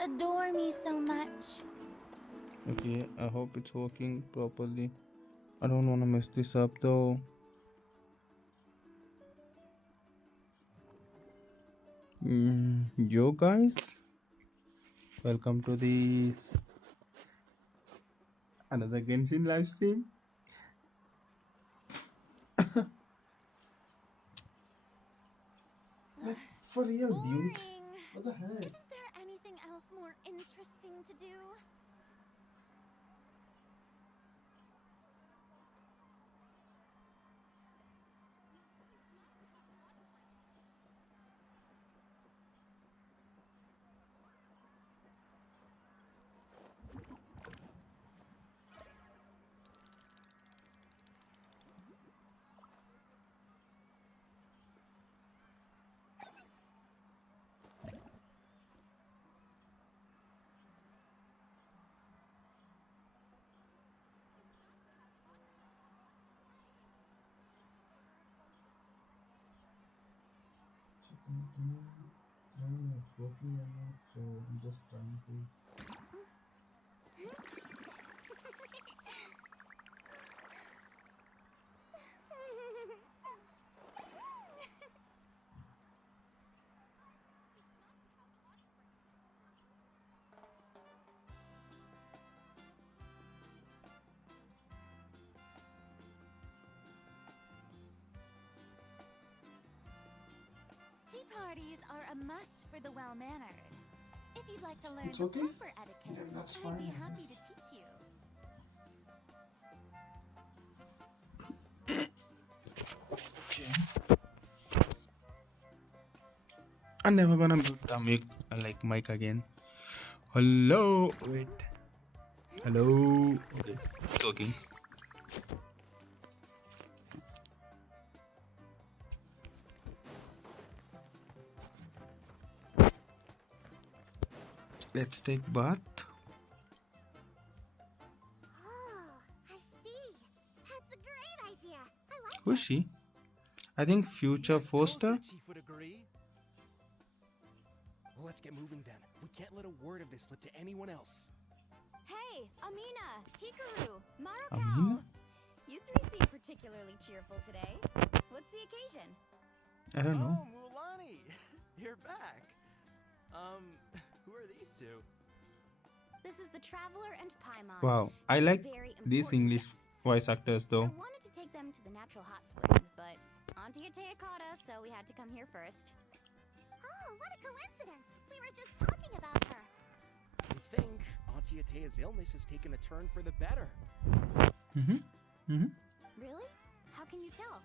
adore me so much. Okay, I hope it's working properly. I don't want to mess this up though. Yo guys, welcome to this another Genshin live stream. Like for real, dude. Boring. What the heck? Isn't there anything else more interesting to do? It's working or not, so I'm just trying to. Tea parties are a must for the well-mannered. If you'd like to learn It's the okay? proper etiquette, Yeah, that's I'd fine, be I happy guess. to teach you. Okay. I'm never gonna mute the mic like mic again. Hello. Wait. Hello. Okay. It's working. Let's take bath. Oh, I see. That's a great idea. I like Who is she? I think Future See, I told Foster. you the chief would agree. Well, let's get moving then. We can't let a word of this slip to anyone else. Hey, Amina, Hikaru, Maripao. Amina? You three seem particularly cheerful today. What's the occasion? I don't know. Oh, Mulani, you're back. Who are these two? This is the Traveler and Paimon. Wow, I Two like very these important English guests. voice actors I though. wanted to take them to the natural hot springs, but Auntie Atea caught us, so we had to come here first. Oh, what a coincidence! We were just talking about her. We think Auntie Atea's illness has taken a turn for the better. Really? How can you tell?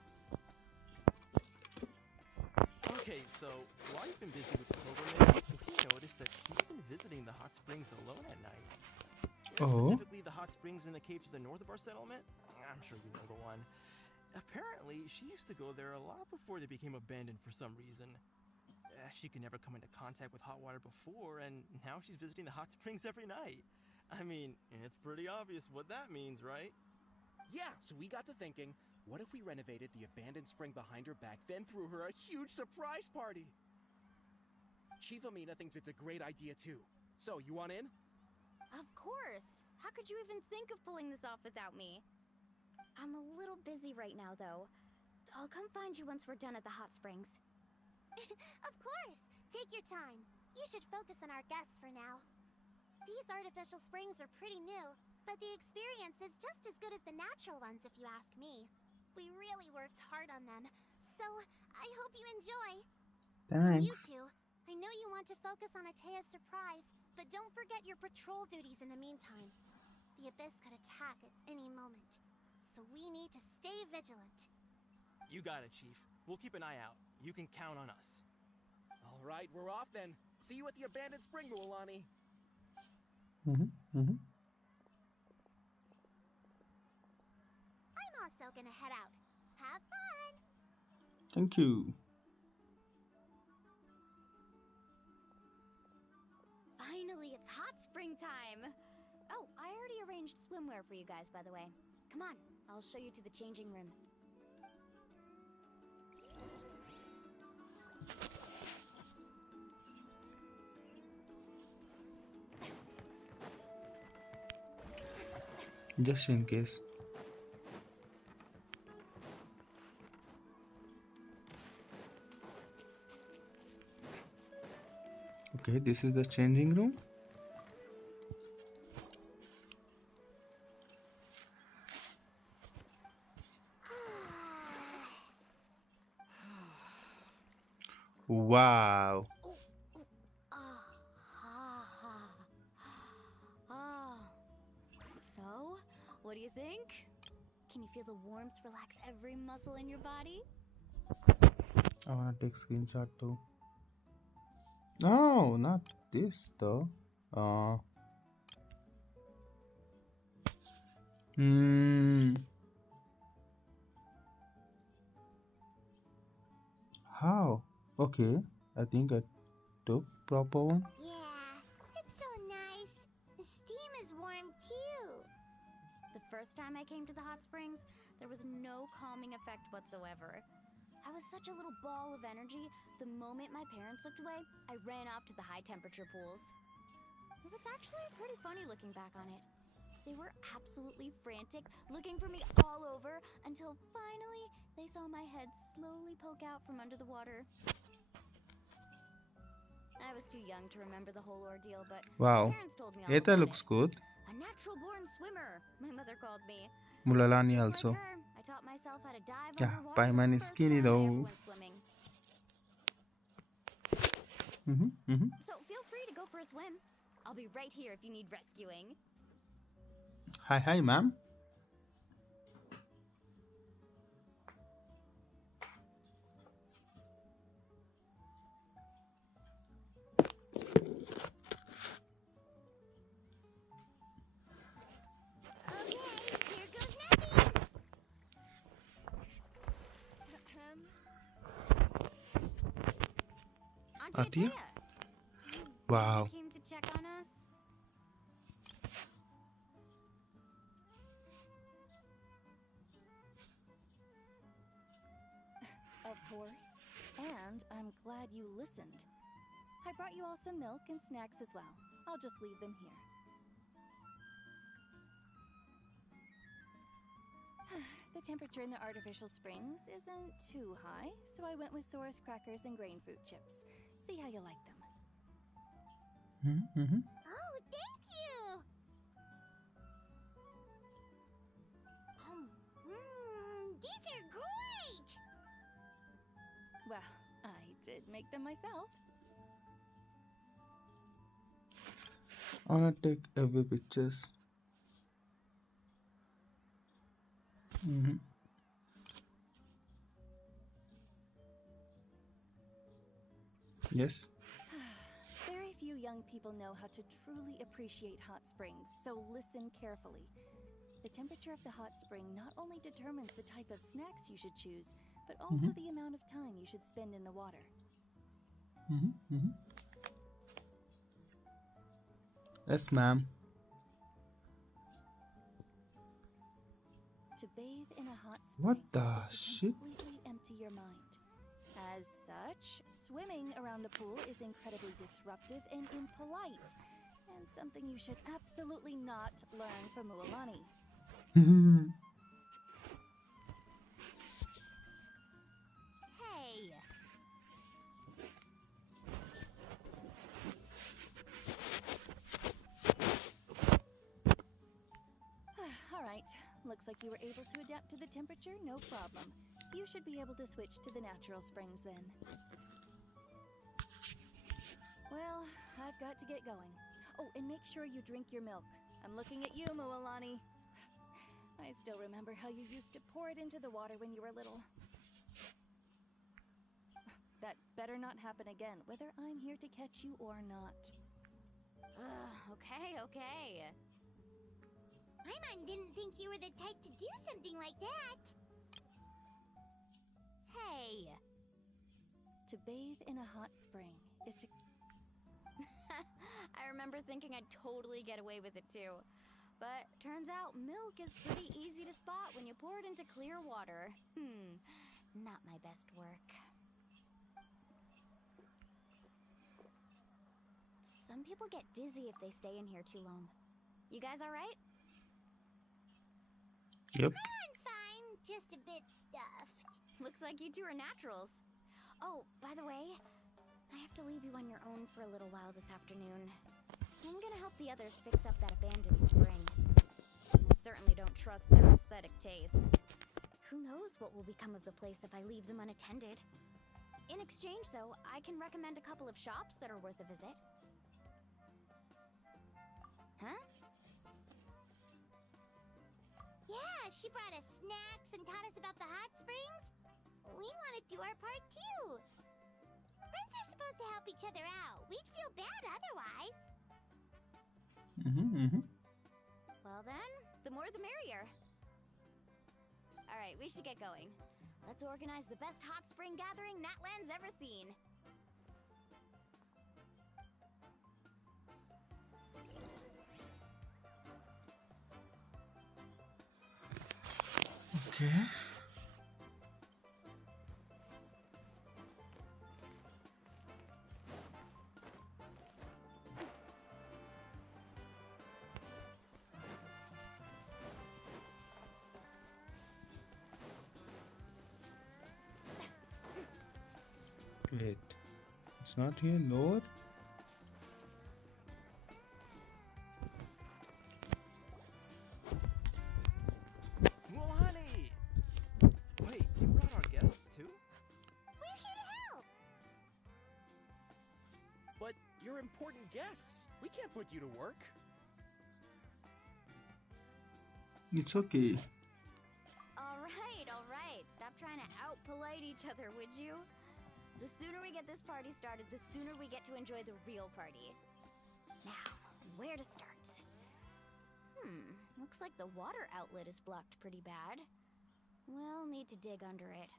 Okay, so while you've been busy with the pilgrimage, we noticed that she's been visiting the hot springs alone at night. Oh. Specifically the hot springs in the cave to the north of our settlement. I'm sure you know the one. Apparently, she used to go there a lot before they became abandoned for some reason. She could never come into contact with hot water before, and now she's visiting the hot springs every night. I mean, it's pretty obvious what that means, right? Yeah, so we got to thinking, what if we renovated the abandoned spring behind her back, then threw her a huge surprise party? Chief Amina thinks it's a great idea too. So, you want in? Of course! How could you even think of pulling this off without me? I'm a little busy right now, though. I'll come find you once we're done at the hot springs. Of course! Take your time. You should focus on our guests for now. These artificial springs are pretty new, but the experience is just as good as the natural ones if you ask me. We really worked hard on them, so I hope you enjoy. You Thanks. two, I know you want to focus on Atea's surprise, but don't forget your patrol duties in the meantime. The Abyss could attack at any moment, so we need to stay vigilant. You got it, Chief. We'll keep an eye out. You can count on us. All right, we're off then. See you at the abandoned spring, Mualani. I'm also gonna head out. Have fun! Thank you. Finally, it's hot springtime! Oh, I already arranged swimwear for you guys, by the way. Come on, I'll show you to the changing room. just in case. Okay, this is the changing room. Wow. Oh. So, what do you think? Can you feel the warmth relax every muscle in your body? I wanna take screenshot too. No, not this though. Uh. Hmm. How? Okay. I think I took proper one. Yeah, it's so nice. The steam is warm too. The first time I came to the hot springs, there was no calming effect whatsoever. I was such a little ball of energy. The moment my parents looked away, I ran off to the high temperature pools. It was actually pretty funny looking back on it. They were absolutely frantic, looking for me all over, until finally they saw my head slowly poke out from under the water. I was too young to remember the whole ordeal, but Wow. my parents told me all Eta about looks it. good. A natural-born swimmer, my mother called me. Mulalani Just also. like her, I taught myself how to dive Yeah, underwater Paiman the is first skinny time I ever though. went swimming. So feel free to go for a swim. I'll be right here if you need rescuing. Hi, ma'am. Okay, here goes nothing. Auntie Atia? Atea, Wow. you came to check on us? Of course. And I'm glad you listened. I brought you all some milk and snacks as well. I'll just leave them here. The temperature in the artificial springs isn't too high, so I went with Saurus crackers and grain fruit chips. See how you like them. Oh, thank you! These are great! Well, I did make them myself. I wanna take every pictures. Yes. Very few young people know how to truly appreciate hot springs, so listen carefully. The temperature of the hot spring not only determines the type of snacks you should choose, but also the amount of time you should spend in the water. Yes, ma'am. To bathe in a hot spring What the is to shit? completely empty your mind. As such, swimming around the pool is incredibly disruptive and impolite, and something you should absolutely not learn from Mualani. Hey! Alright, looks like you were able to adapt to the temperature, no problem. You should be able to switch to the natural springs then. Well, I've got to get going. Oh, and make sure you drink your milk. I'm looking at you, Mualani. I still remember how you used to pour it into the water when you were little. That better not happen again, whether I'm here to catch you or not. Okay. Paimon didn't think you were the type to do something like that. Hey! To bathe in a hot spring is to... I remember thinking I'd totally get away with it too. But turns out milk is pretty easy to spot when you pour it into clear water. Not my best work. Some people get dizzy if they stay in here too long. You guys alright? Yep. Mine's fine, just a bit stuffed. Looks like you two are naturals. Oh, by the way, I have to leave you on your own for a little while this afternoon. I'm gonna help the others fix up that abandoned spring. I certainly don't trust their aesthetic tastes. Who knows what will become of the place if I leave them unattended. In exchange, though, I can recommend a couple of shops that are worth a visit. Huh? Yeah, she brought us snacks and taught us about the hot springs. We want to do our part too. Friends are supposed to help each other out. We'd feel bad otherwise. Well then, the more the merrier. Alright, we should get going. Let's organize the best hot spring gathering Natlan's ever seen. Okay. Wait, it's not here lower? Well, honey! Wait, you brought our guests too? We're here to help. But you're important guests. We can't put you to work. It's okay. Alright. Stop trying to out-polite each other, would you? The sooner we get this party started, the sooner we get to enjoy the real party. Now, where to start? Looks like the water outlet is blocked pretty bad. We'll need to dig under it.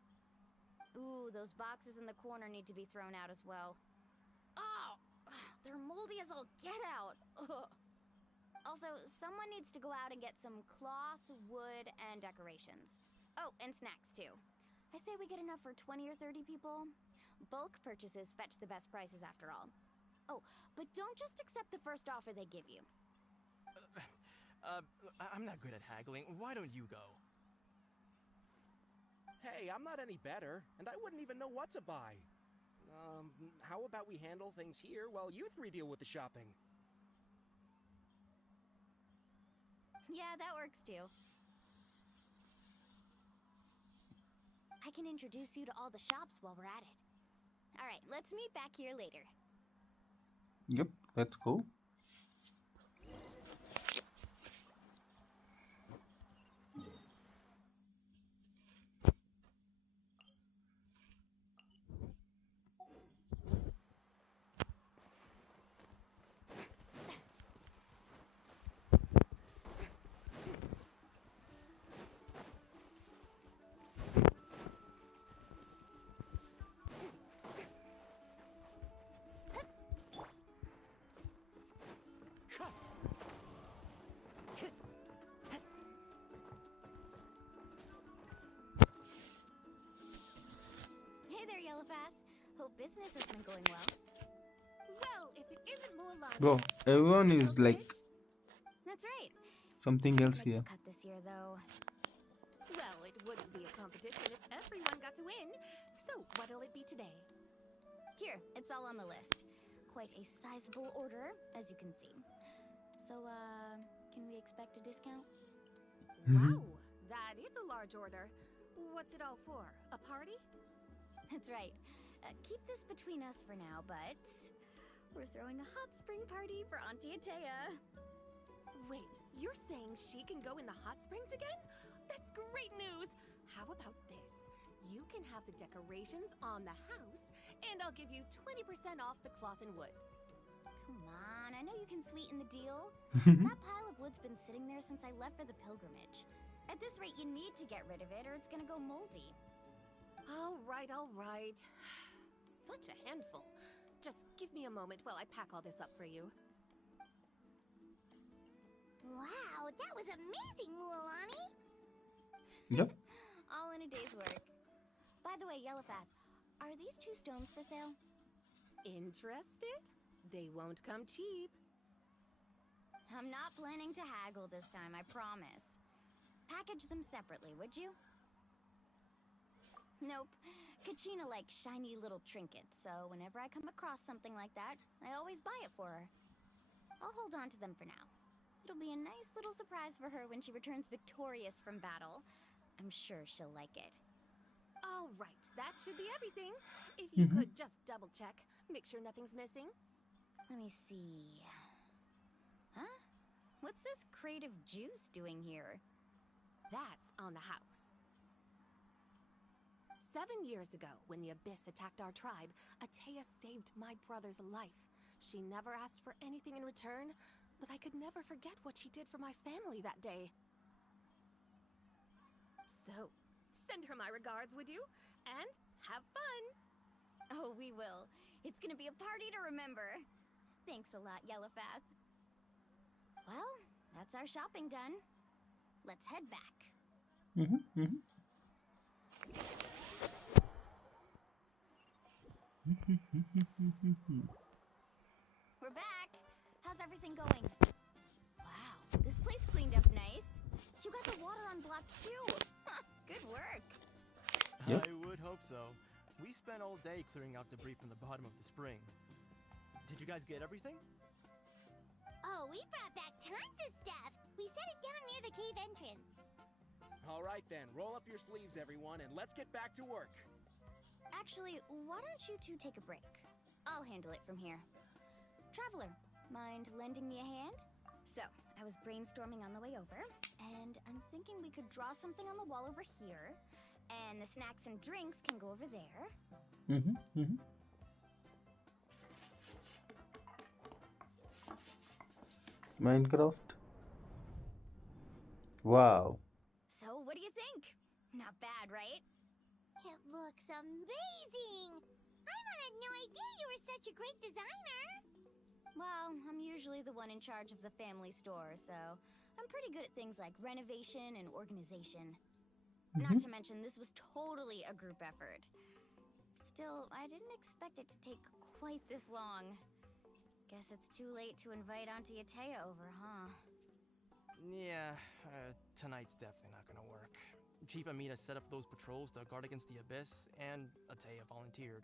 Ooh, those boxes in the corner need to be thrown out as well. Oh! They're moldy as all get out! Ugh. Also, someone needs to go out and get some cloth, wood, and decorations. Oh, and snacks too. I say we get enough for 20 or 30 people. Bulk purchases fetch the best prices after all. Oh, but don't just accept the first offer they give you. I'm not good at haggling. Why don't you go? Hey, I'm not any better, and I wouldn't even know what to buy. How about we handle things here while you three deal with the shopping? Yeah, that works too. I can introduce you to all the shops while we're at it. Alright, let's meet back here later. Yep, let's go. Hey there, Yellowpath. Hope business has been going well. Well, if it isn't Mulan. Bro, everyone is like That's right. something else Make the here. cut this year, though. Well, it wouldn't be a competition if everyone got to win. So, what'll it be today? Here, it's all on the list. Quite a sizable order, as you can see. So, can we expect a discount? Wow, that is a large order. What's it all for? A party? That's right. Keep this between us for now, but we're throwing a hot spring party for Auntie Atea. Wait, you're saying she can go in the hot springs again? That's great news! How about this? You can have the decorations on the house, and I'll give you 20% off the cloth and wood. Come on, I know you can sweeten the deal. That pile of wood's been sitting there since I left for the pilgrimage. At this rate, you need to get rid of it or it's gonna go moldy. All right, all right. Such a handful. Just give me a moment while I pack all this up for you. Wow, that was amazing, Mualani. Yep. All in a day's work. By the way, Yellowpath, are these 2 stones for sale? Interested? They won't come cheap. I'm not planning to haggle this time, I promise. Package them separately, would you? Nope. Kachina likes shiny little trinkets, so whenever I come across something like that, I always buy it for her. I'll hold on to them for now. It'll be a nice little surprise for her when she returns victorious from battle. I'm sure she'll like it. All right, that should be everything. If you could just double check, make sure nothing's missing. Let me see. Huh? What's this crate of juice doing here? That's on the house. 7 years ago, when the Abyss attacked our tribe, Atea saved my brother's life. She never asked for anything in return, but I could never forget what she did for my family that day. So, send her my regards, would you? And have fun! Oh, we will. It's gonna be a party to remember. Thanks a lot, Yellowfath. Well, that's our shopping done. Let's head back. We're back. How's everything going? Wow, this place cleaned up nice. You got the water unblocked too. Good work. Yep. I would hope so. We spent all day clearing out debris from the bottom of the spring. Did you guys get everything? Oh, we brought back tons of stuff. We set it down near the cave entrance. All right then, roll up your sleeves, everyone, and let's get back to work. Actually, why don't you two take a break? I'll handle it from here. Traveler, mind lending me a hand? So, I was brainstorming on the way over, and I'm thinking we could draw something on the wall over here, and the snacks and drinks can go over there. Minecraft. Wow. So, what do you think? Not bad, right? It looks amazing! Paimon had no idea you were such a great designer! Well, I'm usually the one in charge of the family store, so I'm pretty good at things like renovation and organization. Not to mention, this was totally a group effort. Still, I didn't expect it to take quite this long. Guess it's too late to invite Auntie Atea over, huh? Yeah, tonight's definitely not gonna work. Chief Amina set up those patrols to guard against the Abyss, and Atea volunteered.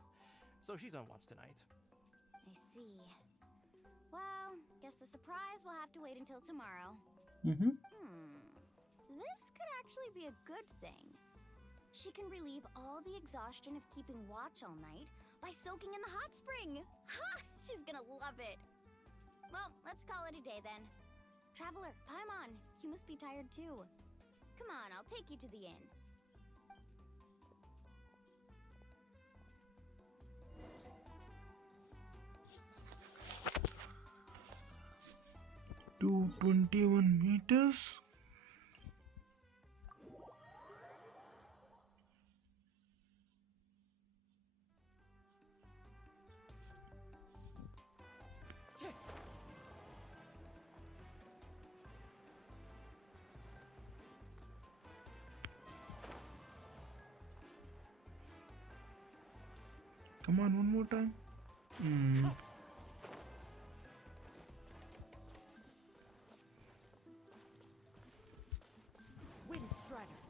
So she's on watch tonight. I see. Well, guess the surprise will have to wait until tomorrow. This could actually be a good thing. She can relieve all the exhaustion of keeping watch all night by soaking in the hot spring. Ha! She's gonna love it. Well, let's call it a day then. Traveler, Paimon, you must be tired too. Come on, I'll take you to the inn. To 21 meters. Come on, one more time. Wind Strider.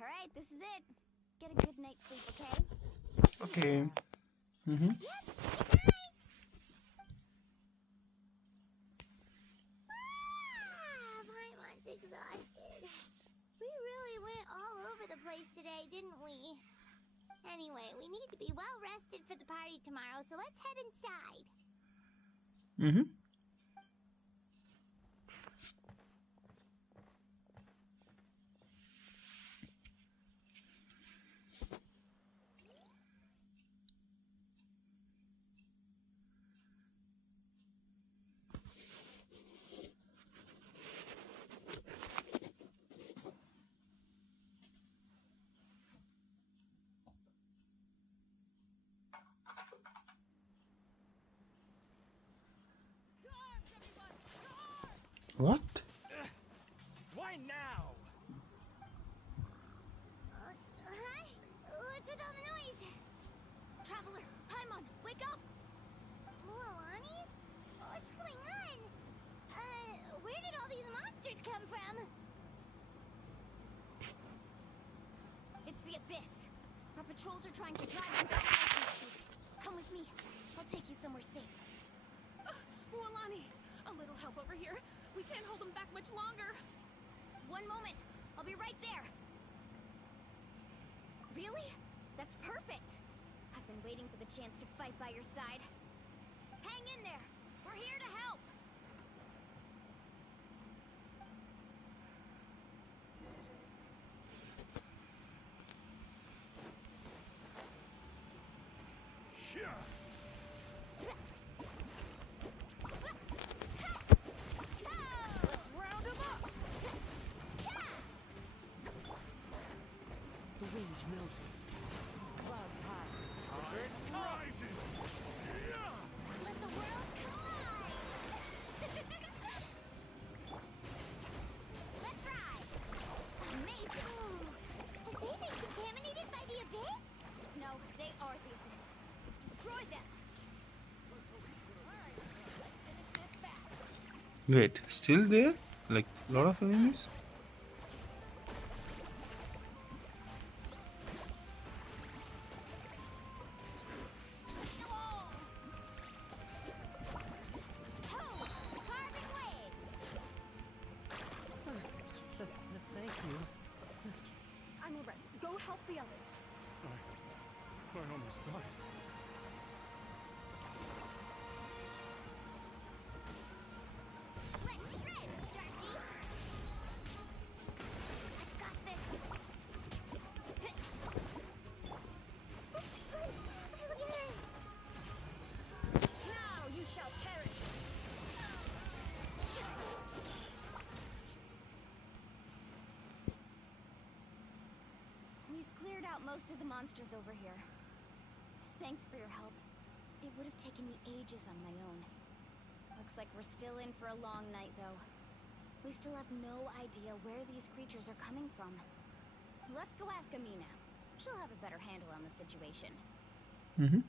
All right, this is it. Get a good night's sleep, okay? Okay. Yep, good night! Paimon's exhausted. We really went all over the place today, didn't we? Anyway, we need to be well rested for the party tomorrow, so let's head inside. What? Why now? Huh? What's with all the noise? Traveler, Paimon, wake up! trolls are trying to drive them back as we speak. Come with me. I'll take you somewhere safe. Walani, a little help over here. We can't hold them back much longer. One moment. I'll be right there. Really? That's perfect. I've been waiting for the chance to fight by your side. Hang in there. We're here to help. Let's round them up. The wind knows it. Clouds high. Birds rising. Let the world collide! Let's ride! Amazing! Have they been contaminated by the abyss? No, they are the abyss. Destroy them. Alright, let's finish this back. Wait, still there? Like, lot of enemies? Carving waves! Thank you. I'm alright. Go help the others. I almost died. Let's shred, Sharky! I've got this! Now you shall perish. We've cleared out most of the monsters over here. Thanks for your help. It would have taken me ages on my own. Looks like we're still in for a long night, though. We still have no idea where these creatures are coming from. Let's go ask Amina. She'll have a better handle on the situation. Mm-hmm.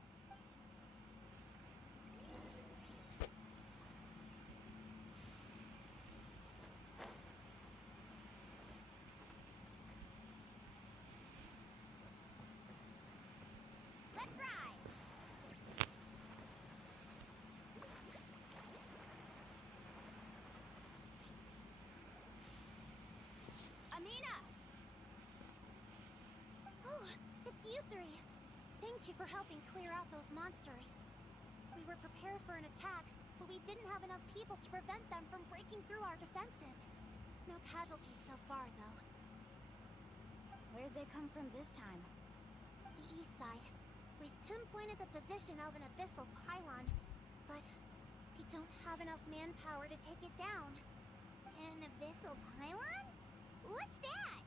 Let's ride! Amina! Oh, it's you three. Thank you for helping clear out those monsters. We were prepared for an attack, but we didn't have enough people to prevent them from breaking through our defenses. No casualties so far, though. Where'd they come from this time? The east side. We've pinpointed the position of an abyssal pylon, but we don't have enough manpower to take it down. An abyssal pylon? What's that?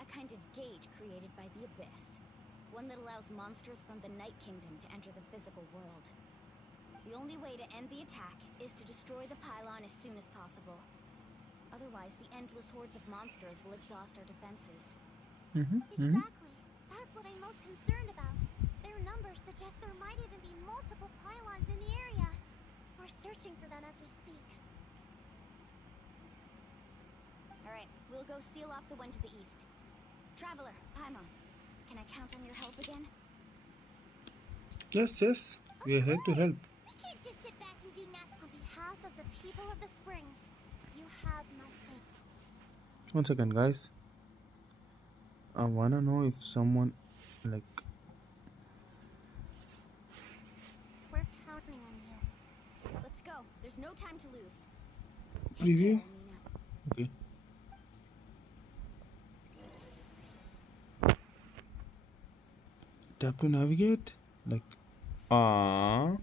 A kind of gate created by the Abyss. One that allows monsters from the Night Kingdom to enter the physical world. The only way to end the attack is to destroy the pylon as soon as possible. Otherwise, the endless hordes of monsters will exhaust our defenses. Mm-hmm. Exactly. That's what I'm most concerned about. Their numbers suggest there might even be multiple pylons in the area. We're searching for them as we speak. Alright, we'll go seal off the one to the east. Traveler, Paimon, can I count on your help again? Yes, yes. We are here to help. We can't just sit back and do nothing. On behalf of the people of the springs, you have my faith. One second, guys. I wanna know if someone like We're counting on you. Let's go. There's no time to lose. Take preview. care, Amina. Okay. Tap to navigate. Like, ah.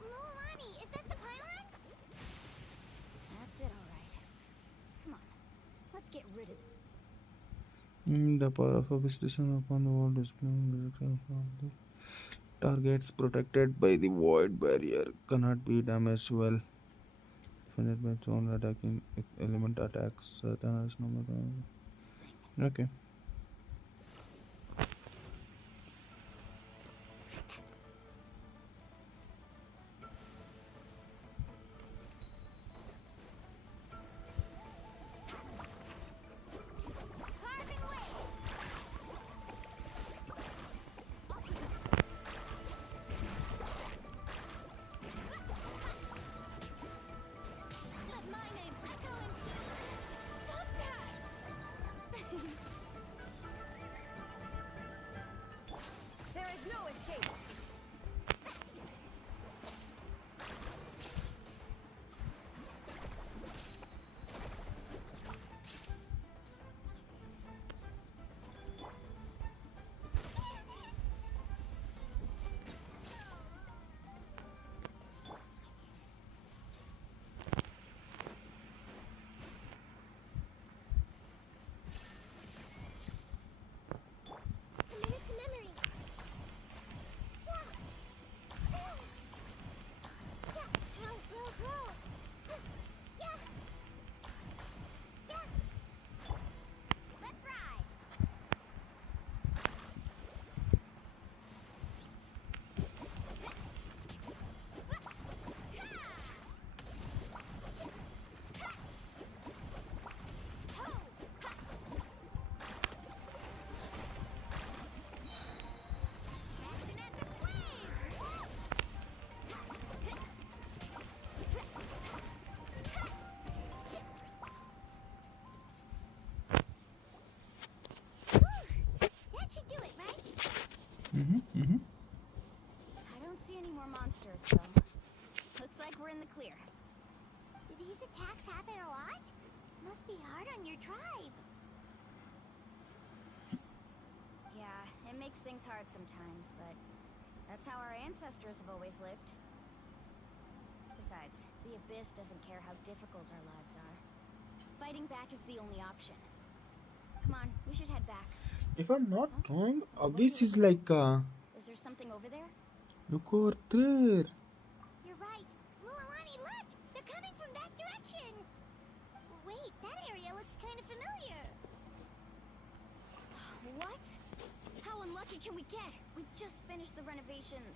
Mulani, is that the pylon? That's it, alright. Come on. Let's get rid of it. The power of a station upon the wall displaying direction of the targets protected by the void barrier cannot be damaged well. defended by its own attacking element attacks. Thanos no matter. Okay. I don't see any more monsters, so looks like we're in the clear. Do these attacks happen a lot? Must be hard on your tribe. Yeah, it makes things hard sometimes, but that's how our ancestors have always lived. Besides, the Abyss doesn't care how difficult our lives are. Fighting back is the only option. Come on, we should head back. If I'm not wrong, Abyss is like Is there something over there? look over there. You're right. Mualani, look! They're coming from that direction! Wait, that area looks kind of familiar. What? How unlucky can we get? We just finished the renovations.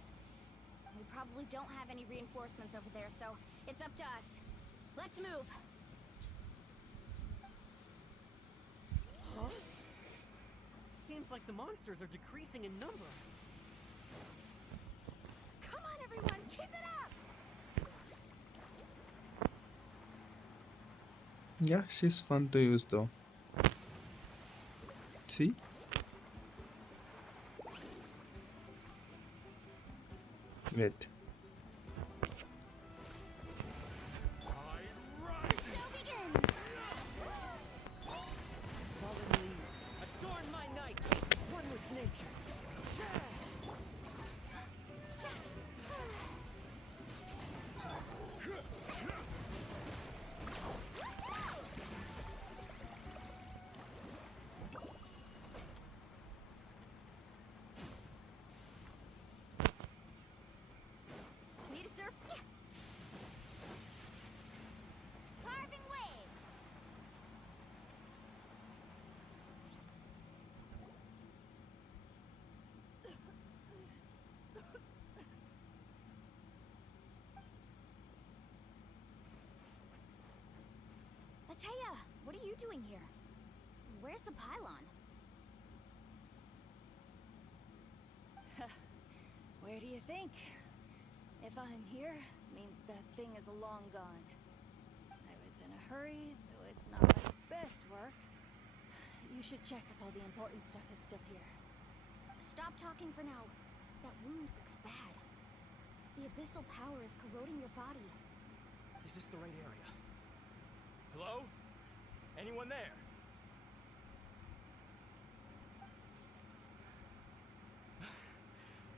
We probably don't have any reinforcements over there, so it's up to us. Let's move. Huh? Seems like the monsters are decreasing in number. Come on, everyone, keep it up! Yeah, she's fun to use though. See? Wait. The show begins! Fallen leaves, adorn my night, one with nature. Need a surf? Carving waves! Atea, what are you doing here? Where's the pylon? Where do you think? If I'm here, means that thing is long gone. I was in a hurry, so it's not my best work. You should check if all the important stuff is still here. Stop talking for now. That wound looks bad. The abyssal power is corroding your body. Is this the right area? Hello? Anyone there?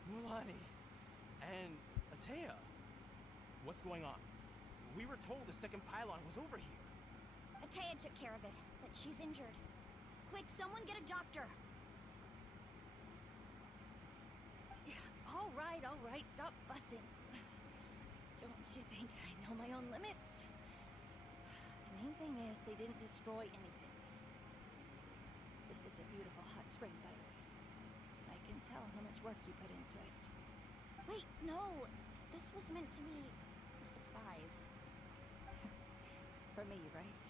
Mualani and Atea. What's going on? We were told the second pylon was over here. Atea took care of it, but she's injured. Quick, someone get a doctor. All right, stop fussing. Don't you think I know my own limits? thing is, they didn't destroy anything. This is a beautiful hot spring, by the way. I can tell how much work you put into it. Wait, no. This was meant to be a surprise. For me, right?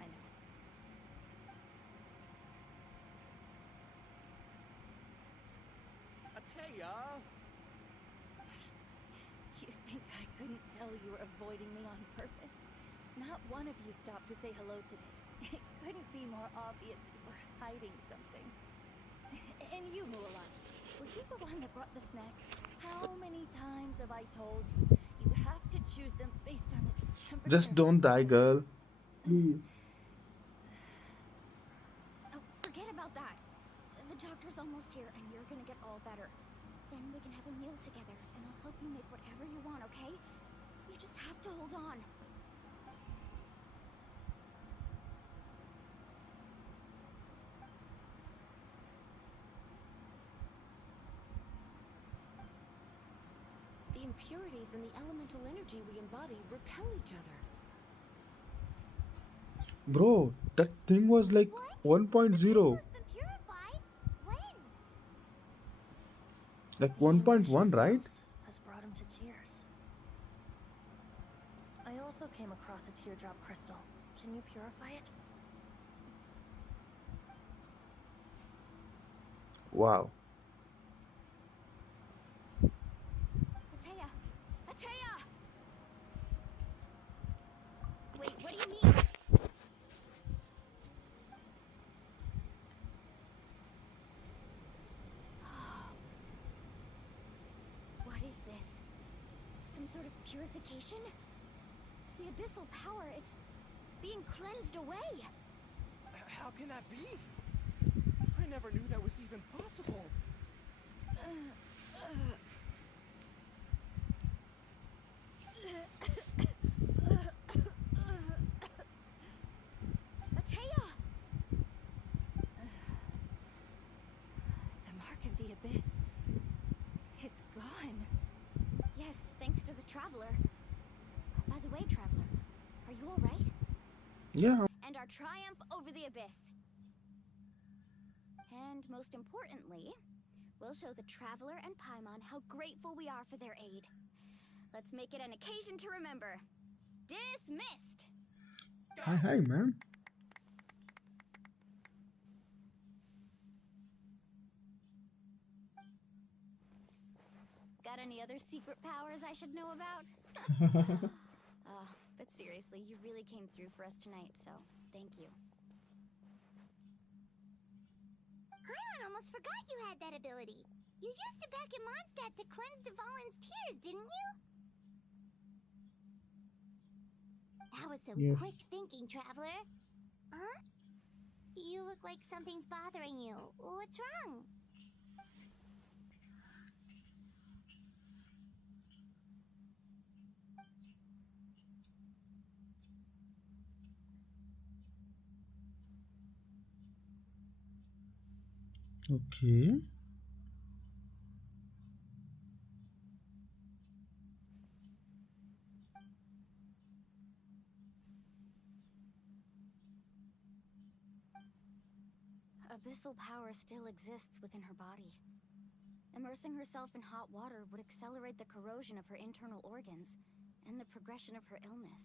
I know. Atea! You think I couldn't tell you were avoiding me on purpose? Not one of you stopped to say hello today. It couldn't be more obvious you were hiding something. And you, Mulan, were you the one that brought the snacks? How many times have I told you? You have to choose them based on the temperature. Just don't die, girl. Please. Oh, forget about that. The doctor's almost here, and you're gonna get all better. Then we can have a meal together, and I'll help you make whatever you want, okay? You just have to hold on. The impurities in the elemental energy we embody repel each other. Bro, that thing was like What? 1.0. The crystal's been purified? When? Like The endless 1.1, right? impulse has brought him to tears. I also came across a teardrop crystal. Can you purify it? Wow. Atea! Atea! Wait, what do you mean? What is this? Some sort of purification? The abyssal power, it's being cleansed away. How can that be? I never knew that was even possible. Atea! The mark of the abyss. It's gone. Yes, thanks to the Traveler. By the way, Traveler, are you alright? Yeah. And our triumph over the abyss. And most importantly, we'll show the Traveler and Paimon how grateful we are for their aid. Let's make it an occasion to remember. Dismissed! Hi, man. Got any other secret powers I should know about? But seriously, you really came through for us tonight, so thank you. Paimon almost forgot you had that ability. You used it back in Mondstadt to cleanse Dvalin's tears, didn't you? That was some Yes. quick thinking, Traveler. Huh? You look like something's bothering you. What's wrong? Okay. Abyssal power still exists within her body. Immersing herself in hot water would accelerate the corrosion of her internal organs and the progression of her illness.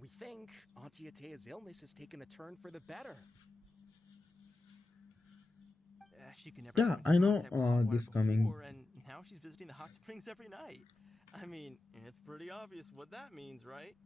We think Auntie Atea's illness has taken a turn for the better. She could never Yeah, come into I know contact with hot water this coming. before, and now she's visiting the hot springs every night. I mean, it's pretty obvious what that means, right?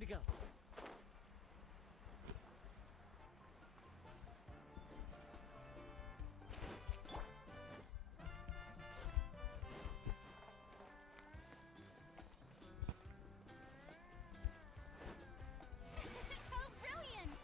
Time to go. Oh, brilliant!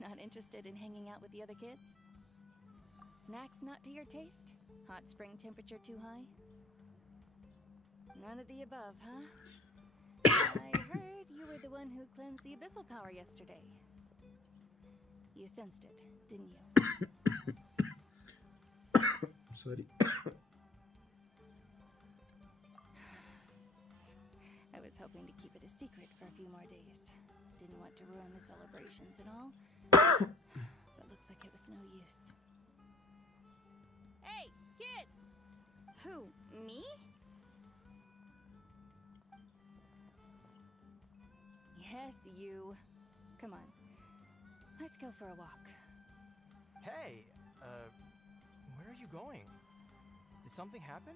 Not interested in hanging out with the other kids? Snacks not to your taste? Hot spring temperature too high? None of the above, huh? I heard you were the one who cleansed the abyssal power yesterday. You sensed it, didn't you? Sorry. I was hoping to keep it a secret for a few more days. Didn't want to ruin the celebrations and all. But looks like it was no use. Hey, kid! Who, me? Yes, you. Come on. Let's go for a walk. Hey, where are you going? Did something happen?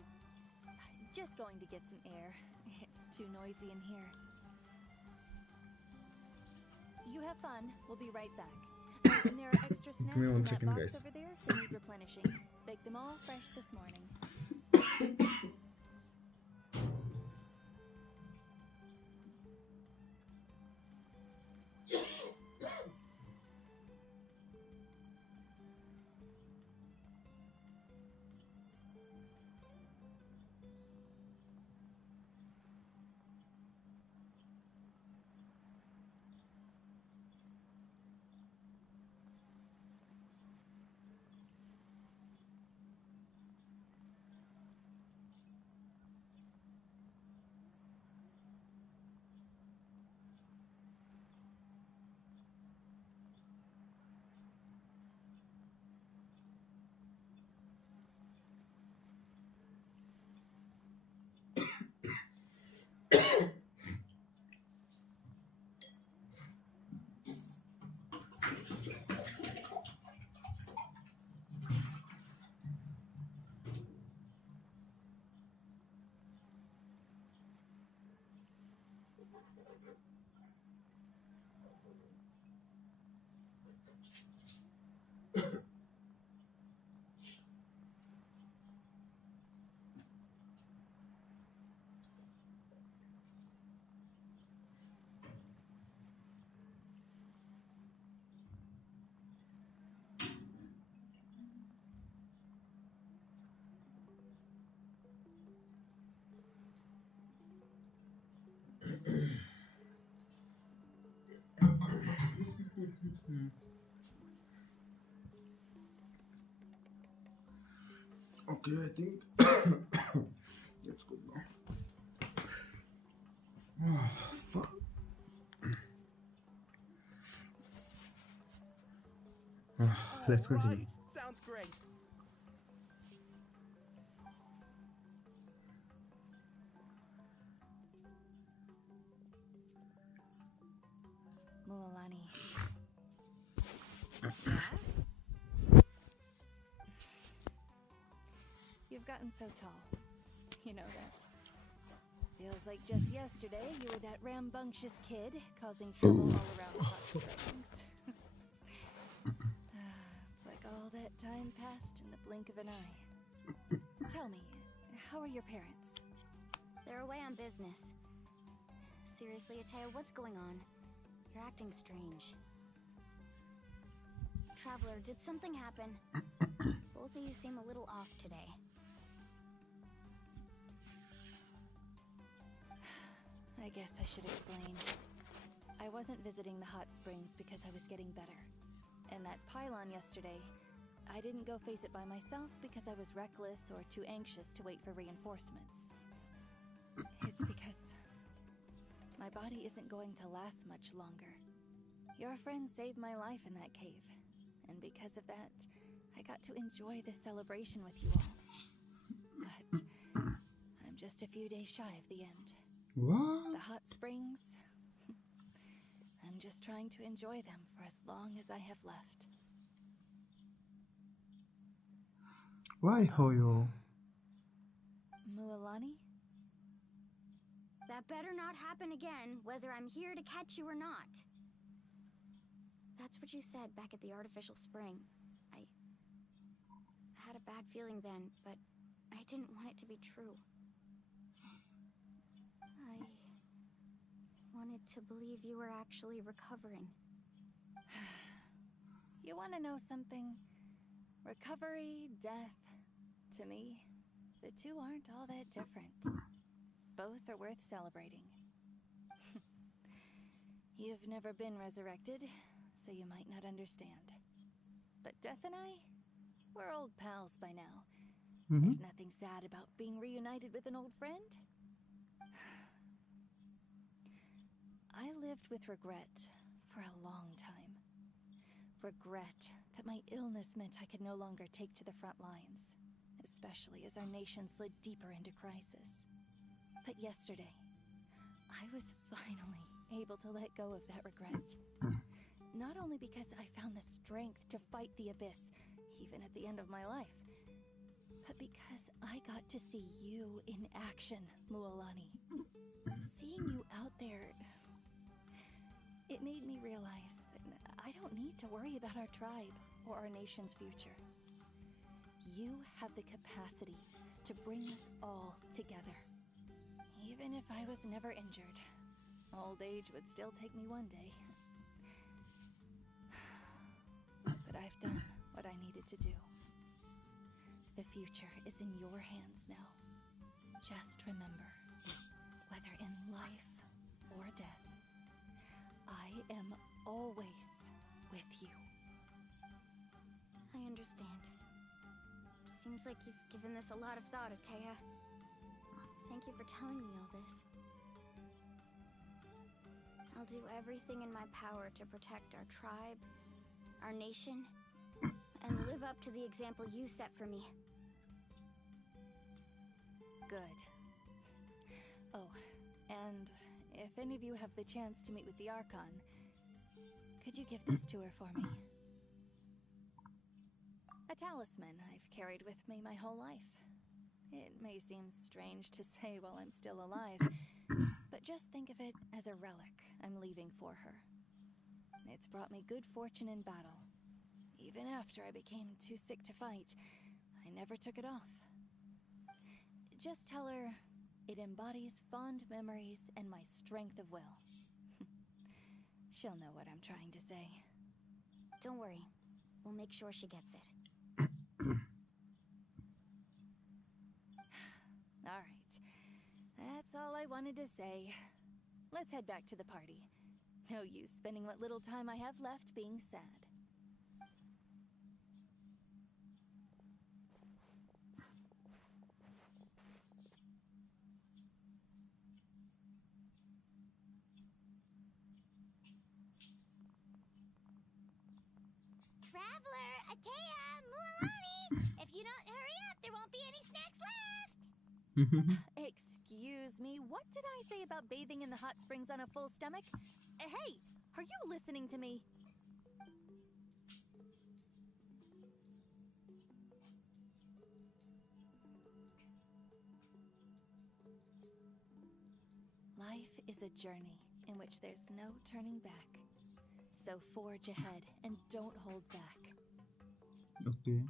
Just going to get some air. It's too noisy in here. You have fun. We'll be right back. And there are extra snacks me in one that second, box guys. over there if they need replenishing. Baked them all fresh this morning. Okay, I think it's good now. Oh, fuck. Let's continue. Alright, sounds great. Mualani. You've gotten so tall. You know that. Feels like just yesterday you were that rambunctious kid causing trouble all around the hot springs. It's like all that time passed in the blink of an eye. Tell me, how are your parents? They're away on business. Seriously, Ateo, what's going on? You're acting strange. Traveler, did something happen? Both of you seem a little off today. I guess I should explain. I wasn't visiting the hot springs because I was getting better. And that pylon yesterday, I didn't go face it by myself because I was reckless or too anxious to wait for reinforcements. It's because my body isn't going to last much longer. Your friend saved my life in that cave, and because of that, I got to enjoy this celebration with you all. but I'm just a few days shy of the end. What? The hot springs, I'm just trying to enjoy them for as long as I have left. Why, Hoyo? Mualani? That better not happen again, whether I'm here to catch you or not. That's what you said back at the artificial spring. I had a bad feeling then, but I didn't want it to be true. I wanted to believe you were actually recovering. You want to know something? Recovery, death, to me, the two aren't all that different. Both are worth celebrating. You've never been resurrected, so you might not understand. But Death and I, we're old pals by now. There's nothing sad about being reunited with an old friend. I lived with regret for a long time. Regret that my illness meant I could no longer take to the front lines, especially as our nation slid deeper into crisis. But yesterday, I was finally able to let go of that regret. Not only because I found the strength to fight the abyss, even at the end of my life, but because I got to see you in action, Mualani. Seeing you out there, it made me realize that I don't need to worry about our tribe or our nation's future. You have the capacity to bring us all together. Even if I was never injured, old age would still take me one day. But I've done what I needed to do. The future is in your hands now. Just remember, whether in life or death, I am always with you. I understand. Seems like you've given this a lot of thought, Atea. Thank you for telling me all this. I'll do everything in my power to protect our tribe, our nation, and live up to the example you set for me. Good. Oh, and if any of you have the chance to meet with the Archon, could you give this to her for me? A talisman I've carried with me my whole life. It may seem strange to say while I'm still alive, but just think of it as a relic I'm leaving for her. It's brought me good fortune in battle. Even after I became too sick to fight, I never took it off. Just tell her it embodies fond memories and my strength of will. She'll know what I'm trying to say. Don't worry. We'll make sure she gets it. All right. That's all I wanted to say. Let's head back to the party. No use spending what little time I have left being sad. Traveler, Atea, Mualani! If you don't hurry up, there won't be any snacks left! Excuse me, what did I say about bathing in the hot springs on a full stomach? Hey, are you listening to me? Life is a journey in which there's no turning back. So forge ahead and don't hold back. Okay.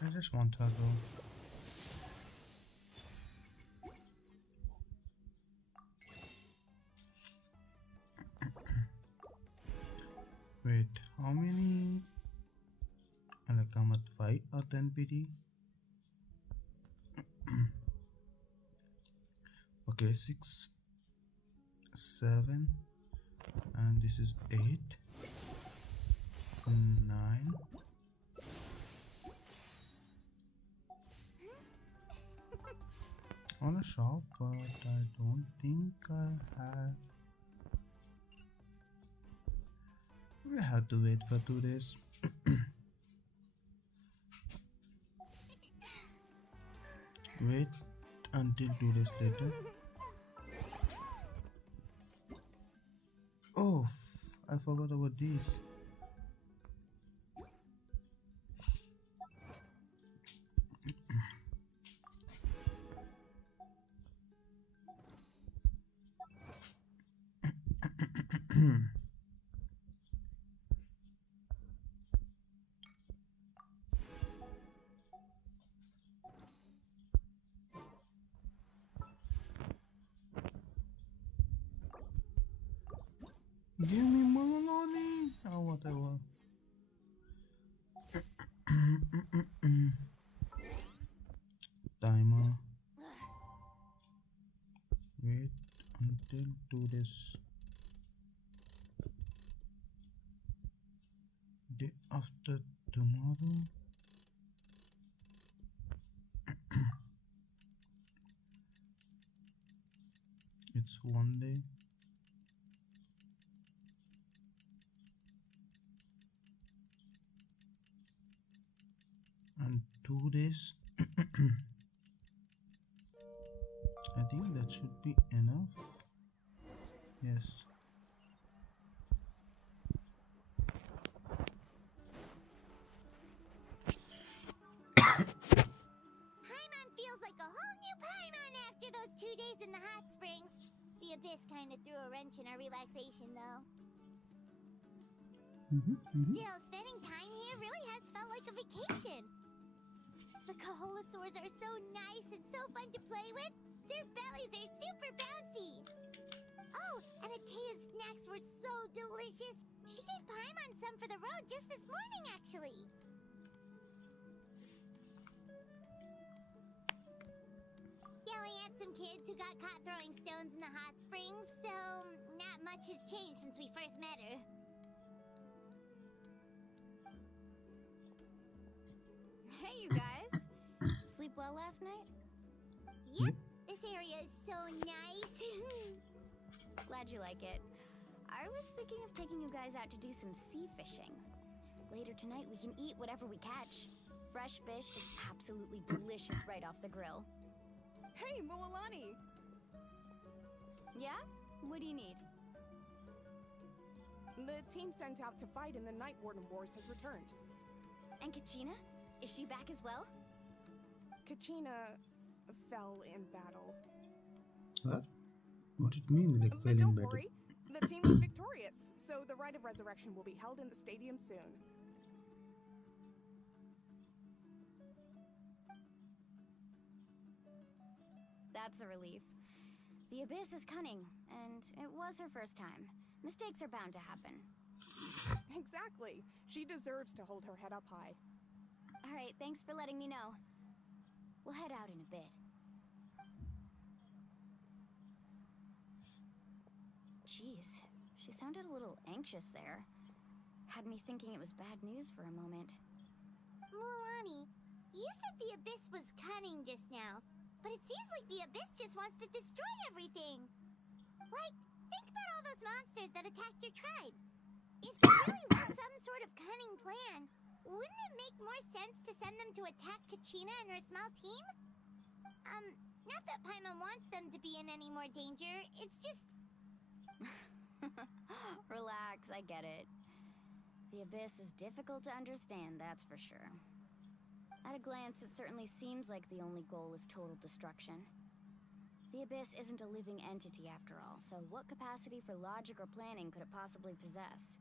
I just want her though. NPT. Okay, 6, 7, and this is 8, 9. On a shop, but I don't think I have. We have to wait for 2 days. Wait until 2 days later. Oh, I forgot about these. Give me more money or whatever. Timer. Wait until 2 days. Day after tomorrow. It's 1 day. And 2 days. I think that should be enough. Yes. Paimon feels like a whole new Paimon after those 2 days in the hot springs. The Abyss kind of threw a wrench in our relaxation, though. Still, spending time here really has felt like a vacation. The Kaholosaurs are so nice and so fun to play with. Their bellies are super bouncy. Oh, and Atea's snacks were so delicious. She gave Paimon some for the road just this morning, actually. Yelling at some kids who got caught throwing stones in the hot springs, so not much has changed since we first met her. Hey, you guys. Sleep well last night? Yep, this area is so nice. Glad you like it. I was thinking of taking you guys out to do some sea fishing. Later tonight, we can eat whatever we catch. Fresh fish is absolutely delicious right off the grill. Hey, Mualani! Yeah? What do you need? The team sent out to fight in the Night Warden Wars has returned. And Kachina? Is she back as well? Kachina fell in battle. What? What it mean, like But failing don't battle? worry, the team was victorious, so the rite of resurrection will be held in the stadium soon. That's a relief. The Abyss is cunning, and it was her first time. Mistakes are bound to happen. Exactly. She deserves to hold her head up high. All right, thanks for letting me know. We'll head out in a bit. Jeez, she sounded a little anxious there. Had me thinking it was bad news for a moment. Mualani, you said the Abyss was cunning just now, but it seems like the Abyss just wants to destroy everything. Like, think about all those monsters that attacked your tribe. If there really was some sort of cunning plan, wouldn't it make more sense to send them to attack Kachina and her small team? Not that Paimon wants them to be in any more danger, it's just... Relax, I get it. The Abyss is difficult to understand, that's for sure. At a glance, it certainly seems like the only goal is total destruction. The Abyss isn't a living entity after all, so what capacity for logic or planning could it possibly possess?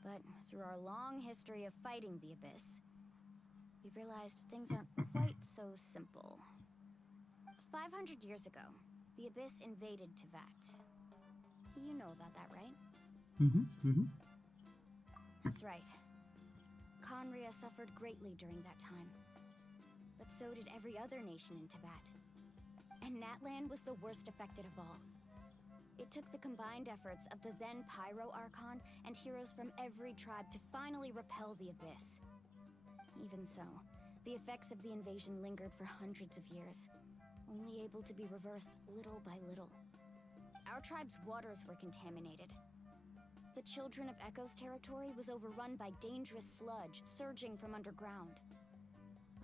But through our long history of fighting the Abyss, we've realized things aren't quite so simple. 500 years ago, the Abyss invaded Teyvat. You know about that, right? That's right. Conria suffered greatly during that time. so did every other nation in Teyvat. And Natlan was the worst affected of all. It took the combined efforts of the then Pyro Archon and heroes from every tribe to finally repel the Abyss. Even so, the effects of the invasion lingered for hundreds of years, only able to be reversed little by little. Our tribe's waters were contaminated. The Children of Echo's territory was overrun by dangerous sludge surging from underground.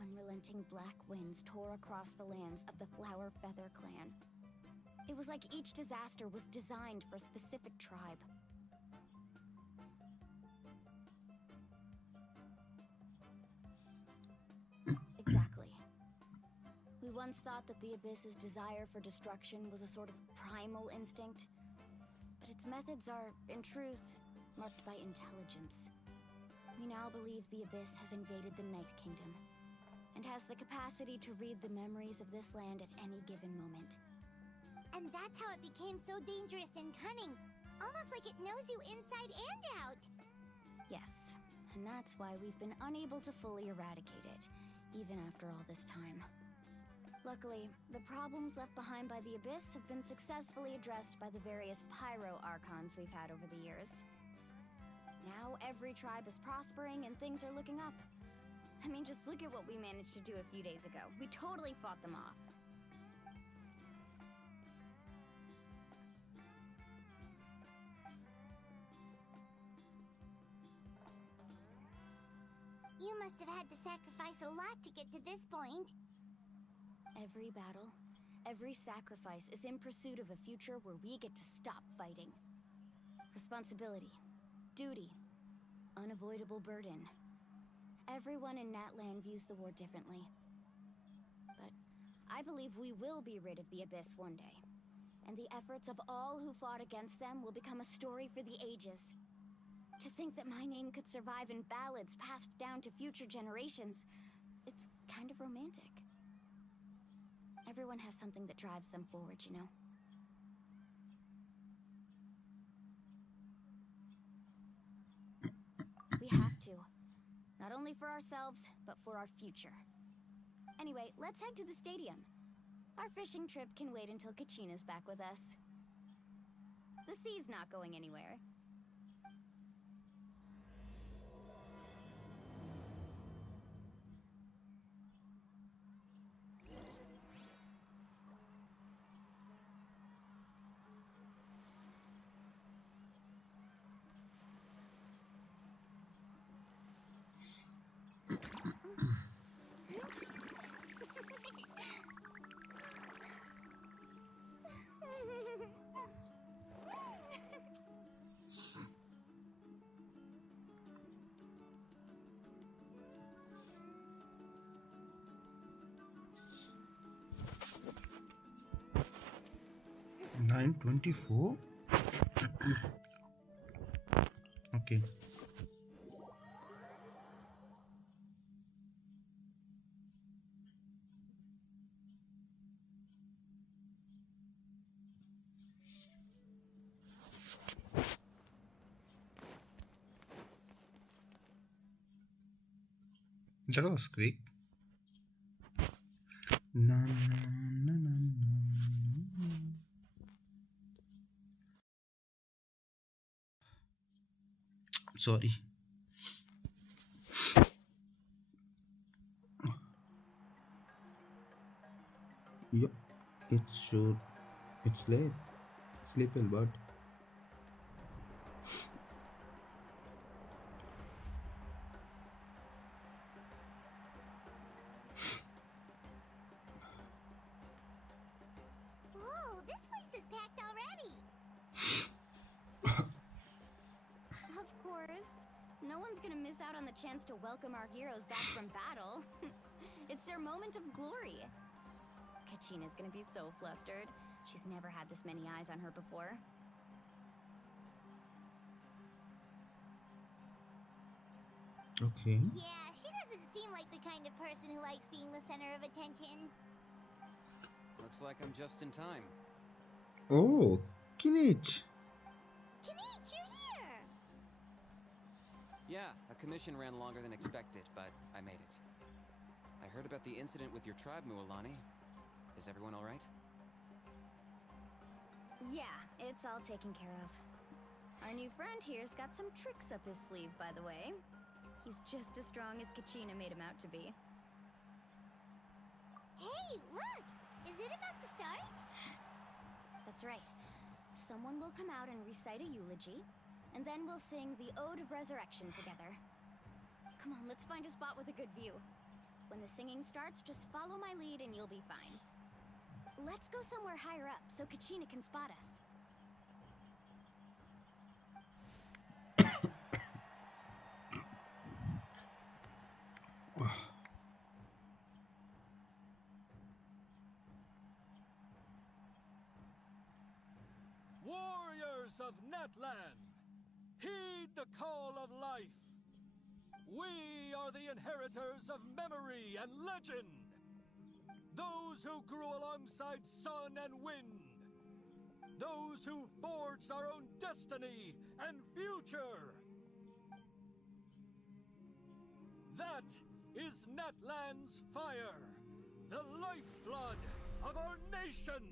Unrelenting black winds tore across the lands of the Flower Feather clan. It was like each disaster was designed for a specific tribe. Exactly. We once thought that the Abyss's desire for destruction was a sort of primal instinct, but its methods are, in truth, marked by intelligence. We now believe the Abyss has invaded the Night Kingdom, and has the capacity to read the memories of this land at any given moment. And that's how it became so dangerous and cunning. Almost like it knows you inside and out. Yes, and that's why we've been unable to fully eradicate it, even after all this time. Luckily, the problems left behind by the Abyss have been successfully addressed by the various Pyro Archons we've had over the years. Now every tribe is prospering and things are looking up. I mean, just look at what we managed to do a few days ago. We totally fought them off. You must have had to sacrifice a lot to get to this point. Every battle, every sacrifice is in pursuit of a future where we get to stop fighting. Responsibility, duty, unavoidable burden. Everyone in Natlan views the war differently. But I believe we will be rid of the Abyss one day. And the efforts of all who fought against them will become a story for the ages. To think that my name could survive in ballads passed down to future generations, it's kind of romantic. Everyone has something that drives them forward, you know? We have to. Not only for ourselves, but for our future. Anyway, let's head to the stadium. Our fishing trip can wait until Kachina's back with us. The sea's not going anywhere. $9.24. Okay. That was quick. Na, na, na, na, na. Sorry. Yep, it's sure. It's late. Sleep well, but Whoa, this place is packed already. Of course. No one's gonna miss out on the chance to welcome our heroes back from battle. It's their moment of glory. Kachina's gonna be so flustered. She's never had this many eyes on her before. okay. Yeah, she doesn't seem like the kind of person who likes being the center of attention. Looks like I'm just in time. Oh, Kinich. Kinich, you're here! Yeah, a commission ran longer than expected, but I made it. I heard about about the incident with your tribe, Mualani. Is everyone alright? Yeah, it's all taken care of. Our new friend here's got some tricks up his sleeve, by the way. He's just as strong as Kachina made him out to be. Hey, look! Is it about to start? That's right. Someone will come out and recite a eulogy, and then we'll sing the Ode of Resurrection together. Come on, let's find a spot with a good view. When the singing starts, just follow my lead and you'll be fine. Let's go somewhere higher up so Kachina can spot us. Warriors of Natlan, heed the call of life. We are the inheritors of memory and legend. Those who grew alongside sun and wind. Those who forged our own destiny and future. That is Natlan's fire, the lifeblood of our nation.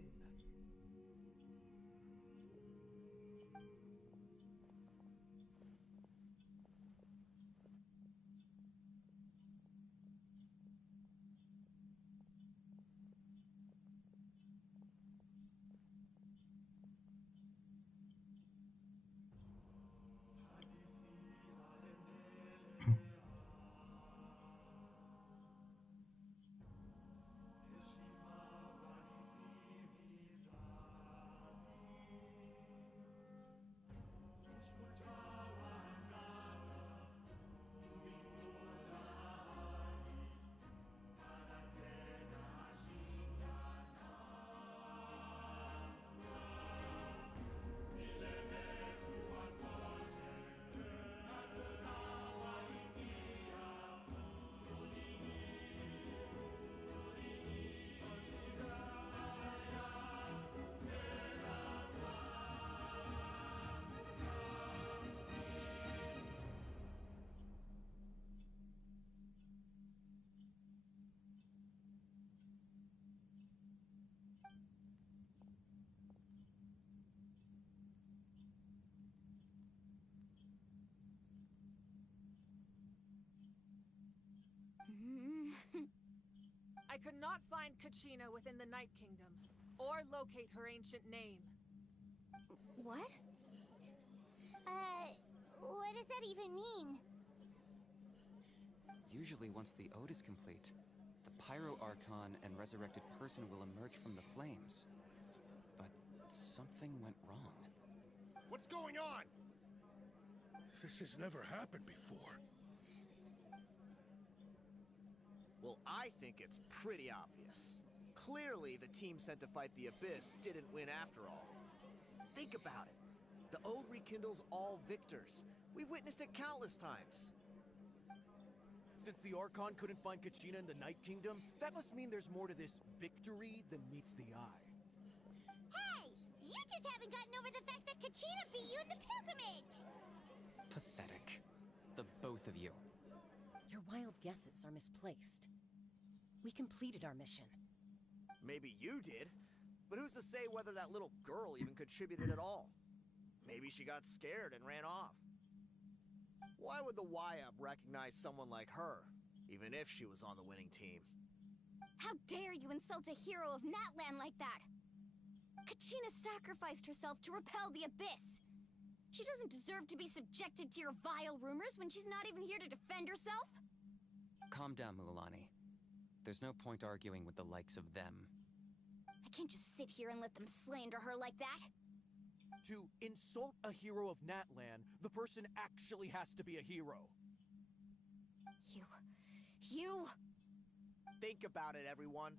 I could not find Kachina within the Night Kingdom, or locate her ancient name. What? What does that even mean? Usually once the ode is complete, the Pyro Archon and resurrected person will emerge from the flames. But something went wrong. What's going on? This has never happened before. Well, I think it's pretty obvious. Clearly, the team sent to fight the Abyss didn't win after all. Think about it. The Ode rekindles all victors. We've witnessed it countless times. Since the Archon couldn't find Kachina in the Night Kingdom, that must mean there's more to this victory than meets the eye. Hey! You just haven't gotten over the fact that Kachina beat you in the pilgrimage! Pathetic. The both of you. Your wild guesses are misplaced. We completed our mission. Maybe you did, but who's to say whether that little girl even contributed at all? Maybe she got scared and ran off. Why would the YUP recognize someone like her, even if she was on the winning team? How dare you insult a hero of Natlan like that? Kachina sacrificed herself to repel the Abyss. She doesn't deserve to be subjected to your vile rumors when she's not even here to defend herself. Calm down, Mualani. There's no point arguing with the likes of them. I can't just sit here and let them slander her like that. To insult a hero of Natlan, the person actually has to be a hero. You... Think about it, everyone.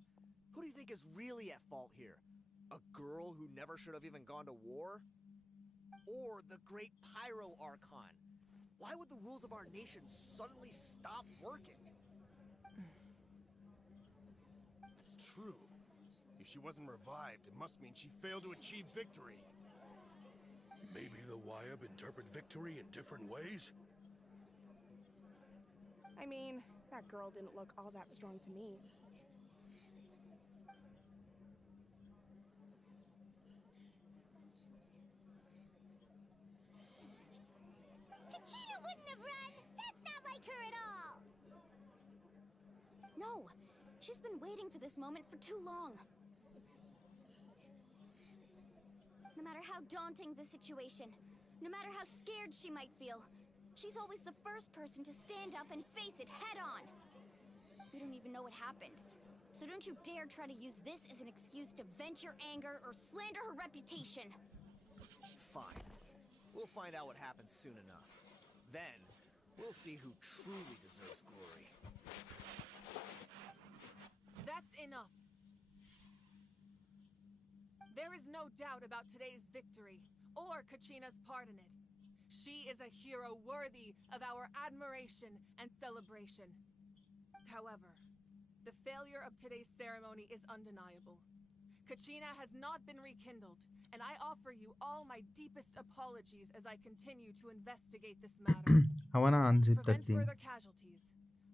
Who do you think is really at fault here? A girl who never should have even gone to war? Or the great Pyro Archon? Why would the rules of our nation suddenly stop working? That's true. If she wasn't revived, it must mean she failed to achieve victory. Maybe the YUP interpret victory in different ways? I mean, That girl didn't look all that strong to me. Kachina wouldn't have run! That's not like her at all! No, she's been waiting for this moment for too long. No matter how daunting the situation, no matter how scared she might feel, she's always the first person to stand up and face it head on. We don't even know what happened, so don't you dare try to use this as an excuse to vent your anger or slander her reputation. Fine. We'll find out what happens soon enough. Then, we'll see who truly deserves glory. That's enough. There is no doubt about today's victory, or Kachina's part in it. She is a hero worthy of our admiration and celebration. However, the failure of today's ceremony is undeniable. Kachina has not been rekindled, and I offer you all my deepest apologies as I continue to investigate this matter. I wanna unzip that Prevent thing. further casualties.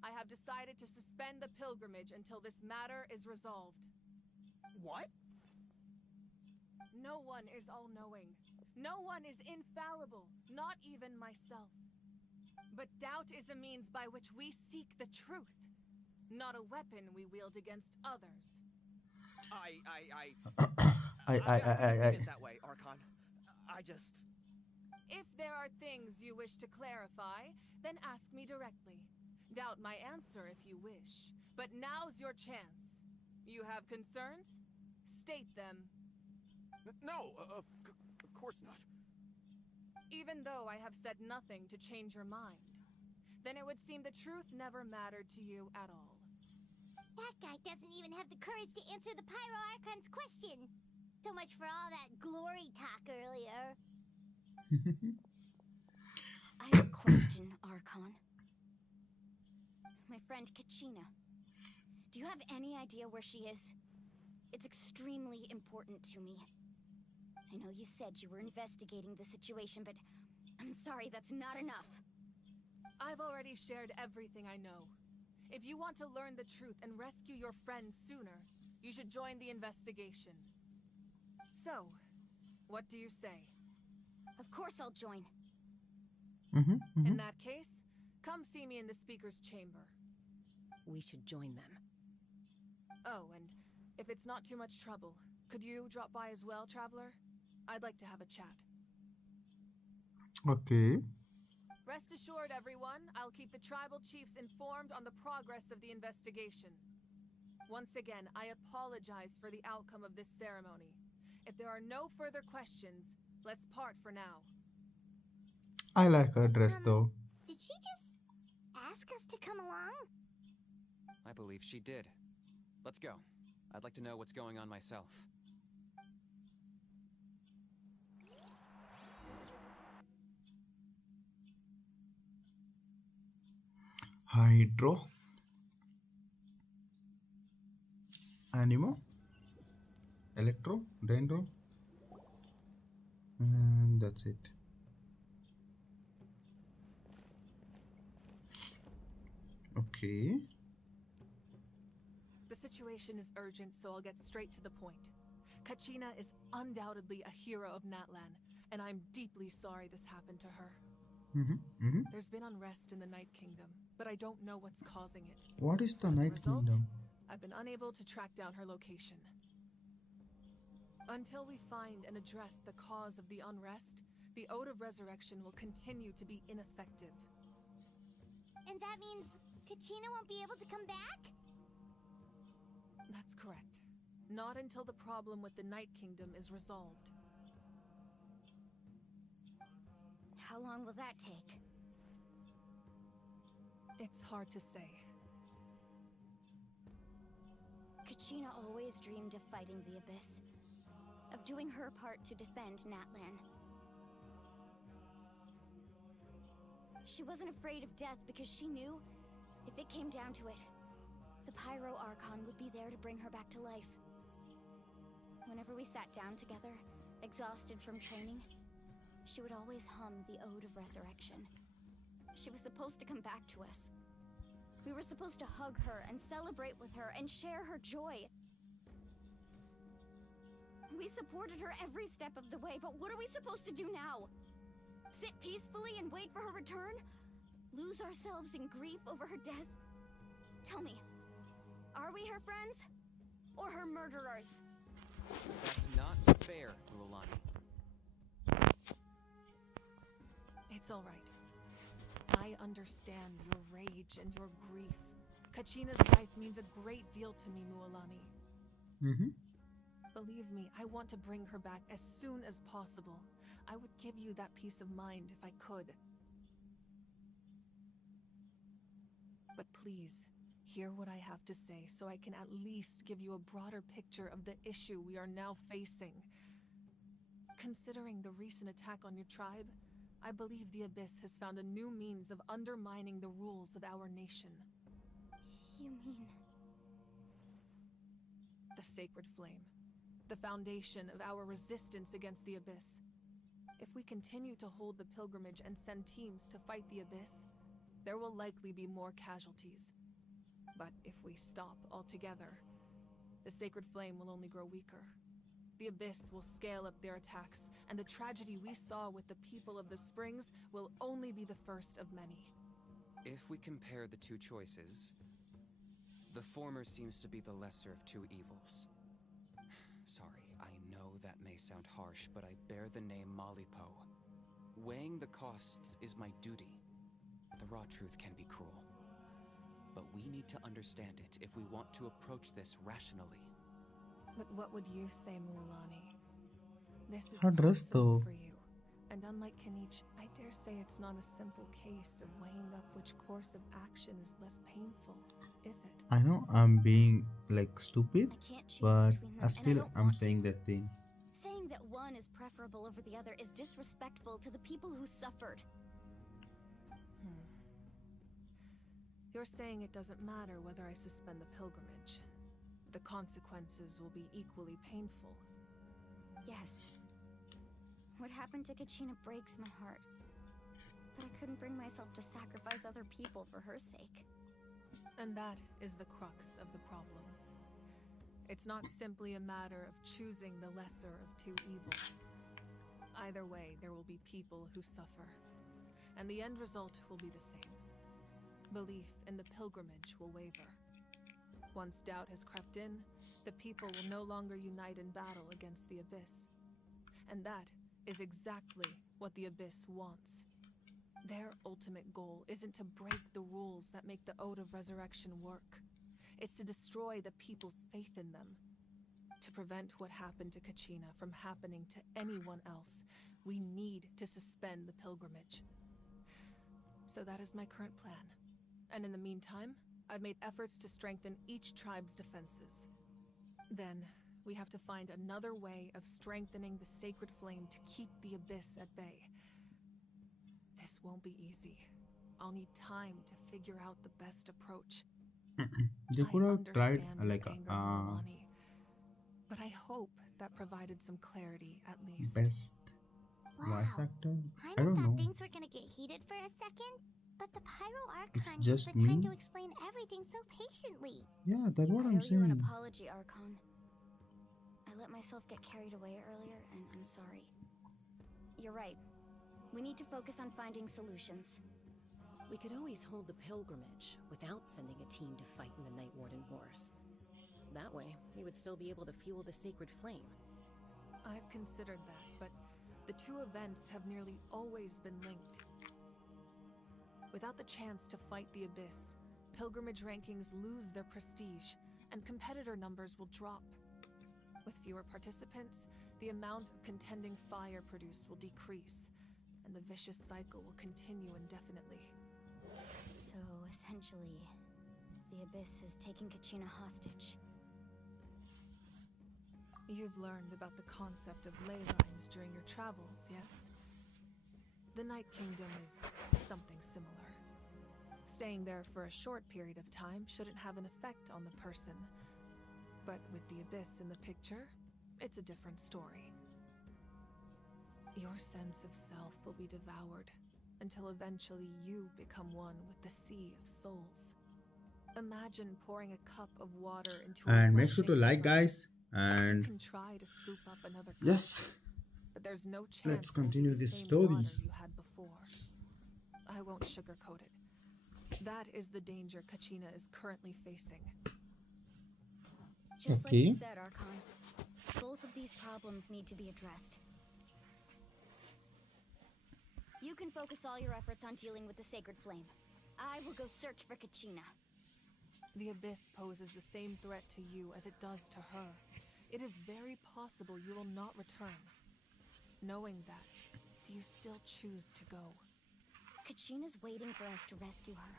I have decided to suspend the pilgrimage until this matter is resolved. What? No one is all-knowing. No one is infallible, not even myself. But doubt is a means by which we seek the truth, not a weapon we wield against others. I I didn't mean it that way, Archon. I just... If there are things you wish to clarify, then ask me directly. Doubt my answer if you wish. But now's your chance. You have concerns? State them. No, of course not. Even though I have said nothing to change your mind, then it would seem the truth never mattered to you at all. That guy doesn't even have the courage to answer the Pyro Archon's question. So much for all that glory talk earlier. I have a question, Archon. My friend Kachina. Do you have any idea where she is? It's extremely important to me. I know you said you were investigating the situation, but I'm sorry, that's not enough. I've already shared everything I know. If you want to learn the truth and rescue your friends sooner, you should join the investigation. So, what do you say? Of course I'll join. In that case, come see me in the speaker's chamber. We should join them. Oh, and if it's not too much trouble, could you drop by as well, Traveler? I'd like to have a chat. Okay. Rest assured, everyone, I'll keep the tribal chiefs informed on the progress of the investigation. Once again, I apologize for the outcome of this ceremony. If there are no further questions, let's part for now. I like her dress though. Did she just ask us to come along? I believe she did. Let's go. I'd like to know what's going on myself. Hydro. Animo. Electro. Dendro. And that's it. Okay. The situation is urgent, so I'll get straight to the point. Kachina is undoubtedly a hero of Natlan, and I'm deeply sorry this happened to her. There's been unrest in the Night Kingdom, but I don't know what's causing it. What is the As a Night result, Kingdom? I've been unable to track down her location. Until we find and address the cause of the unrest, the Ode of Resurrection will continue to be ineffective. And that means Kachina won't be able to come back? That's correct. Not until the problem with the Night Kingdom is resolved. How long will that take? It's hard to say. Kachina always dreamed of fighting the Abyss. Of doing her part to defend Natlan. She wasn't afraid of death because she knew, if it came down to it, the Pyro Archon would be there to bring her back to life. Whenever we sat down together, exhausted from training, she would always hum the Ode of Resurrection. She was supposed to come back to us. We were supposed to hug her and celebrate with her and share her joy. We supported her every step of the way, but what are we supposed to do now? Sit peacefully and wait for her return? Lose ourselves in grief over her death? Tell me, are we her friends? Or her murderers? That's not fair, Mualani. It's all right. I understand your rage and your grief. Kachina's life means a great deal to me, Mualani. Believe me, I want to bring her back as soon as possible. I would give you that peace of mind if I could. But please, hear what I have to say so I can at least give you a broader picture of the issue we are now facing. Considering the recent attack on your tribe, I believe the Abyss has found a new means of undermining the rules of our nation. You mean... The Sacred Flame. The foundation of our resistance against the Abyss. If we continue to hold the pilgrimage and send teams to fight the Abyss, there will likely be more casualties. But if we stop altogether, the Sacred Flame will only grow weaker. The Abyss will scale up their attacks, and the tragedy we saw with the people of the Springs will only be the first of many. If we compare the two choices, the former seems to be the lesser of two evils. Sorry, I know that may sound harsh, but I bear the name Malipo. Weighing the costs is my duty. The raw truth can be cruel. But we need to understand it if we want to approach this rationally. But what would you say, Mualani? This is Address personal though. for you. And unlike Kanich, I dare say it's not a simple case of weighing up which course of action is less painful, is it? I know I'm being like stupid, I can't choose but between them, and I still don't I'm want saying to. that thing. Saying that one is preferable over the other is disrespectful to the people who suffered. You're saying it doesn't matter whether I suspend the pilgrimage. The consequences will be equally painful. Yes. What happened to Kachina breaks my heart. But I couldn't bring myself to sacrifice other people for her sake. And that is the crux of the problem. It's not simply a matter of choosing the lesser of two evils. Either way, there will be people who suffer. And the end result will be the same. Belief in the pilgrimage will waver. Once doubt has crept in, the people will no longer unite in battle against the Abyss. And that is exactly what the Abyss wants. Their ultimate goal isn't to break the rules that make the Ode of Resurrection work. It's to destroy the people's faith in them. To prevent what happened to Kachina from happening to anyone else, we need to suspend the pilgrimage. So that is my current plan. And in the meantime, I've made efforts to strengthen each tribe's defenses. Then, we have to find another way of strengthening the Sacred Flame to keep the Abyss at bay. This won't be easy. I'll need time to figure out the best approach. They could have tried Understand like your anger, Mualani, but I hope that provided some clarity at least. best voice Wow. actor. I I don't thought know. things were gonna get heated for a second, but the Pyro Archon took just the time me? to explain everything so patiently. Yeah, that's what I I'm owe you an saying. apology, Archon. I let myself get carried away earlier, and I'm sorry. You're right. We need to focus on finding solutions. We could always hold the pilgrimage without sending a team to fight in the Night Warden Wars. That way, we would still be able to fuel the Sacred Flame. I've considered that, but the two events have nearly always been linked. Without the chance to fight the Abyss, pilgrimage rankings lose their prestige, and competitor numbers will drop. With fewer participants, the amount of contending fire produced will decrease, and the vicious cycle will continue indefinitely. So, essentially, the Abyss is taking Kachina hostage. You've learned about the concept of ley lines during your travels, yes? The Night Kingdom is something similar. Staying there for a short period of time shouldn't have an effect on the person. But with the Abyss in the picture, it's a different story. Your sense of self will be devoured, until eventually you become one with the Sea of Souls. Imagine pouring a cup of water into And a make sure to rushing like, river. guys. You And can try to scoop up another cup, yes, but there's no chance let's it will be continue the this same story. water you had before. I won't sugarcoat it. That is the danger Kachina is currently facing. Just like you said, Archon. Both of these problems need to be addressed. You can focus all your efforts on dealing with the Sacred Flame. I will go search for Kachina. The Abyss poses the same threat to you as it does to her. It is very possible you will not return. Knowing that, do you still choose to go? Kachina's waiting for us to rescue her.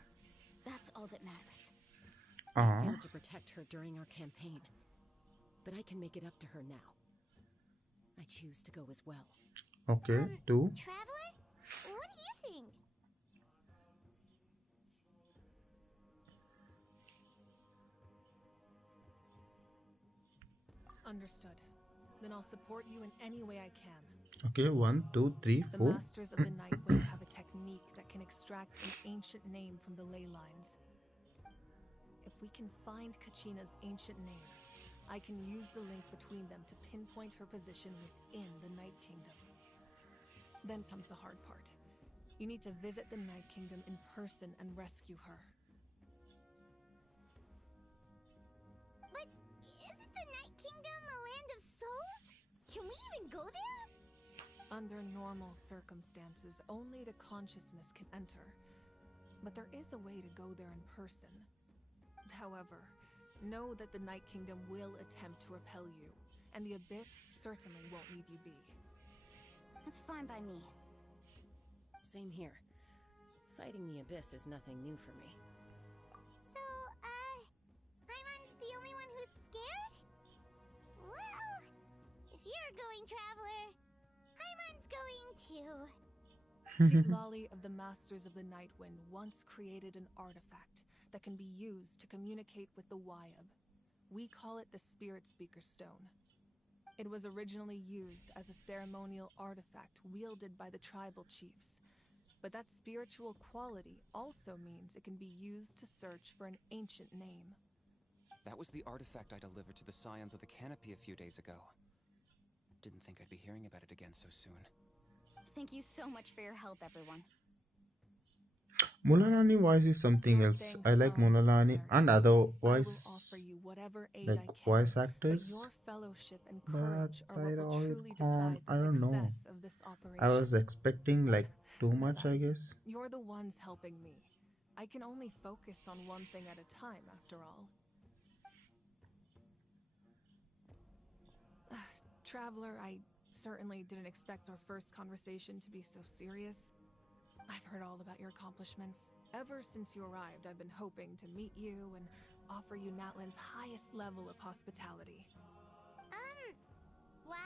That's all that matters. I failed to protect her during our campaign, but I can make it up to her now. I choose to go as well. Okay, two. Traveler? What do you think? Understood. Then I'll support you in any way I can. Okay, 1, 2, 3, The 4. Masters of the Nightwind have a technique that can extract an ancient name from the ley lines. If we can find Kachina's ancient name, I can use the link between them to pinpoint her position within the Night Kingdom. Then comes the hard part. You need to visit the Night Kingdom in person and rescue her. But isn't the Night Kingdom a land of souls? Can we even go there? Under normal circumstances, only the consciousness can enter. But there is a way to go there in person. However, know that the Night Kingdom will attempt to repel you, and the Abyss certainly won't leave you be. That's fine by me. Same here. Fighting the Abyss is nothing new for me. So, Paimon's the only one who's scared? Well, if you're going, Traveler, Paimon's going too. Siglali of the Masters of the Nightwind once created an artifact that can be used to communicate with the Wyab. We call it the Spirit Speaker Stone. It was originally used as a ceremonial artifact wielded by the tribal chiefs. But that spiritual quality also means it can be used to search for an ancient name. That was the artifact I delivered to the Scions of the Canopy a few days ago. Didn't think I'd be hearing about it again so soon. Thank you so much for your help, everyone. Mulalani voice is something else. I like Mulalani and other voice, like voice actors. But I don't know. I was expecting like too much, I guess. You're the ones helping me. I can only focus on one thing at a time, after all. Traveler, I certainly didn't expect our first conversation to be so serious. I've heard all about your accomplishments. Ever since you arrived, I've been hoping to meet you and offer you Natlan's highest level of hospitality. Why?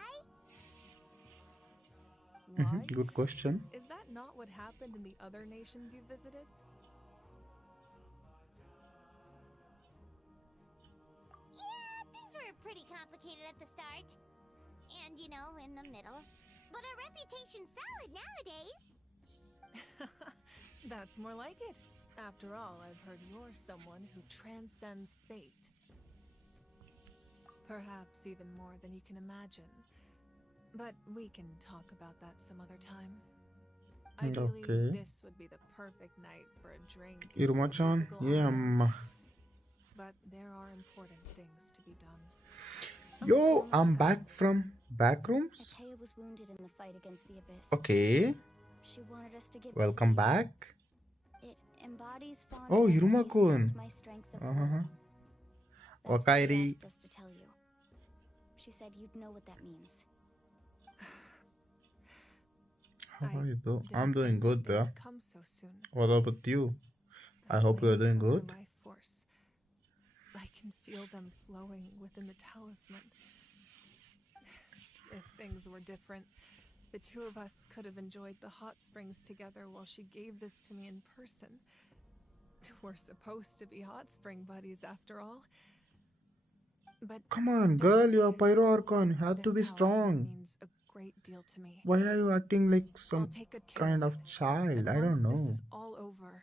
Why? Good question. Is that not what happened in the other nations you visited? Yeah, things were pretty complicated at the start. And, you know, in the middle. But our reputation's solid nowadays. That's more like it. After all, I've heard you're someone who transcends fate. Perhaps even more than you can imagine. But we can talk about that some other time. Ideally, Okay. this would be the perfect night for a drink. and some Iruma-chan, physical yeah. honors. But there are important things to be done. Yo, I'm back from backrooms. Ataya was wounded in the fight against the Abyss. Okay. She wanted us to give Welcome this to you. back. It embodies fond Oh, memories Hiruma-kun. and my strength of will. That's what she Wakairi. asked us to tell you. She said you'd know what that means. How are you though? Didn't I'm doing good, understand bro. it come so soon. What about you? I hope you're doing Flames are good. my force. I can feel them flowing within the talisman. If things were different, the two of us could have enjoyed the hot springs together while she gave this to me in person. We're supposed to be hot spring buddies after all. But Come on, girl, you are Pyro Archon. You have to be strong. means a great deal to me. Why are you acting like some I'll take good care kind of of it. child? And I don't once know. this is all over,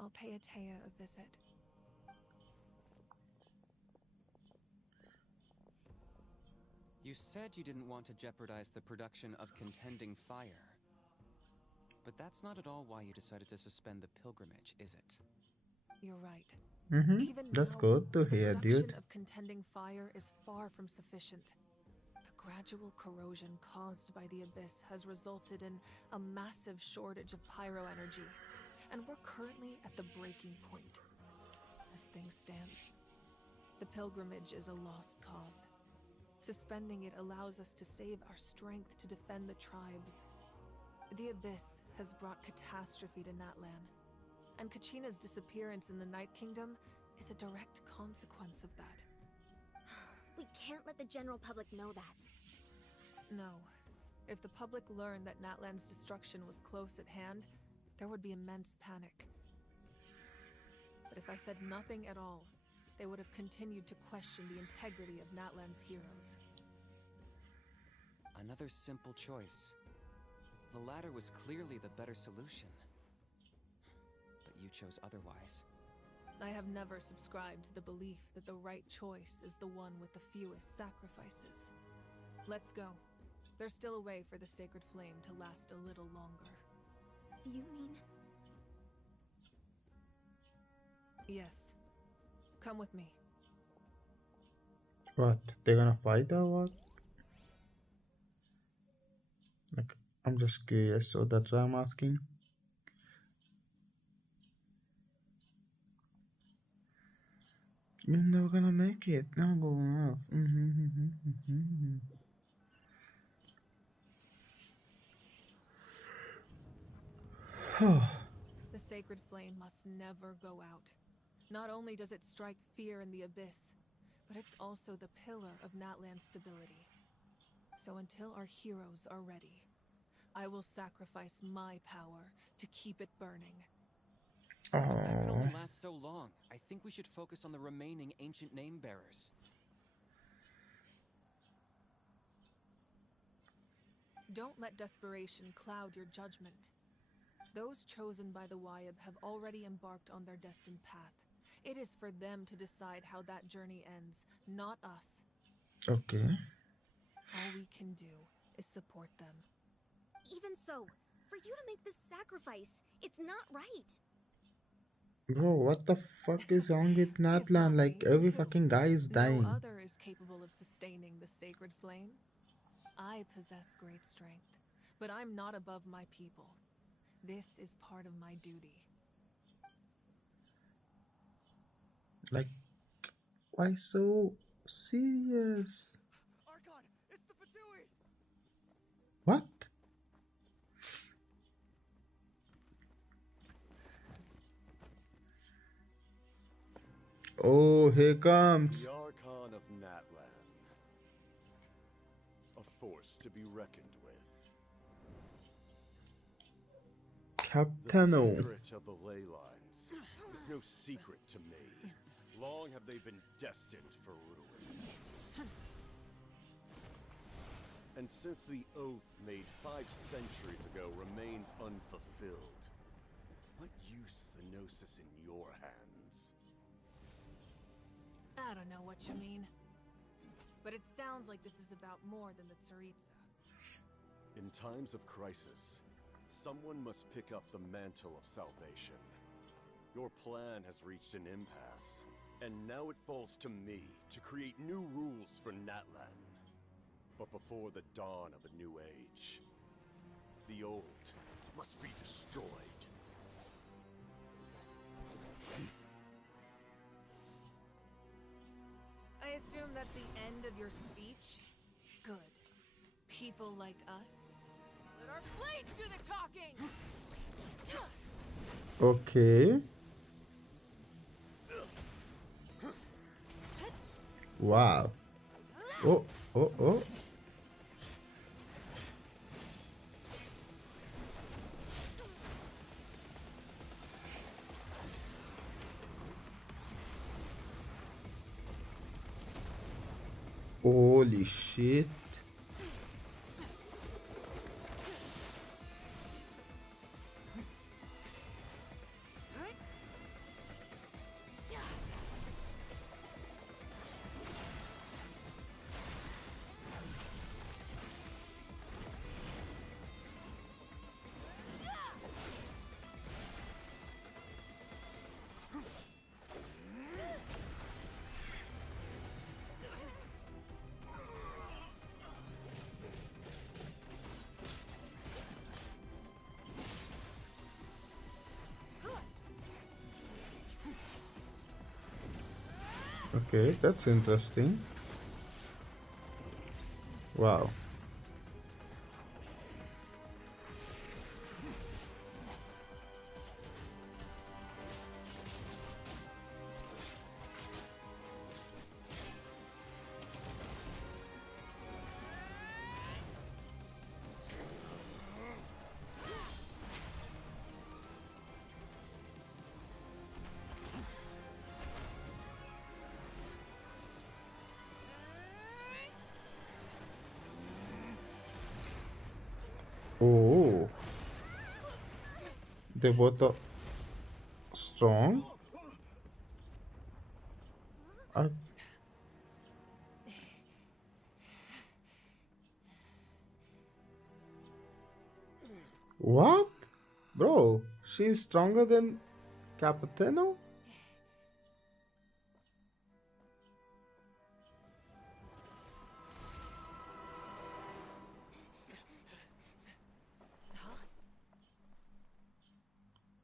I'll pay Ataya a visit. You said you didn't want to jeopardize the production of contending fire. But that's not at all why you decided to suspend the pilgrimage, is it? You're right. Mm-hmm. Even That's now, good to the hear, production dude. of contending fire is far from sufficient. The gradual corrosion caused by the abyss has resulted in a massive shortage of pyro energy, and we're currently at the breaking point. As things stand, the pilgrimage is a lost cause. Suspending it allows us to save our strength to defend the tribes. The abyss has brought catastrophe to Natlan, and Kachina's disappearance in the Night Kingdom is a direct consequence of that. We can't let the general public know that. No. If the public learned that Natlan's destruction was close at hand, there would be immense panic. But if I said nothing at all, they would have continued to question the integrity of Natlan's heroes. Another simple choice. The latter was clearly the better solution. But you chose otherwise. I have never subscribed to the belief that the right choice is the one with the fewest sacrifices. Let's go. There's still a way for the sacred flame to last a little longer. You mean? Yes. Come with me. What? They're gonna fight or what? Like, I'm just curious, so that's why I'm asking. You're never gonna make it. Now go off. The sacred flame must never go out. Not only does it strike fear in the abyss, but it's also the pillar of Natlan's stability. So until our heroes are ready, I will sacrifice my power to keep it burning. But that could Oh, only last so long. I think we should focus on the remaining ancient name bearers. Don't let desperation cloud your judgment. Those chosen by the Wyeb have already embarked on their destined path. It is for them to decide how that journey ends, not us. okay. All we can do is support them. Even so, for you to make this sacrifice, it's not right. Bro, what the fuck is wrong with Natlan? Like, every fucking guy is No dying. other is capable of sustaining the sacred flame. I possess great strength, but I'm not above my people. This is part of my duty. Like, why so serious? Archon, it's the Fatui! What? Oh, here comes. The Archon of Natlan. A force to be reckoned with. Captaino. The secret of the ley lines is no secret to me. Long have they been destined for ruin. And since the oath made 5 centuries ago remains unfulfilled, what use is the Gnosis in your hands? I don't know what you mean. But it sounds like this is about more than the Tsaritsa. In times of crisis, someone must pick up the mantle of salvation. Your plan has reached an impasse, and now it falls to me to create new rules for Natlan. But before the dawn of a new age, the old must be destroyed. I assume that's the end of your speech? Good. People like us. Let our blades do the talking! Okay. Wow. Oh, oh, oh. Holy shit. Okay, that's interesting. Wow. Oh, they both are strong. I, what? Bro, she's stronger than Capitano?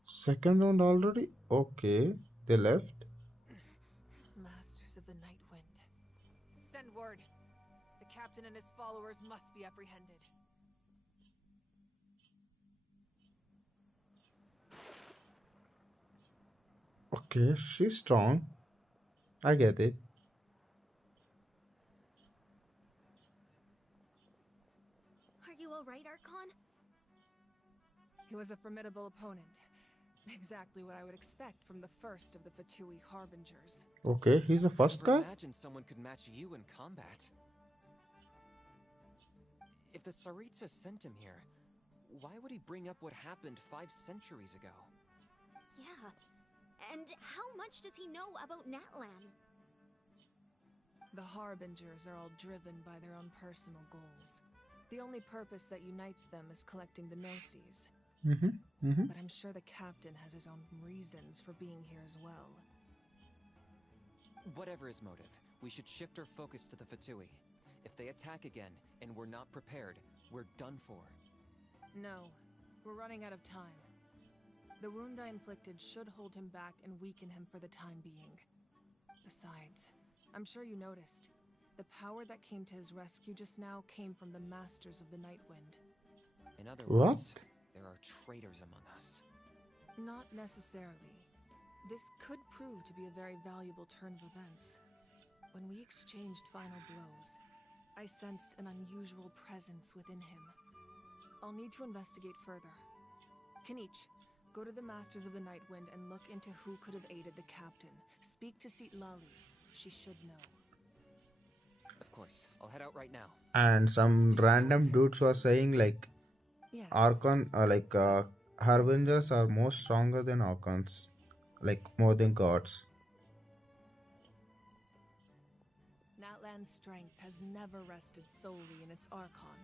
Second round already? Okay, they left. Masters of the Night Wind. Send word. The captain and his followers must be apprehended. Okay, she's strong. I get it. Are you alright, Archon? He was a formidable opponent. Exactly what I would expect from the first of the Fatui Harbingers. Okay, he's the first Never guy? imagined someone could match you in combat. If the Tsaritsa sent him here, why would he bring up what happened 5 centuries ago? Yeah. And how much does he know about Natlan? The Harbingers are all driven by their own personal goals. The only purpose that unites them is collecting the Gnosis. But I'm sure the captain has his own reasons for being here as well. Whatever his motive, we should shift our focus to the Fatui. If they attack again, and we're not prepared, we're done for. No, we're running out of time. The wound I inflicted should hold him back and weaken him for the time being. Besides, I'm sure you noticed, the power that came to his rescue just now came from the Masters of the Night Wind. In other What? words, there are traitors among us. Not necessarily. This could prove to be a very valuable turn of events. When we exchanged final blows, I sensed an unusual presence within him. I'll need to investigate further. Kanich, go to the Masters of the Night Wind and look into who could have aided the captain. Speak to Lali. She should know. Of course, I'll head out right now. And some random dudes were saying like Yes. Archon, Harbingers are more stronger than Archons, like more than gods. Natlan's strength has never rested solely in its archon.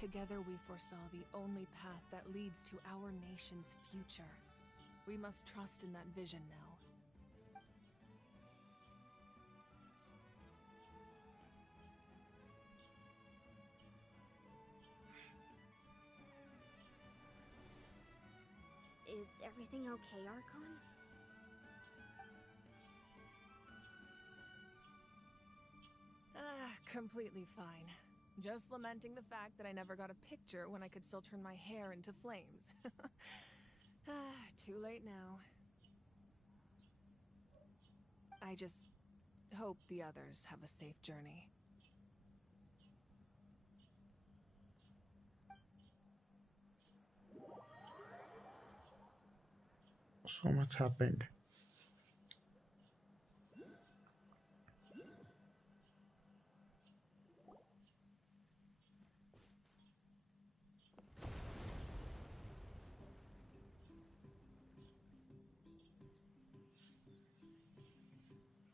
Together we foresaw the only path that leads to our nation's future. We must trust in that vision now. Is everything okay, Archon? Completely fine. Just lamenting the fact that I never got a picture when I could still turn my hair into flames. Too late now. I just hope the others have a safe journey. So much happened.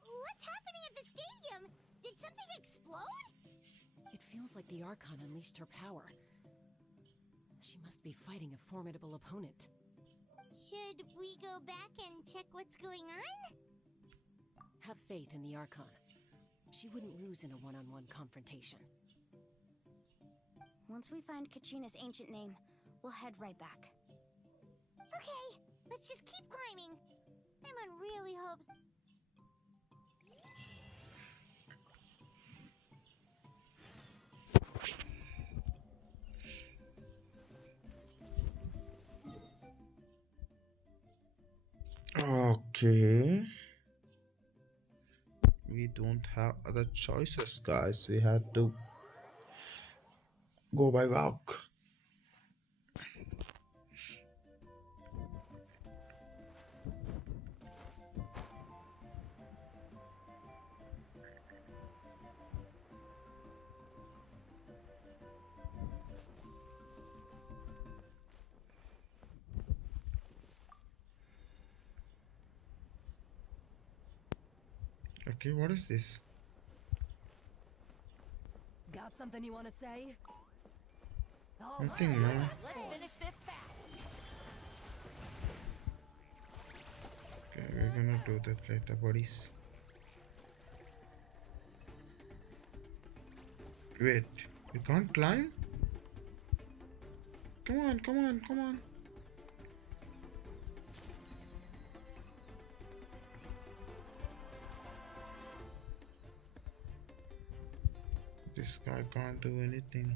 What's happening at the stadium? Did something explode? It feels like the Archon unleashed her power. She must be fighting a formidable opponent. Should we go back and check what's going on? Have faith in the Archon. She wouldn't lose in a one-on-one confrontation. Once we find Kachina's ancient name, We'll head right back. Okay, let's just keep climbing. Paimon really hopes... Okay. We don't have other choices, guys. We had to go by walk. Okay, what is this? Got something you want to say? Nothing, man. Let's finish this fast. Okay, we're gonna do that later, buddies. Wait, we can't climb? Come on, come on, come on. This guy can't do anything.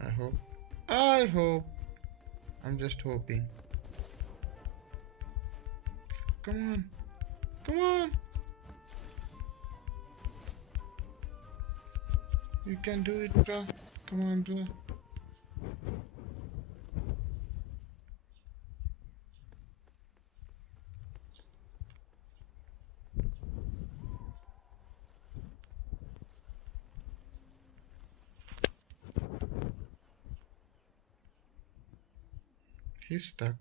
I hope. I'm just hoping. Come on. Come on. You can do it, bro. Come on, bro. He's stuck.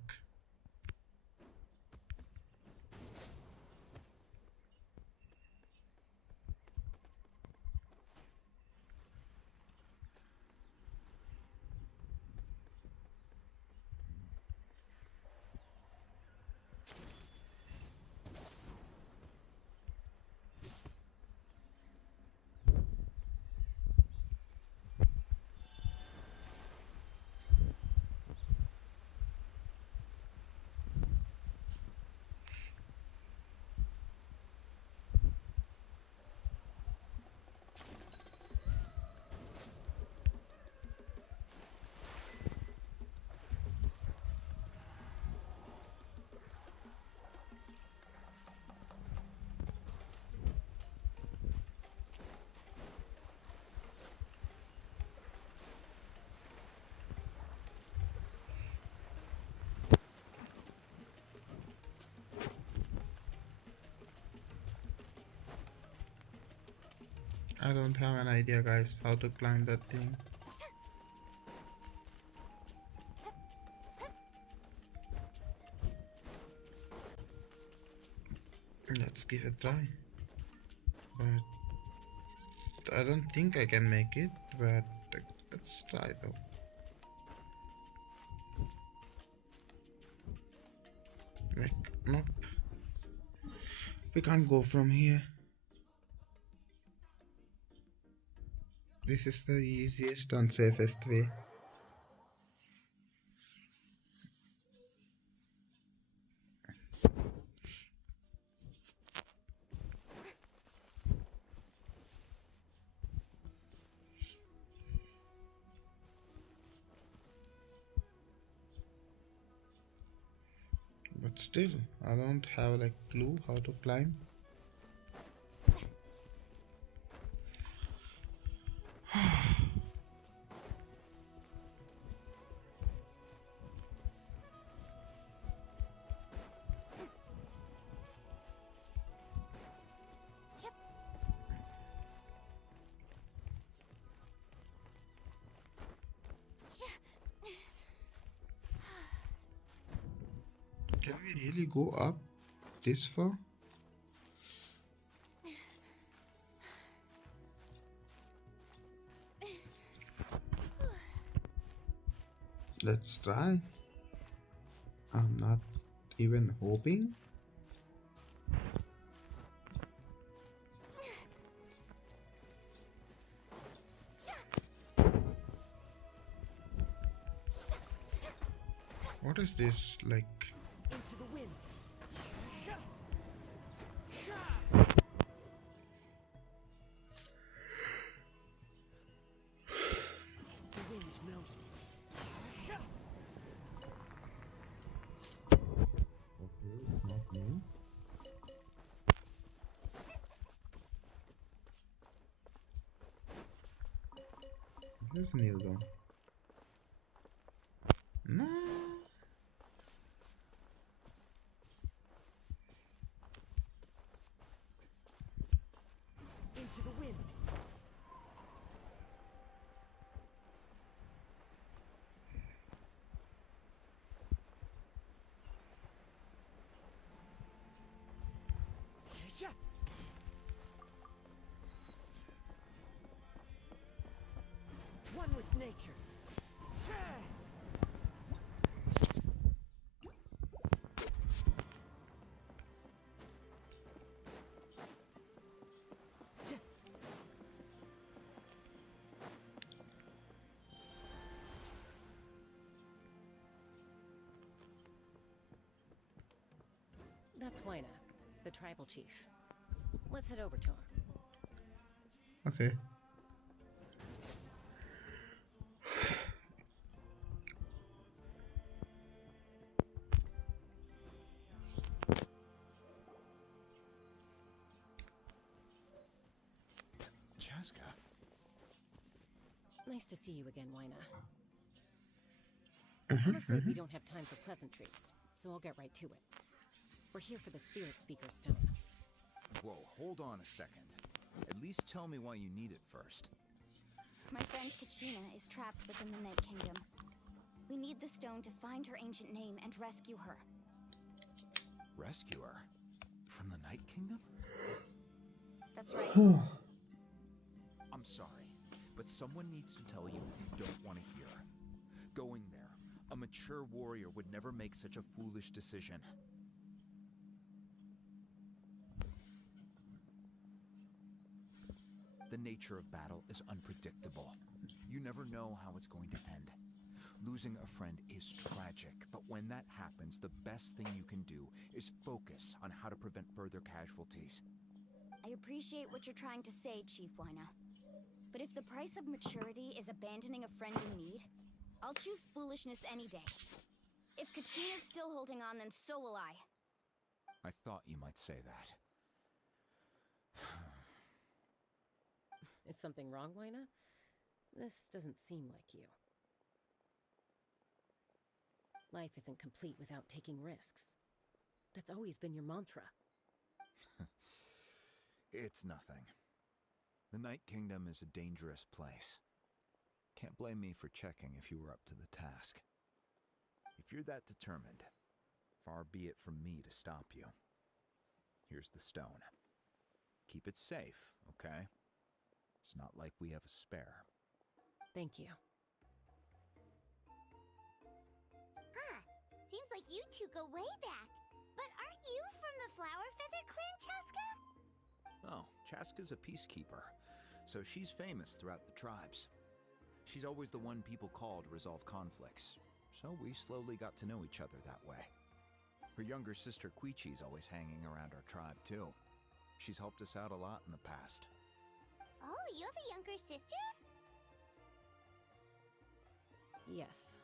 I don't have an idea, guys, how to climb that thing. Let's give it a try. But I don't think I can make it, but let's try though. Nope. We can't go from here. This is the easiest and safest way. But still, I don't have like clue how to climb. Can we really go up this far? Let's try. I'm not even hoping. What is this like? Into the wind. The wind knows me. Okay, it's not new. This is new though. No. Into the wind. One with nature. That's Wyna, the tribal chief. Let's head over to him. Okay. Chaska. Nice to see you again, Wyna. I'm afraid we don't have time for pleasantries, so I'll get right to it. We're here for the Spirit Speaker Stone. Whoa, hold on a second. At least tell me why you need it first. My friend Kachina is trapped within the Night Kingdom. We need the stone to find her ancient name and rescue her. Rescue her? From the Night Kingdom? That's right. I'm sorry, but someone needs to tell you what you don't want to hear. Going there, a mature warrior would never make such a foolish decision. The nature of battle is unpredictable. You never know how it's going to end. Losing a friend is tragic, but when that happens, the best thing you can do is focus on how to prevent further casualties. I appreciate what you're trying to say, Chief Wyna. But if the price of maturity is abandoning a friend in need, I'll choose foolishness any day. If Kachina's still holding on, then so will I. I thought you might say that. Is something wrong, Wyna? This doesn't seem like you. Life isn't complete without taking risks. That's always been your mantra. It's nothing. The Night Kingdom is a dangerous place. Can't blame me for checking if you were up to the task. If you're that determined, far be it from me to stop you. Here's the stone. Keep it safe, okay? It's not like we have a spare. Thank you. Huh. Seems like you two go way back. But aren't you from the Flower Feather Clan, Chaska? Oh, Chaska's a peacekeeper, so she's famous throughout the tribes. She's always the one people call to resolve conflicts, so we slowly got to know each other that way. Her younger sister Quichi's always hanging around our tribe, too. She's helped us out a lot in the past. Oh, you have a younger sister? Yes,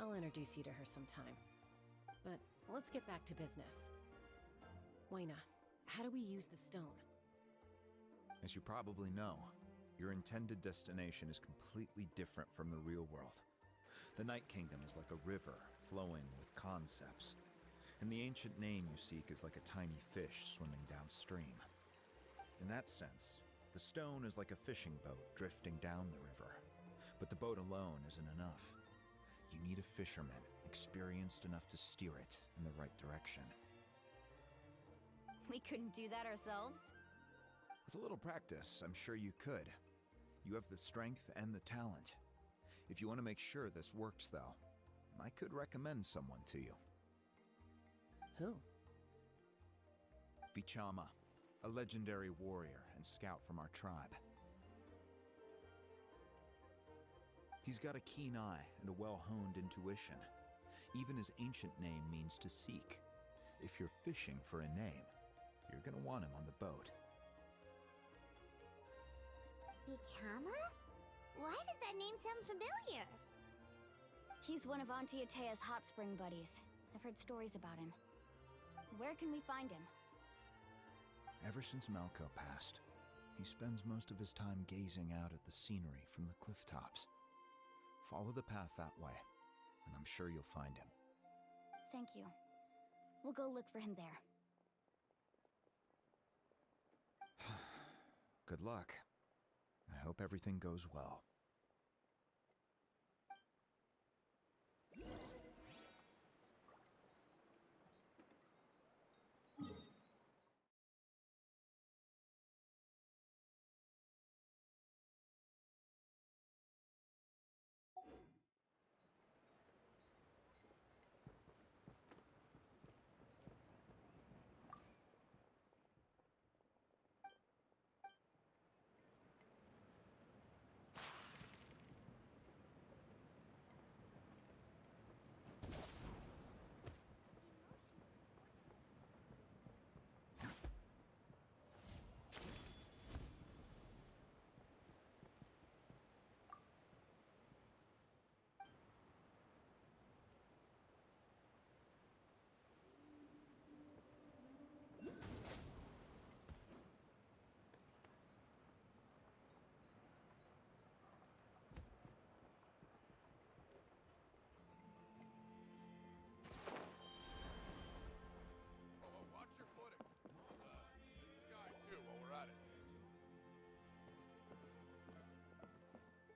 I'll introduce you to her sometime. But let's get back to business. Wyna, how do we use the stone? As you probably know, your intended destination is completely different from the real world. The Night Kingdom is like a river flowing with concepts, and the ancient name you seek is like a tiny fish swimming downstream. In that sense, the stone is like a fishing boat drifting down the river, but the boat alone isn't enough. You need a fisherman experienced enough to steer it in the right direction. We couldn't do that ourselves? With a little practice, I'm sure you could. You have the strength and the talent. If you want to make sure this works, though, I could recommend someone to you. Who? V.5.0, a legendary warrior and scout from our tribe. He's got a keen eye and a well-honed intuition. Even his ancient name means to seek. If you're fishing for a name, you're gonna want him on the boat. V.5.0? Why does that name sound familiar? He's one of Auntie Atea's hot spring buddies. I've heard stories about him. Where can we find him? Ever since Malco passed, he spends most of his time gazing out at the scenery from the cliff tops. Follow the path that way, and I'm sure you'll find him. Thank you. We'll go look for him there. Good luck. I hope everything goes well.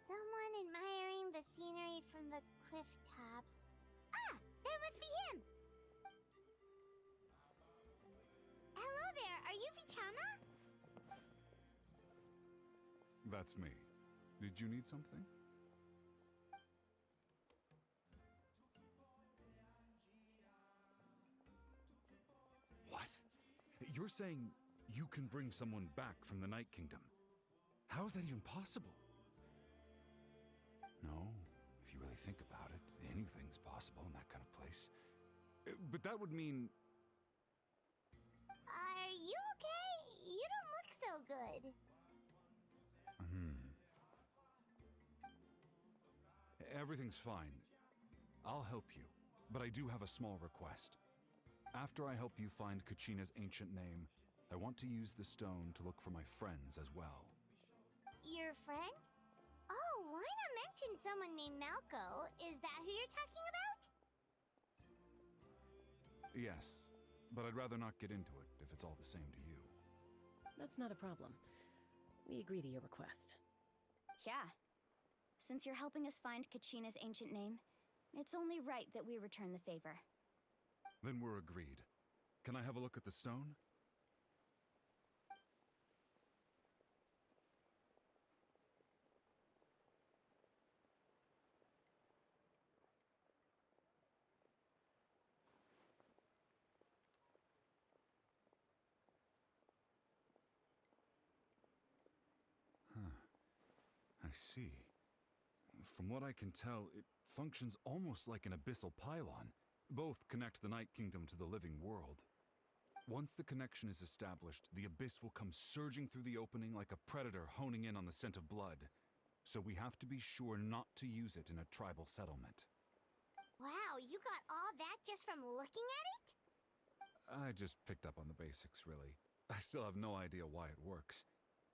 Someone admiring the scenery from the cliff tops. Ah! That must be him! Hello there, are you V.5.0? That's me. Did you need something? What? You're saying you can bring someone back from the Night Kingdom? How is that even possible? No, if you really think about it, anything's possible in that kind of place. But that would mean... Are you okay? You don't look so good. Everything's fine. I'll help you, but I do have a small request. After I help you find Kachina's ancient name, I want to use the stone to look for my friends as well. Your friend? Oh, why not mention someone named Malco? Is that who you're talking about? Yes, but I'd rather not get into it if it's all the same to you. That's not a problem. We agree to your request. Yeah. Since you're helping us find Kachina's ancient name, it's only right that we return the favor. Then we're agreed. Can I have a look at the stone? I see. From what I can tell, it functions almost like an abyssal pylon. Both connect the Night Kingdom to the living world. Once the connection is established, the abyss will come surging through the opening like a predator honing in on the scent of blood. So we have to be sure not to use it in a tribal settlement. Wow, you got all that just from looking at it? I just picked up on the basics, really. I still have no idea why it works.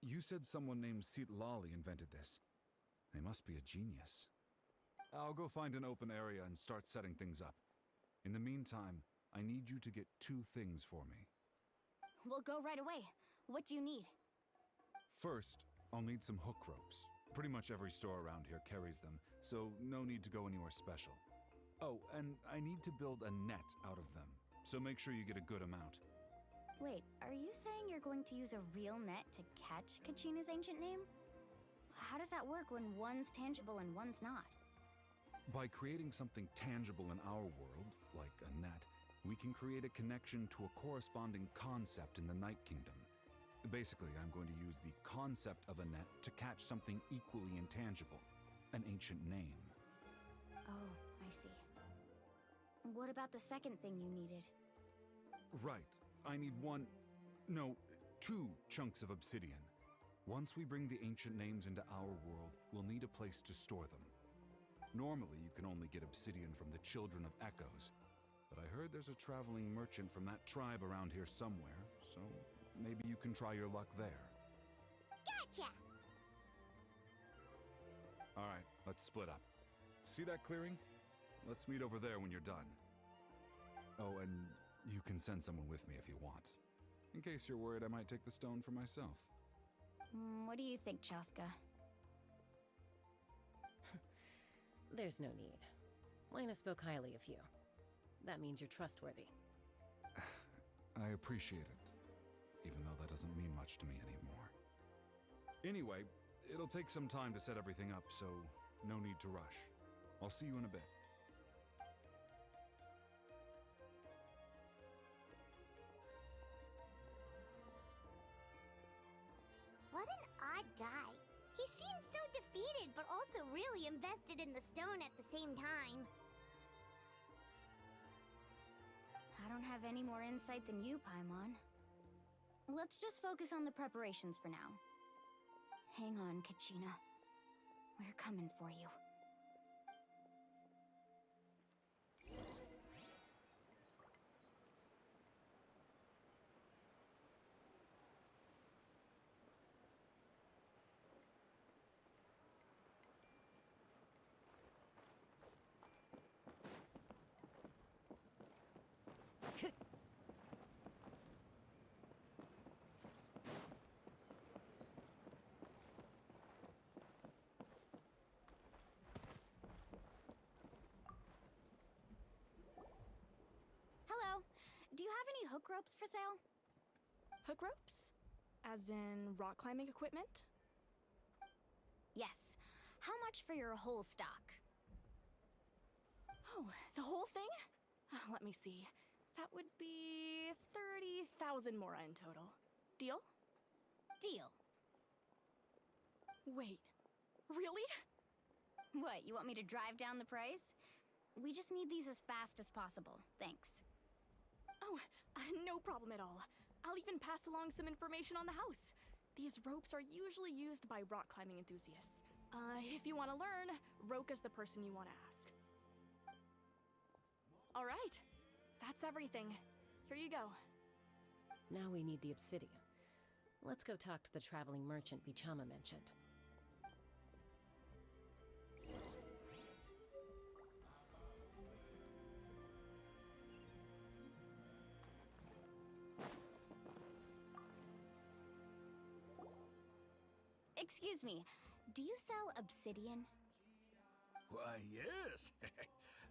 You said someone named Lali invented this. They must be a genius. I'll go find an open area and start setting things up. In the meantime, I need you to get 2 things for me. We'll go right away. What do you need? First, I'll need some hook ropes. Pretty much every store around here carries them, so no need to go anywhere special. Oh, and I need to build a net out of them, so make sure you get a good amount. Wait, are you saying you're going to use a real net to catch Kachina's ancient name? How does that work when one's tangible and one's not? By creating something tangible in our world, like a net, we can create a connection to a corresponding concept in the Night Kingdom. Basically, I'm going to use the concept of a net to catch something equally intangible, an ancient name. Oh, I see. What about the second thing you needed? Right. I need two chunks of obsidian. Once we bring the ancient names into our world, we'll need a place to store them. Normally, you can only get obsidian from the Children of Echoes, but I heard there's a traveling merchant from that tribe around here somewhere, so maybe you can try your luck there. Gotcha! Alright, let's split up. See that clearing? Let's meet over there when you're done. Oh, and you can send someone with me if you want. In case you're worried I might take the stone for myself. What do you think, Chaska? There's no need. Wayna spoke highly of you. That means you're trustworthy. I appreciate it, even though that doesn't mean much to me anymore. Anyway, it'll take some time to set everything up, so no need to rush. I'll see you in a bit. What an odd guy. He seems so defeated, but also really invested in the stone at the same time. I don't have any more insight than you, Paimon. Let's just focus on the preparations for now. Hang on, Kachina. We're coming for you. Hello. Do you have any hook ropes for sale? Hook ropes? As in rock climbing equipment? Yes. How much for your whole stock? Oh, the whole thing? Let me see. That would be 30,000 mora in total. Deal? Deal. Wait, really? What, you want me to drive down the price? We just need these as fast as possible. Thanks. Oh, no problem at all. I'll even pass along some information on the house. These ropes are usually used by rock climbing enthusiasts. If you want to learn, Roka's the person you want to ask. All right, that's everything. Here you go. Now we need the obsidian. Let's go talk to the traveling merchant Bichama mentioned. Excuse me, do you sell obsidian? Why, yes.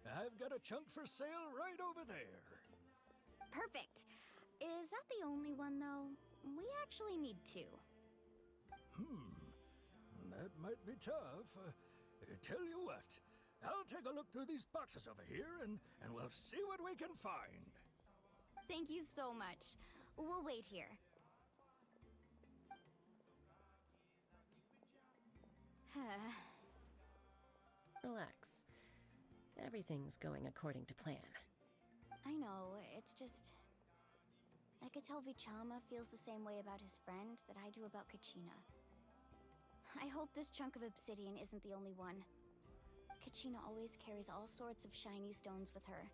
I've got a chunk for sale right over there. Perfect. Is that the only one, though? We actually need two. That might be tough. Tell you what, I'll take a look through these boxes over here and we'll see what we can find. Thank you so much. We'll wait here. Relax. Everything's going according to plan. I know, it's just... I could tell Vichama feels the same way about his friend that I do about Kachina. I hope this chunk of obsidian isn't the only one. Kachina always carries all sorts of shiny stones with her.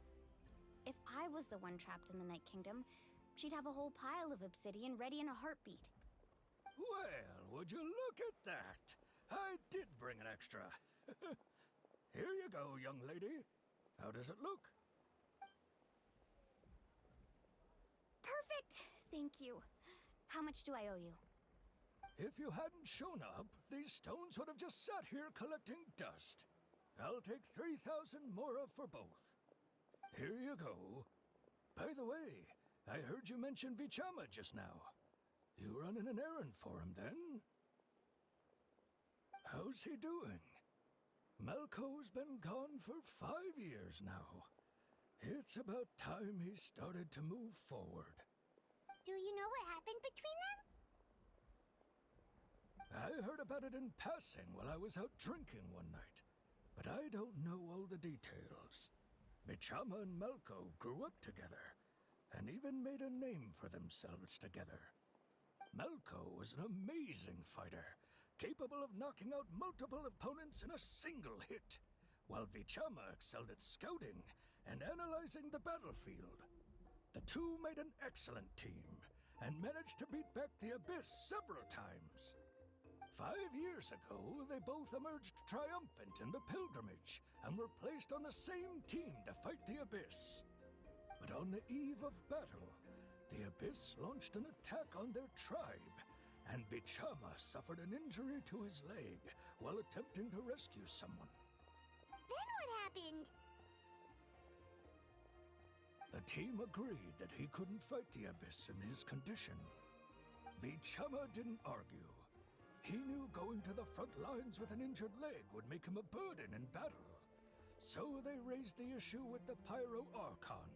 If I was the one trapped in the Night Kingdom, she'd have a whole pile of obsidian ready in a heartbeat. Well, would you look at that? I did bring an extra. Here you go, young lady. How does it look? Perfect! Thank you. How much do I owe you? If you hadn't shown up, these stones would have just sat here collecting dust. I'll take 3,000 mora for both. Here you go. By the way, I heard you mention Vichama just now. You running an errand for him, then? How's he doing? Malco's been gone for 5 years now. It's about time he started to move forward. Do you know what happened between them? I heard about it in passing while I was out drinking one night, but I don't know all the details. Bichama and Malko grew up together, and even made a name for themselves together. Malko was an amazing fighter, capable of knocking out multiple opponents in a single hit, while Vichama excelled at scouting and analyzing the battlefield. The two made an excellent team, and managed to beat back the Abyss several times. 5 years ago, they both emerged triumphant in the pilgrimage, and were placed on the same team to fight the Abyss. But on the eve of battle, the Abyss launched an attack on their tribe, and Bichama suffered an injury to his leg while attempting to rescue someone. Then what happened? The team agreed that he couldn't fight the Abyss in his condition. Bichama didn't argue. He knew going to the front lines with an injured leg would make him a burden in battle. So they raised the issue with the Pyro Archon,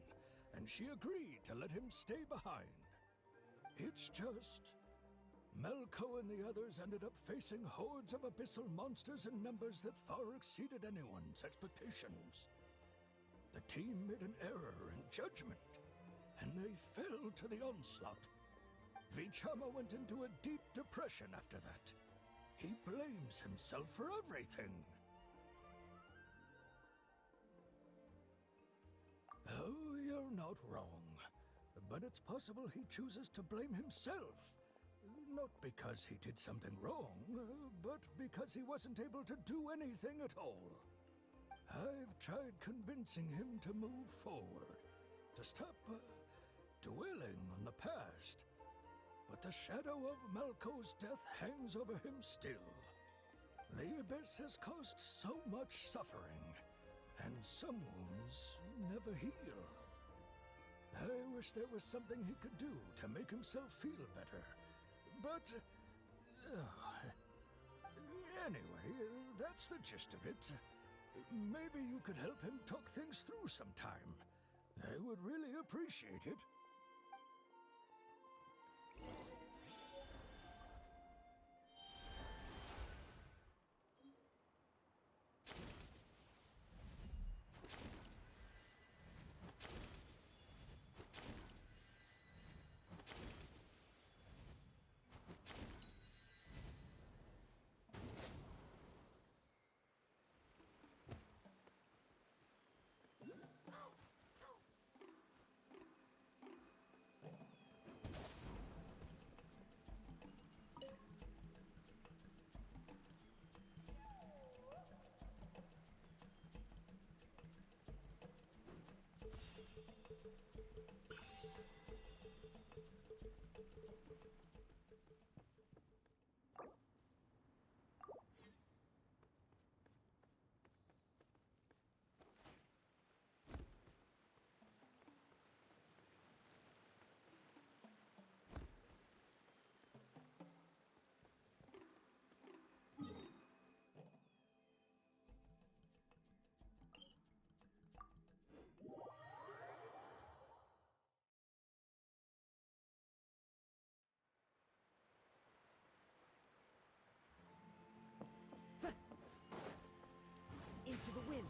and she agreed to let him stay behind. It's just... Malko and the others ended up facing hordes of abyssal monsters in numbers that far exceeded anyone's expectations. The team made an error in judgment, and they fell to the onslaught. Vichama went into a deep depression after that. He blames himself for everything. Oh, you're not wrong. But it's possible he chooses to blame himself. Not because he did something wrong, but because he wasn't able to do anything at all. I've tried convincing him to move forward, to stop dwelling on the past. But the shadow of Malko's death hangs over him still. The Abyss has caused so much suffering, and some wounds never heal. I wish there was something he could do to make himself feel better. But... anyway, that's the gist of it. Maybe you could help him talk things through sometime. I would really appreciate it. Into the wind.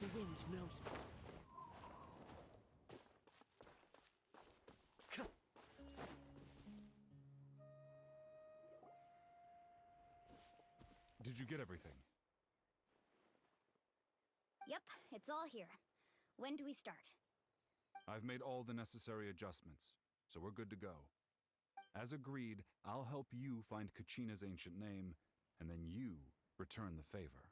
The wind knows me. Did you get everything? Yep, it's all here. When do we start? I've made all the necessary adjustments, so we're good to go. As agreed, I'll help you find Kachina's ancient name, and then you return the favor.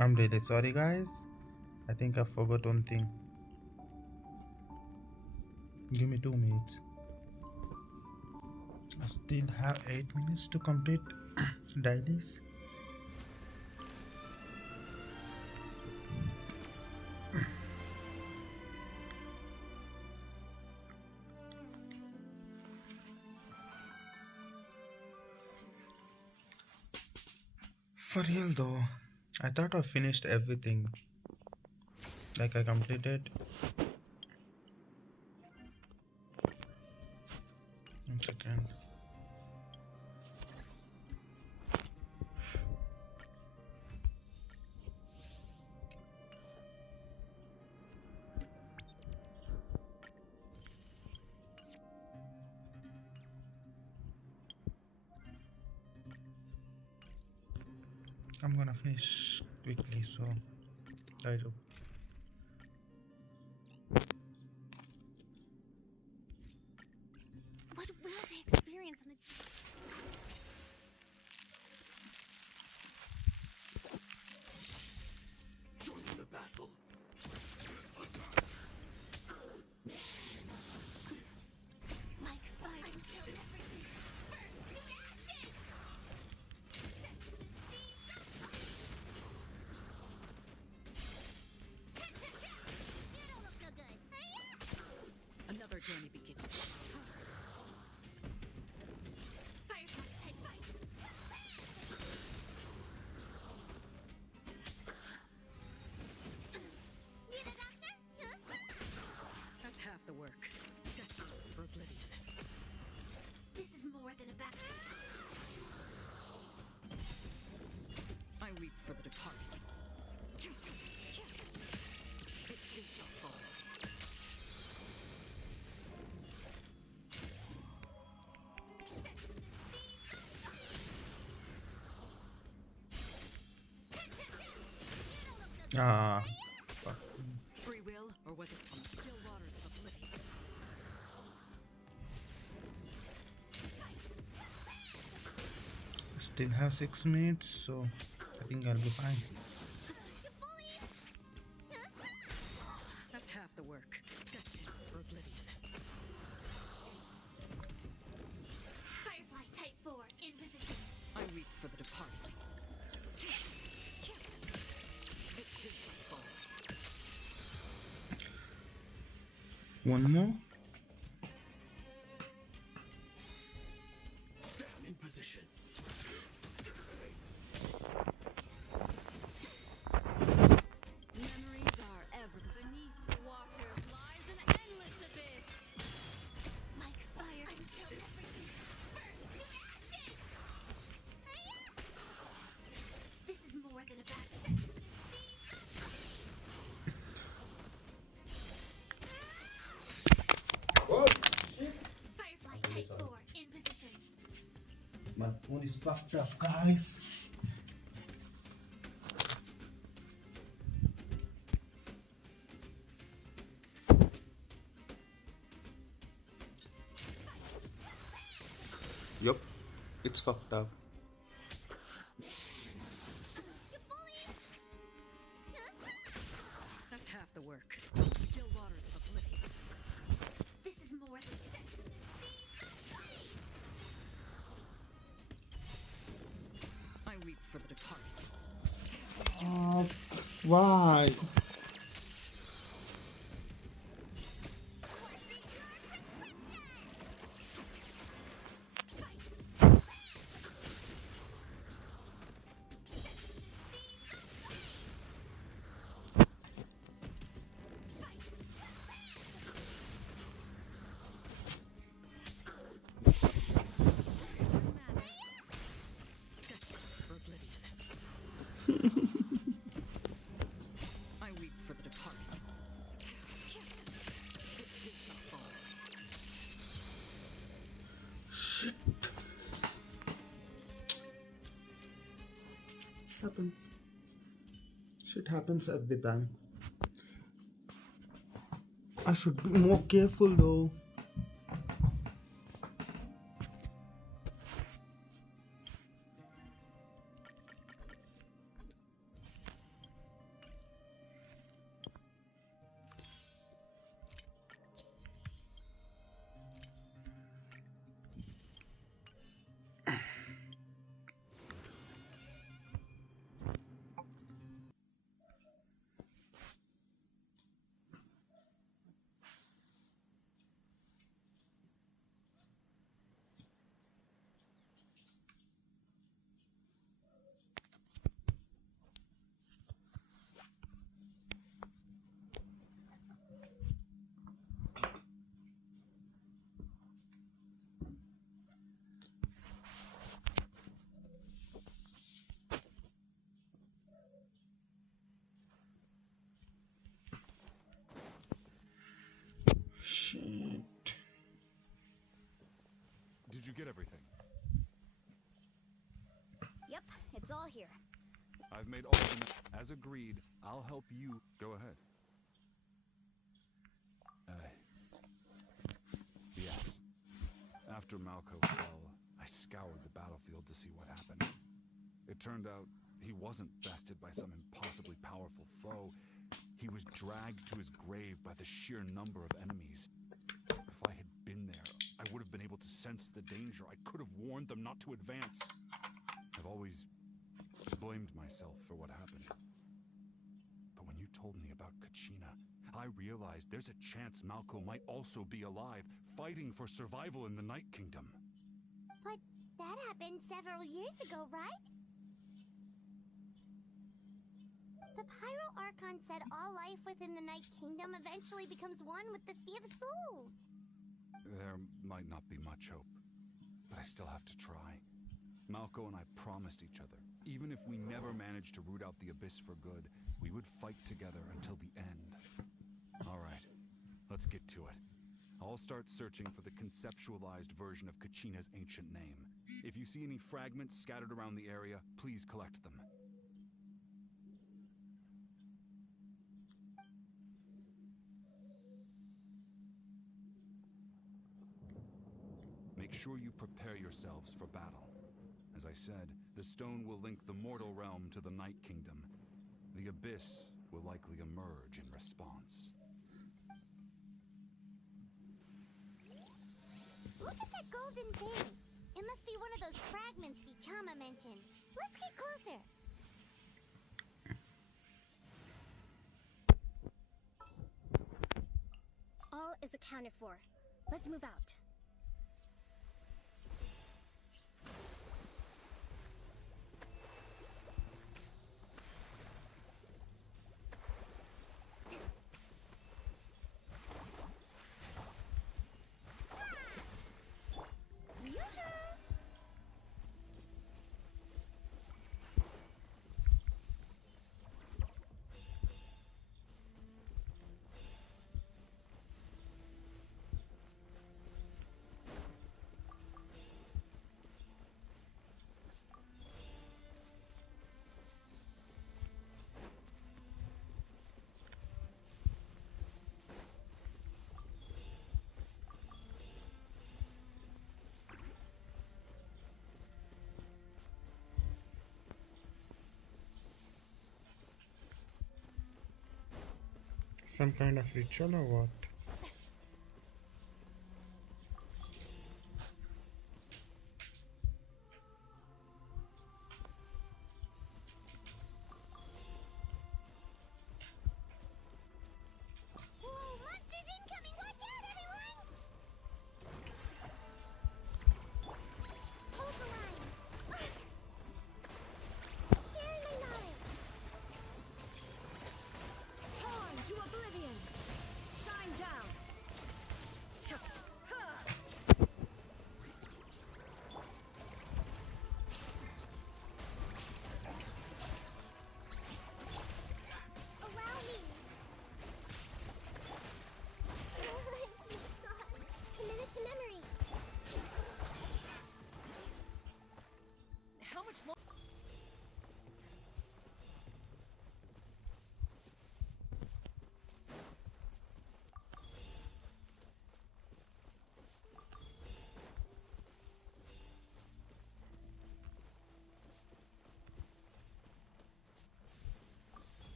I'm really sorry, guys. I think I forgot one thing. Give me 2 minutes. I still have 8 minutes to complete dailies. For real though, I thought I finished everything. Like I completed. 1 second. I'm gonna finish quickly, so I do. What will they experience in the... Join the battle. Like fire until everything burns to ashes! You don't look so good. Another journey begins. Firefly type fight. Need a doctor? Huh? That's half the work. Just for oblivion. This is more than a battle. I weep for the departed. It too shall fall. Ah, Free will, or was it from the still waters of oblivion? still have 6 minutes, so I think I'll be fine. That's half the work. Destined for oblivion. Firefly type 4 in position. I weep for the departed. It too shall fall. One more. Stand in position. Memories are ever beneath the water lies an endless abyss. Like fire until everything burns to ashes! This is more than a battle. Firefly type 4 in position. My phone is fucked up, guys. Yup, it's fucked up. That's half the work. Still waters of oblivion. This is more than I weep for the departed. Why? Destined for oblivion. I weep for the departed. It too shall fall. Shit. Happens. Shit happens every time. I should be more careful though. I've made all the... As agreed, I'll help you. Go ahead. Yes. After Malco fell, I scoured the battlefield to see what happened. It turned out he wasn't bested by some impossibly powerful foe. He was dragged to his grave by the sheer number of enemies. If I had been there, I would have been able to sense the danger. I could have warned them not to advance. I've always blamed myself for what happened. But when you told me about Kachina, I realized there's a chance Malco might also be alive, fighting for survival in the Night Kingdom. But that happened several years ago, right? The Pyro Archon said all life within the Night Kingdom eventually becomes one with the Sea of Souls. There might not be much hope, but I still have to try. Malco and I promised each other, even if we never managed to root out the Abyss for good, we would fight together until the end. All right, let's get to it. I'll start searching for the conceptualized version of Kachina's ancient name. If you see any fragments scattered around the area, please collect them. Make sure you prepare yourselves for battle. As I said, the stone will link the mortal realm to the Night Kingdom. The Abyss will likely emerge in response. Look at that golden thing! It must be one of those fragments V.5.0 mentioned. Let's get closer! All is accounted for. Let's move out. Some kind of ritual or what?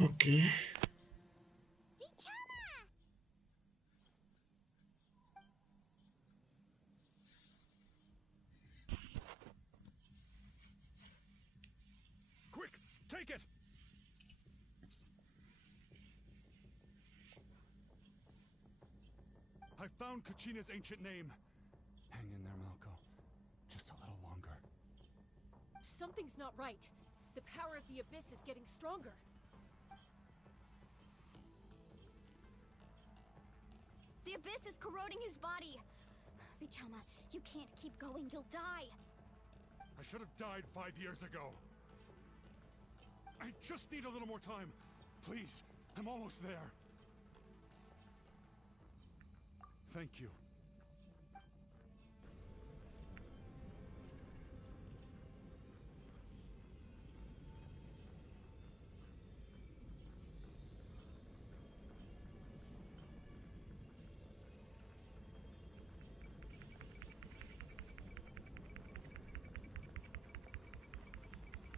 Okay. Quick, take it! I found Kachina's ancient name. Hang in there, Malco. Just a little longer. Something's not right. The power of the Abyss is getting stronger. The Abyss is corroding his body. V.5.0, you can't keep going. You'll die. I should have died 5 years ago. I just need a little more time. Please, I'm almost there. Thank you.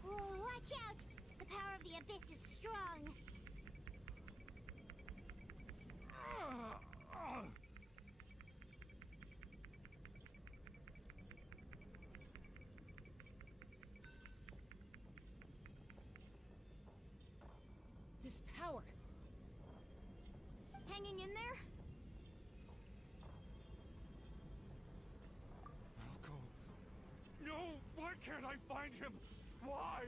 Watch out! The power of the abyss is strong. This power. Hanging in there? Malco. No! Why can't I find him? Why?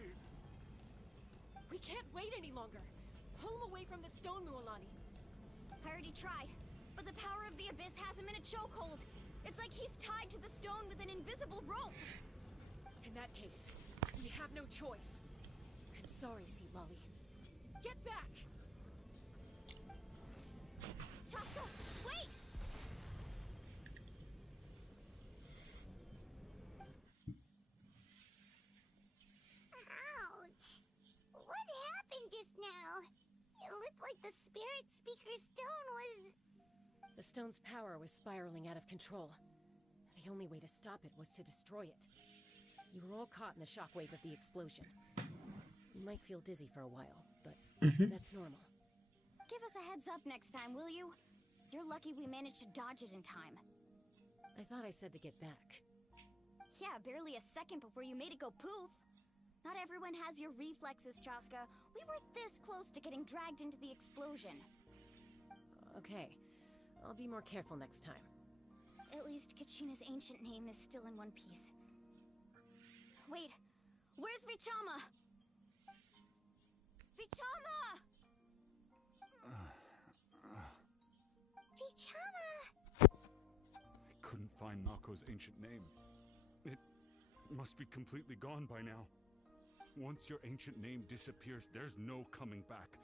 We can't wait any longer. Pull him away from the stone, Mualani. I already tried, but the power of the abyss has him in a chokehold. It's like he's tied to the stone with an invisible rope. In that case, we have no choice. I'm sorry, Sea Molly. Get back! Chaska, wait! Ouch! What happened just now? It looked like the Spirit Speaker stone was... The stone's power was spiraling out of control. The only way to stop it was to destroy it. You were all caught in the shockwave of the explosion. You might feel dizzy for a while, but that's normal. Give us a heads up next time, will you? You're lucky we managed to dodge it in time. I thought I said to get back. Yeah, barely a second before you made it go poof. Not everyone has your reflexes, Chaska. We were this close to getting dragged into the explosion. Okay, I'll be more careful next time. At least Kachina's ancient name is still in one piece. Wait, where's Vichama? Vichama! Vichama! I couldn't find Malco's ancient name. It must be completely gone by now. Once your ancient name disappears, there's no coming back.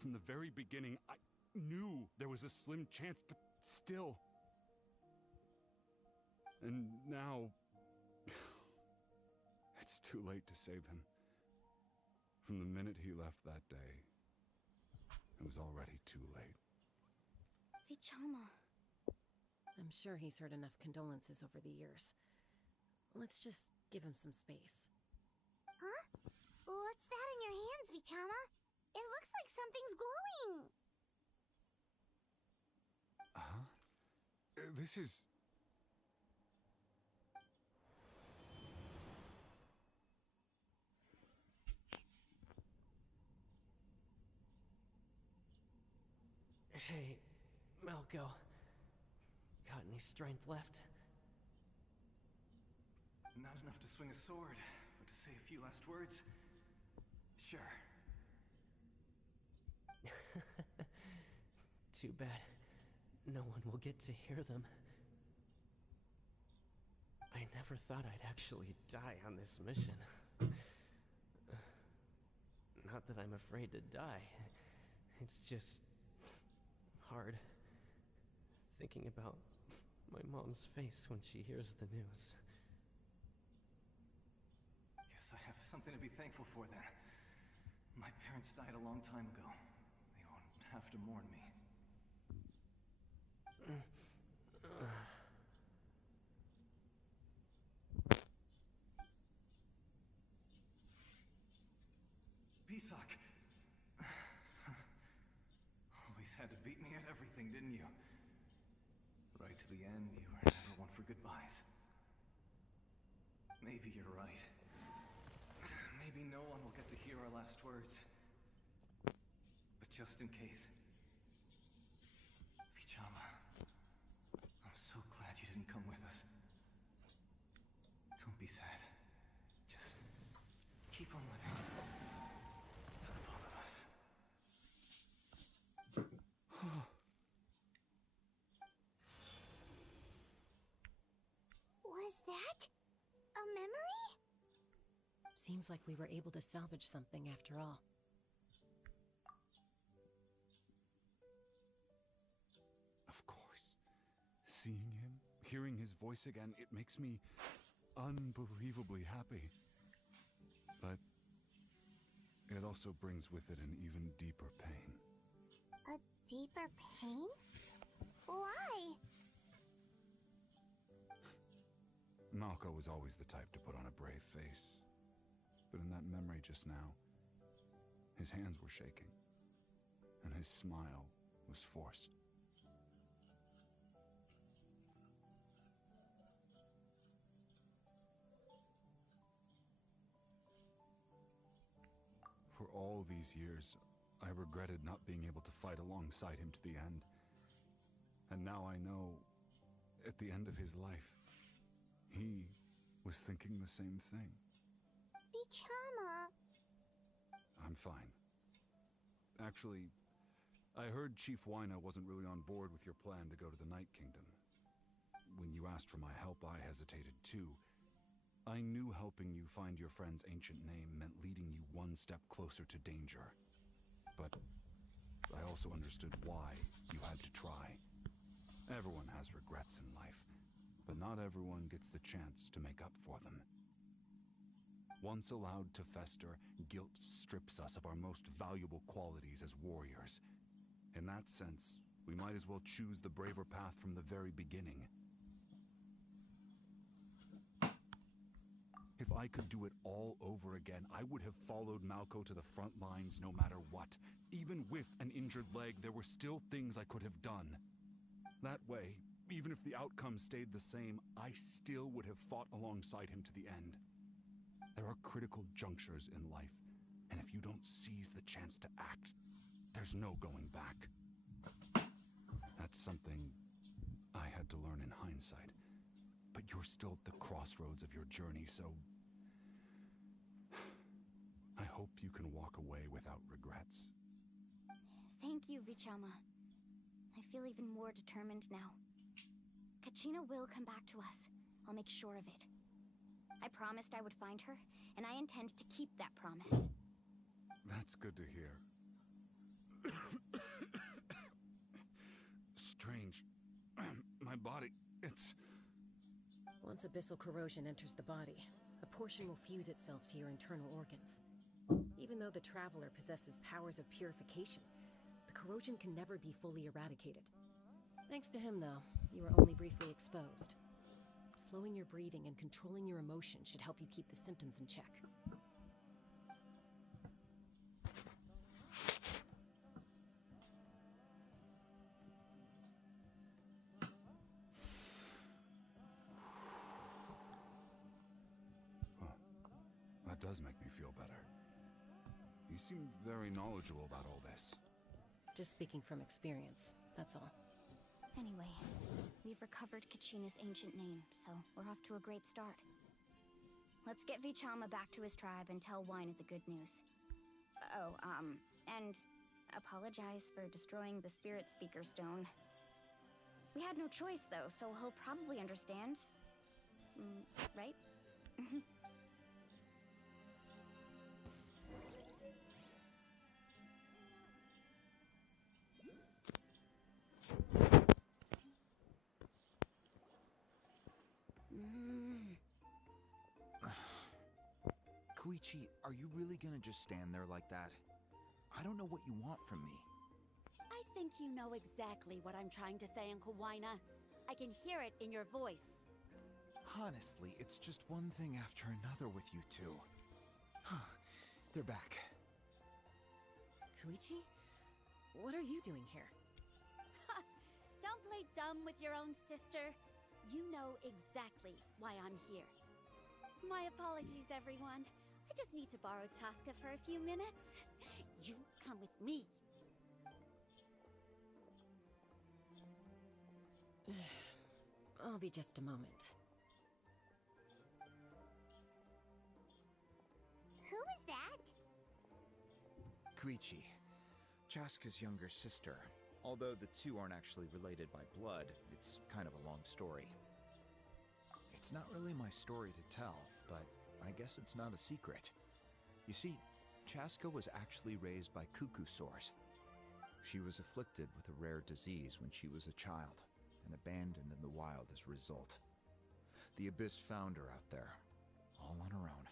From the very beginning, I knew there was a slim chance, but still. And now... it's too late to save him. From the minute he left that day, it was already too late. Vichama. I'm sure he's heard enough condolences over the years. Let's just give him some space. Huh? What's that in your hands, Vichama? It looks like something's glowing. Huh? This is... Hey, Malco. Got any strength left? Not enough to swing a sword, but to say a few last words? Sure. Too bad. No one will get to hear them. I never thought I'd actually die on this mission. Not that I'm afraid to die. It's just... hard. Thinking about my mom's face when she hears the news. Guess I have something to be thankful for then. My parents died a long time ago. They won't have to mourn me. Pisak! Always had to beat me at everything, didn't you? Right to the end, you were never one for goodbyes. Maybe you're right. Maybe no one will get to hear our last words. But just in case... Vichama, I'm so glad you didn't come with us. Don't be sad. Just keep on living. For the both of us. Was that a memory? Seems like we were able to salvage something after all. Of course. Seeing him, hearing his voice again, it makes me unbelievably happy. But it also brings with it an even deeper pain. A deeper pain? Why? Malco was always the type to put on a brave face. But in that memory just now, his hands were shaking, and his smile was forced. For all these years, I regretted not being able to fight alongside him to the end. And now I know, at the end of his life, he was thinking the same thing. V.5.0. I'm fine. Actually, I heard Chief Wyna wasn't really on board with your plan to go to the Night Kingdom. When you asked for my help, I hesitated too. I knew helping you find your friend's ancient name meant leading you one step closer to danger. But I also understood why you had to try. Everyone has regrets in life, but not everyone gets the chance to make up for them. Once allowed to fester, guilt strips us of our most valuable qualities as warriors. In that sense, we might as well choose the braver path from the very beginning. If I could do it all over again, I would have followed Malco to the front lines no matter what. Even with an injured leg, there were still things I could have done. That way, even if the outcome stayed the same, I still would have fought alongside him to the end. There are critical junctures in life, and if you don't seize the chance to act, there's no going back. That's something I had to learn in hindsight. But you're still at the crossroads of your journey, so I hope you can walk away without regrets. Thank you, V.5.0. I feel even more determined now. Kachina will come back to us. I'll make sure of it. I promised I would find her, and I intend to keep that promise. That's good to hear. Strange. My body, it's... Once abyssal corrosion enters the body, a portion will fuse itself to your internal organs. Even though the Traveler possesses powers of purification, the corrosion can never be fully eradicated. Thanks to him, though, you were only briefly exposed. Slowing your breathing and controlling your emotion should help you keep the symptoms in check. That does make me feel better. You seem very knowledgeable about all this. Just speaking from experience, that's all. Anyway, we've recovered Kachina's ancient name, so we're off to a great start. Let's get V.5.0 back to his tribe and tell Wyna the good news. Oh, and apologize for destroying the Spirit Speaker Stone. We had no choice, though, so he'll probably understand. Right? Koichi, are you really gonna just stand there like that? I don't know what you want from me. I think you know exactly what I'm trying to say, Uncle Wyna. I can hear it in your voice. Honestly, it's just one thing after another with you two. They're back. Koichi? What are you doing here? Don't play dumb with your own sister. You know exactly why I'm here. My apologies, everyone. I just need to borrow Tosca for a few minutes. You come with me. I'll be just a moment. Who is that? Koichi, Chaska's younger sister. Although the two aren't actually related by blood, it's kind of a long story. It's not really my story to tell, but I guess it's not a secret. You see, Chaska was actually raised by cuckoo sores. She was afflicted with a rare disease when she was a child, and abandoned in the wild as a result. The Abyss found her out there, all on her own,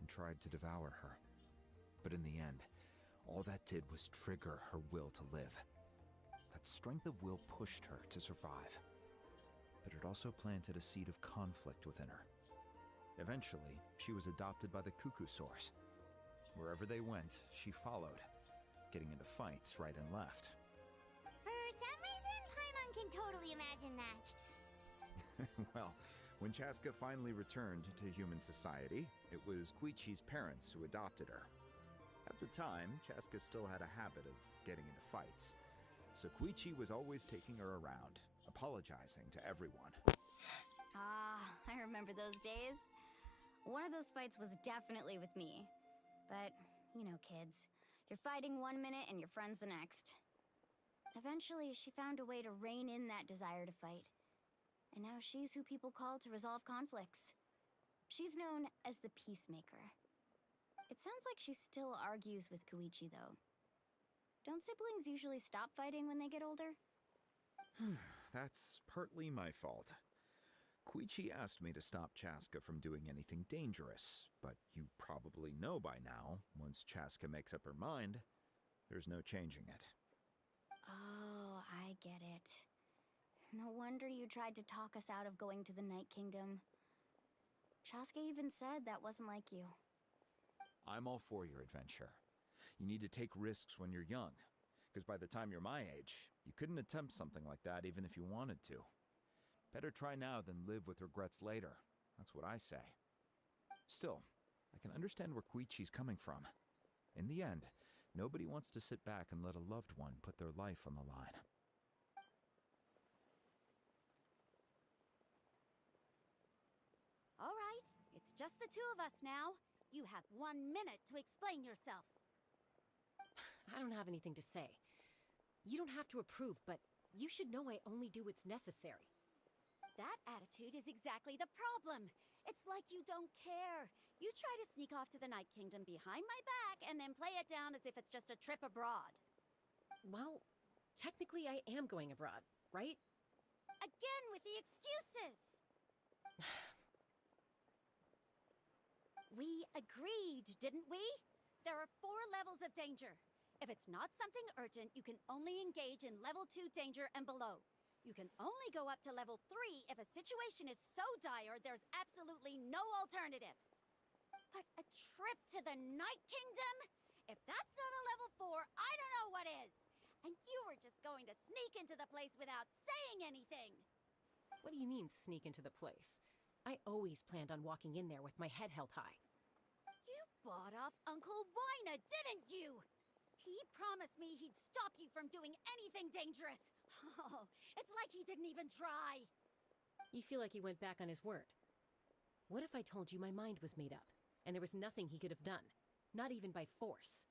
and tried to devour her. But in the end, all that did was trigger her will to live. That strength of will pushed her to survive. But it also planted a seed of conflict within her. Eventually, she was adopted by the cuckoo sores. Wherever they went, she followed, getting into fights right and left. For some reason, Paimon can totally imagine that. Well, when Chaska finally returned to human society, it was Koichi's parents who adopted her. At the time, Chaska still had a habit of getting into fights, so Koichi was always taking her around, apologizing to everyone. Ah, I remember those days. One of those fights was definitely with me. But, you know, kids. You're fighting one minute and your friend's the next. Eventually, she found a way to rein in that desire to fight. And now she's who people call to resolve conflicts. She's known as the Peacemaker. It sounds like she still argues with Koichi, though. Don't siblings usually stop fighting when they get older? That's partly my fault. Koichi asked me to stop Chaska from doing anything dangerous, but you probably know by now, once Chaska makes up her mind, there's no changing it. Oh, I get it. No wonder you tried to talk us out of going to the Night Kingdom. Chaska even said that wasn't like you. I'm all for your adventure. You need to take risks when you're young, because by the time you're my age, you couldn't attempt something like that even if you wanted to. Better try now than live with regrets later. That's what I say. Still, I can understand where Koichi's coming from. In the end, nobody wants to sit back and let a loved one put their life on the line. All right, it's just the two of us now. You have 1 minute to explain yourself. I don't have anything to say. You don't have to approve, but you should know I only do what's necessary. That attitude is exactly the problem. It's like you don't care. You try to sneak off to the Night Kingdom behind my back and then play it down as if it's just a trip abroad. Well, technically I am going abroad, right? Again with the excuses! We agreed, didn't we? There are 4 levels of danger. If it's not something urgent, you can only engage in level 2 danger and below. You can only go up to level 3 if a situation is so dire there's absolutely no alternative. But a trip to the Night Kingdom? If that's not a level 4, I don't know what is. And you were just going to sneak into the place without saying anything. What do you mean, sneak into the place? I always planned on walking in there with my head held high. You bought off Uncle Wina, didn't you? He promised me he'd stop you from doing anything dangerous. Oh, it's like he didn't even try. You feel like he went back on his word. What if I told you my mind was made up, and there was nothing he could have done? Not even by force.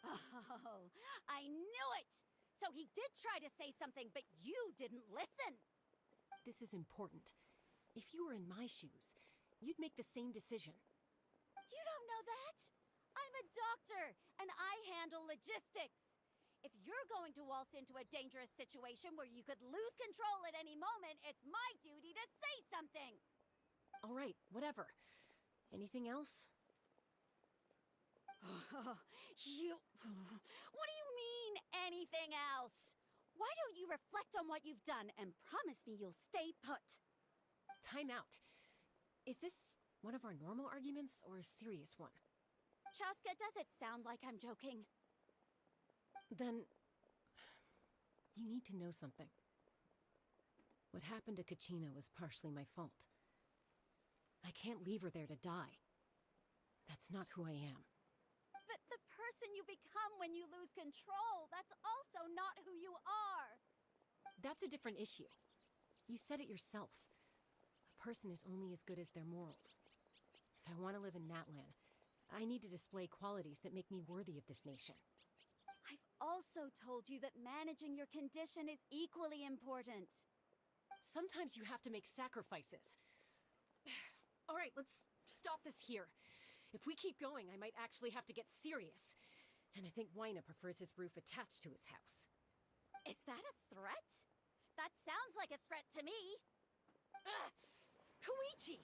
Oh, I knew it! So he did try to say something, but you didn't listen. This is important. If you were in my shoes, you'd make the same decision. You don't know that? I'm a doctor, and I handle logistics. If you're going to waltz into a dangerous situation where you could lose control at any moment, it's my duty to say something. All right, whatever. Anything else? What do you mean, anything else? Why don't you reflect on what you've done and promise me you'll stay put? Time out. Is this one of our normal arguments or a serious one? Chaska, does it sound like I'm joking? Then, you need to know something. What happened to Kachina was partially my fault. I can't leave her there to die. That's not who I am. But the person you become when you lose control, that's also not who you are. That's a different issue. You said it yourself. A person is only as good as their morals. If I want to live in Natlan, I need to display qualities that make me worthy of this nation. I've also told you that managing your condition is equally important. Sometimes you have to make sacrifices. All right, let's stop this here. If we keep going, I might actually have to get serious. And I think Waina prefers his roof attached to his house. Is that a threat? That sounds like a threat to me. Koichi!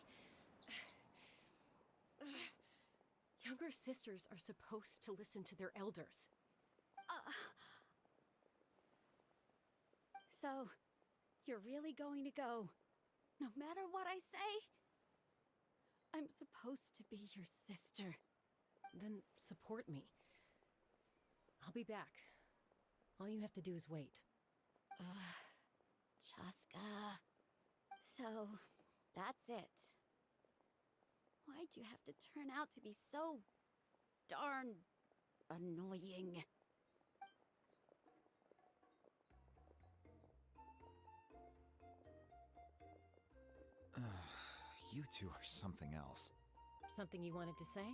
Younger sisters are supposed to listen to their elders. So, you're really going to go, no matter what I say? I'm supposed to be your sister. Then support me. I'll be back. All you have to do is wait. Chaska. So, that's it. Why'd you have to turn out to be so darn annoying? You two are something else. Something you wanted to say?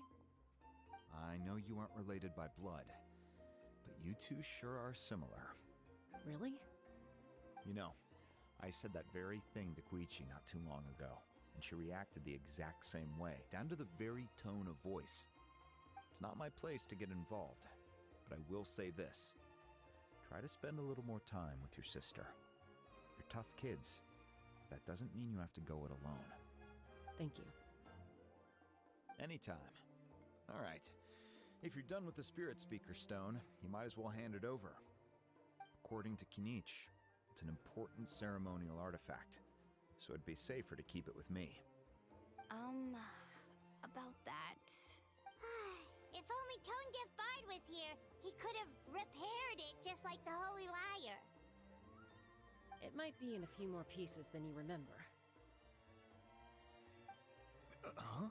I know you aren't related by blood, but you two sure are similar. Really? You know, I said that very thing to Koichi not too long ago, and she reacted the exact same way, down to the very tone of voice. It's not my place to get involved, but I will say this. Try to spend a little more time with your sister. You're tough kids. That doesn't mean you have to go it alone. Thank you. Anytime. All right. If you're done with the Spirit Speaker Stone, you might as well hand it over. According to Kinich, it's an important ceremonial artifact, so it'd be safer to keep it with me. About that. If only Tonegif Bard was here, he could have repaired it just like the Holy Liar. It might be in a few more pieces than you remember. Huh?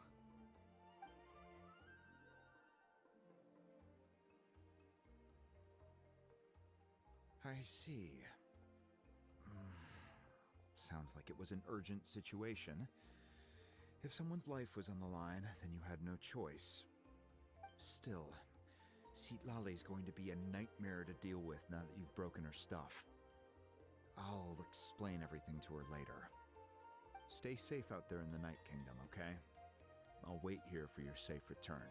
I see. Sounds like it was an urgent situation. If someone's life was on the line, then you had no choice. Still, Citlali's going to be a nightmare to deal with now that you've broken her stuff. I'll explain everything to her later. Stay safe out there in the Night Kingdom, okay? I'll wait here for your safe return.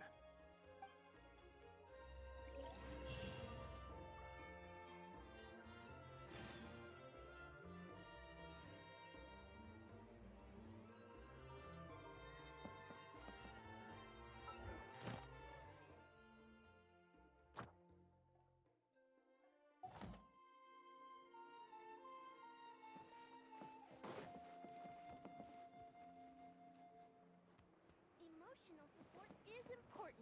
Emotional support is important.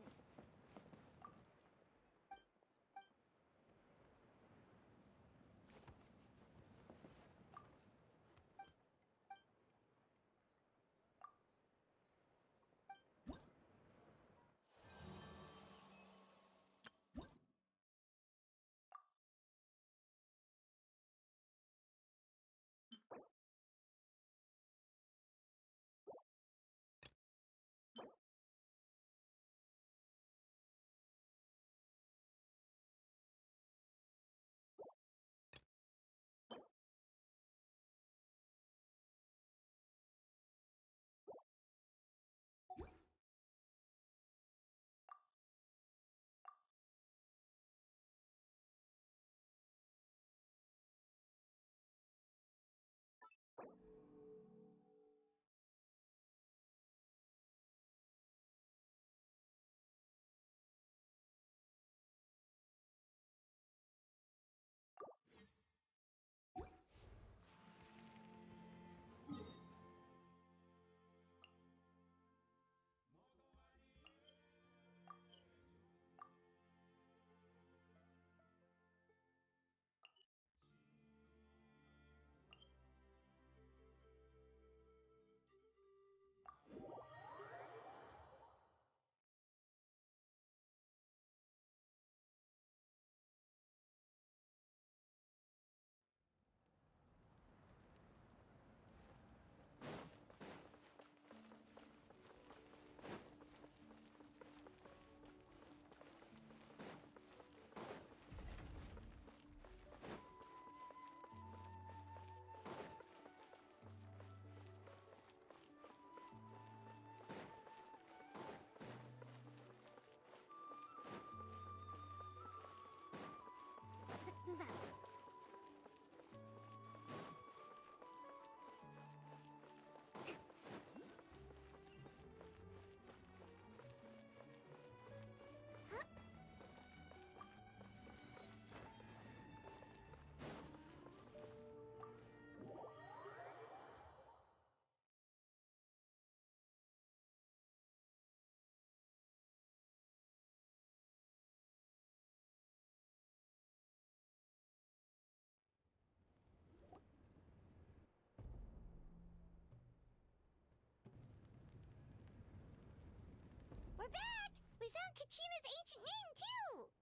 We're back! We found Kachina's ancient name, too!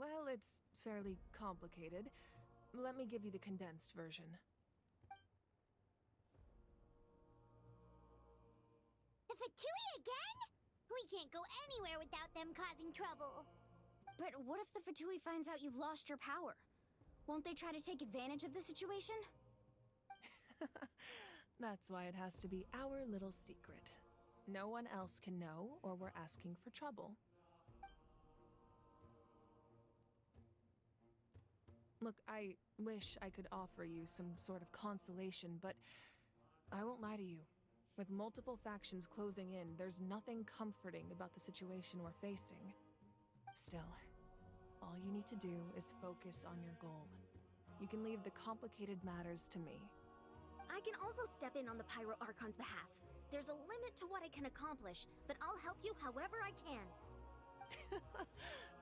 Well, it's fairly complicated. Let me give you the condensed version. The Fatui again? We can't go anywhere without them causing trouble. But what if the Fatui finds out you've lost your power? Won't they try to take advantage of the situation? That's why it has to be our little secret. No one else can know, or we're asking for trouble. Look, I wish I could offer you some sort of consolation, but I won't lie to you. With multiple factions closing in, there's nothing comforting about the situation we're facing. Still, all you need to do is focus on your goal. You can leave the complicated matters to me. I can also step in on the Pyro Archon's behalf. There's a limit to what I can accomplish, but I'll help you however I can.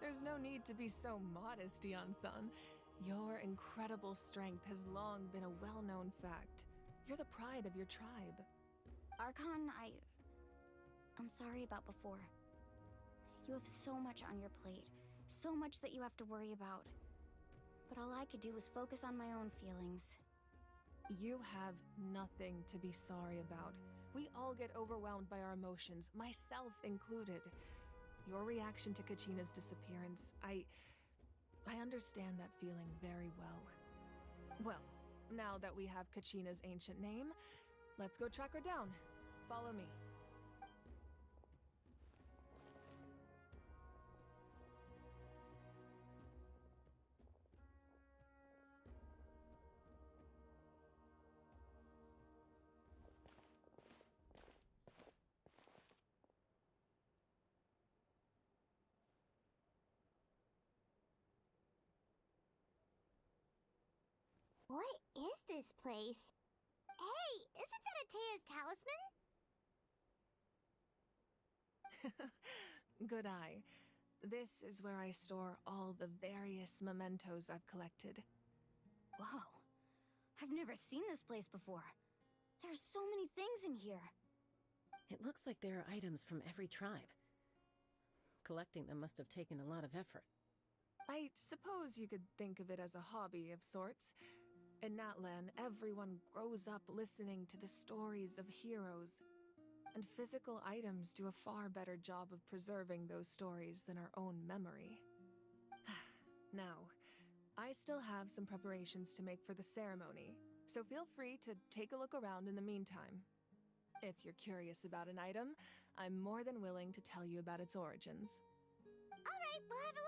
There's no need to be so modest, Yan-san. Your incredible strength has long been a well-known fact. You're the pride of your tribe. Archon, I'm sorry about before. You have so much on your plate, so much that you have to worry about. But all I could do was focus on my own feelings. You have nothing to be sorry about. We all get overwhelmed by our emotions, myself included. Your reaction to Kachina's disappearance, I understand that feeling very well. Well, now that we have Kachina's ancient name, let's go track her down. Follow me. What is this place? Hey, isn't that Atea's talisman? Good eye. This is where I store all the various mementos I've collected. Whoa. I've never seen this place before. There's so many things in here. It looks like there are items from every tribe. Collecting them must have taken a lot of effort. I suppose you could think of it as a hobby of sorts. In Natlan, everyone grows up listening to the stories of heroes. And physical items do a far better job of preserving those stories than our own memory. Now, I still have some preparations to make for the ceremony, so feel free to take a look around in the meantime. If you're curious about an item, I'm more than willing to tell you about its origins. Alright, we'll have a look.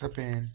It's a pain.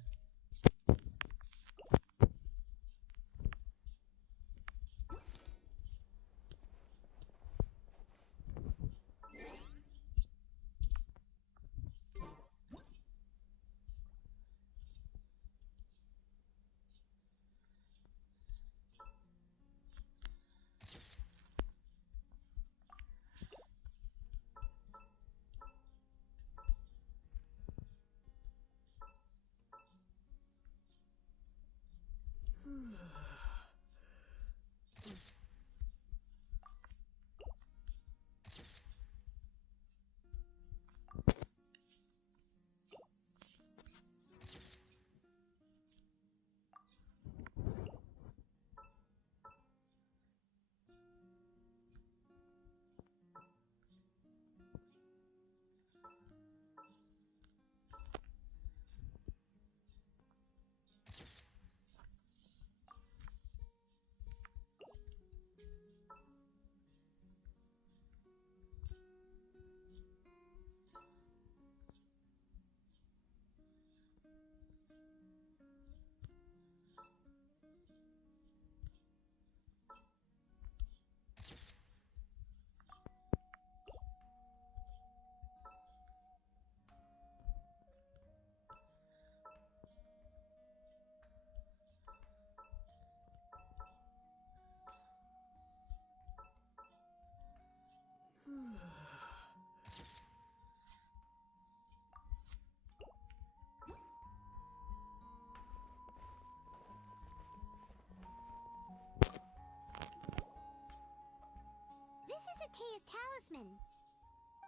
This is Atea's talisman.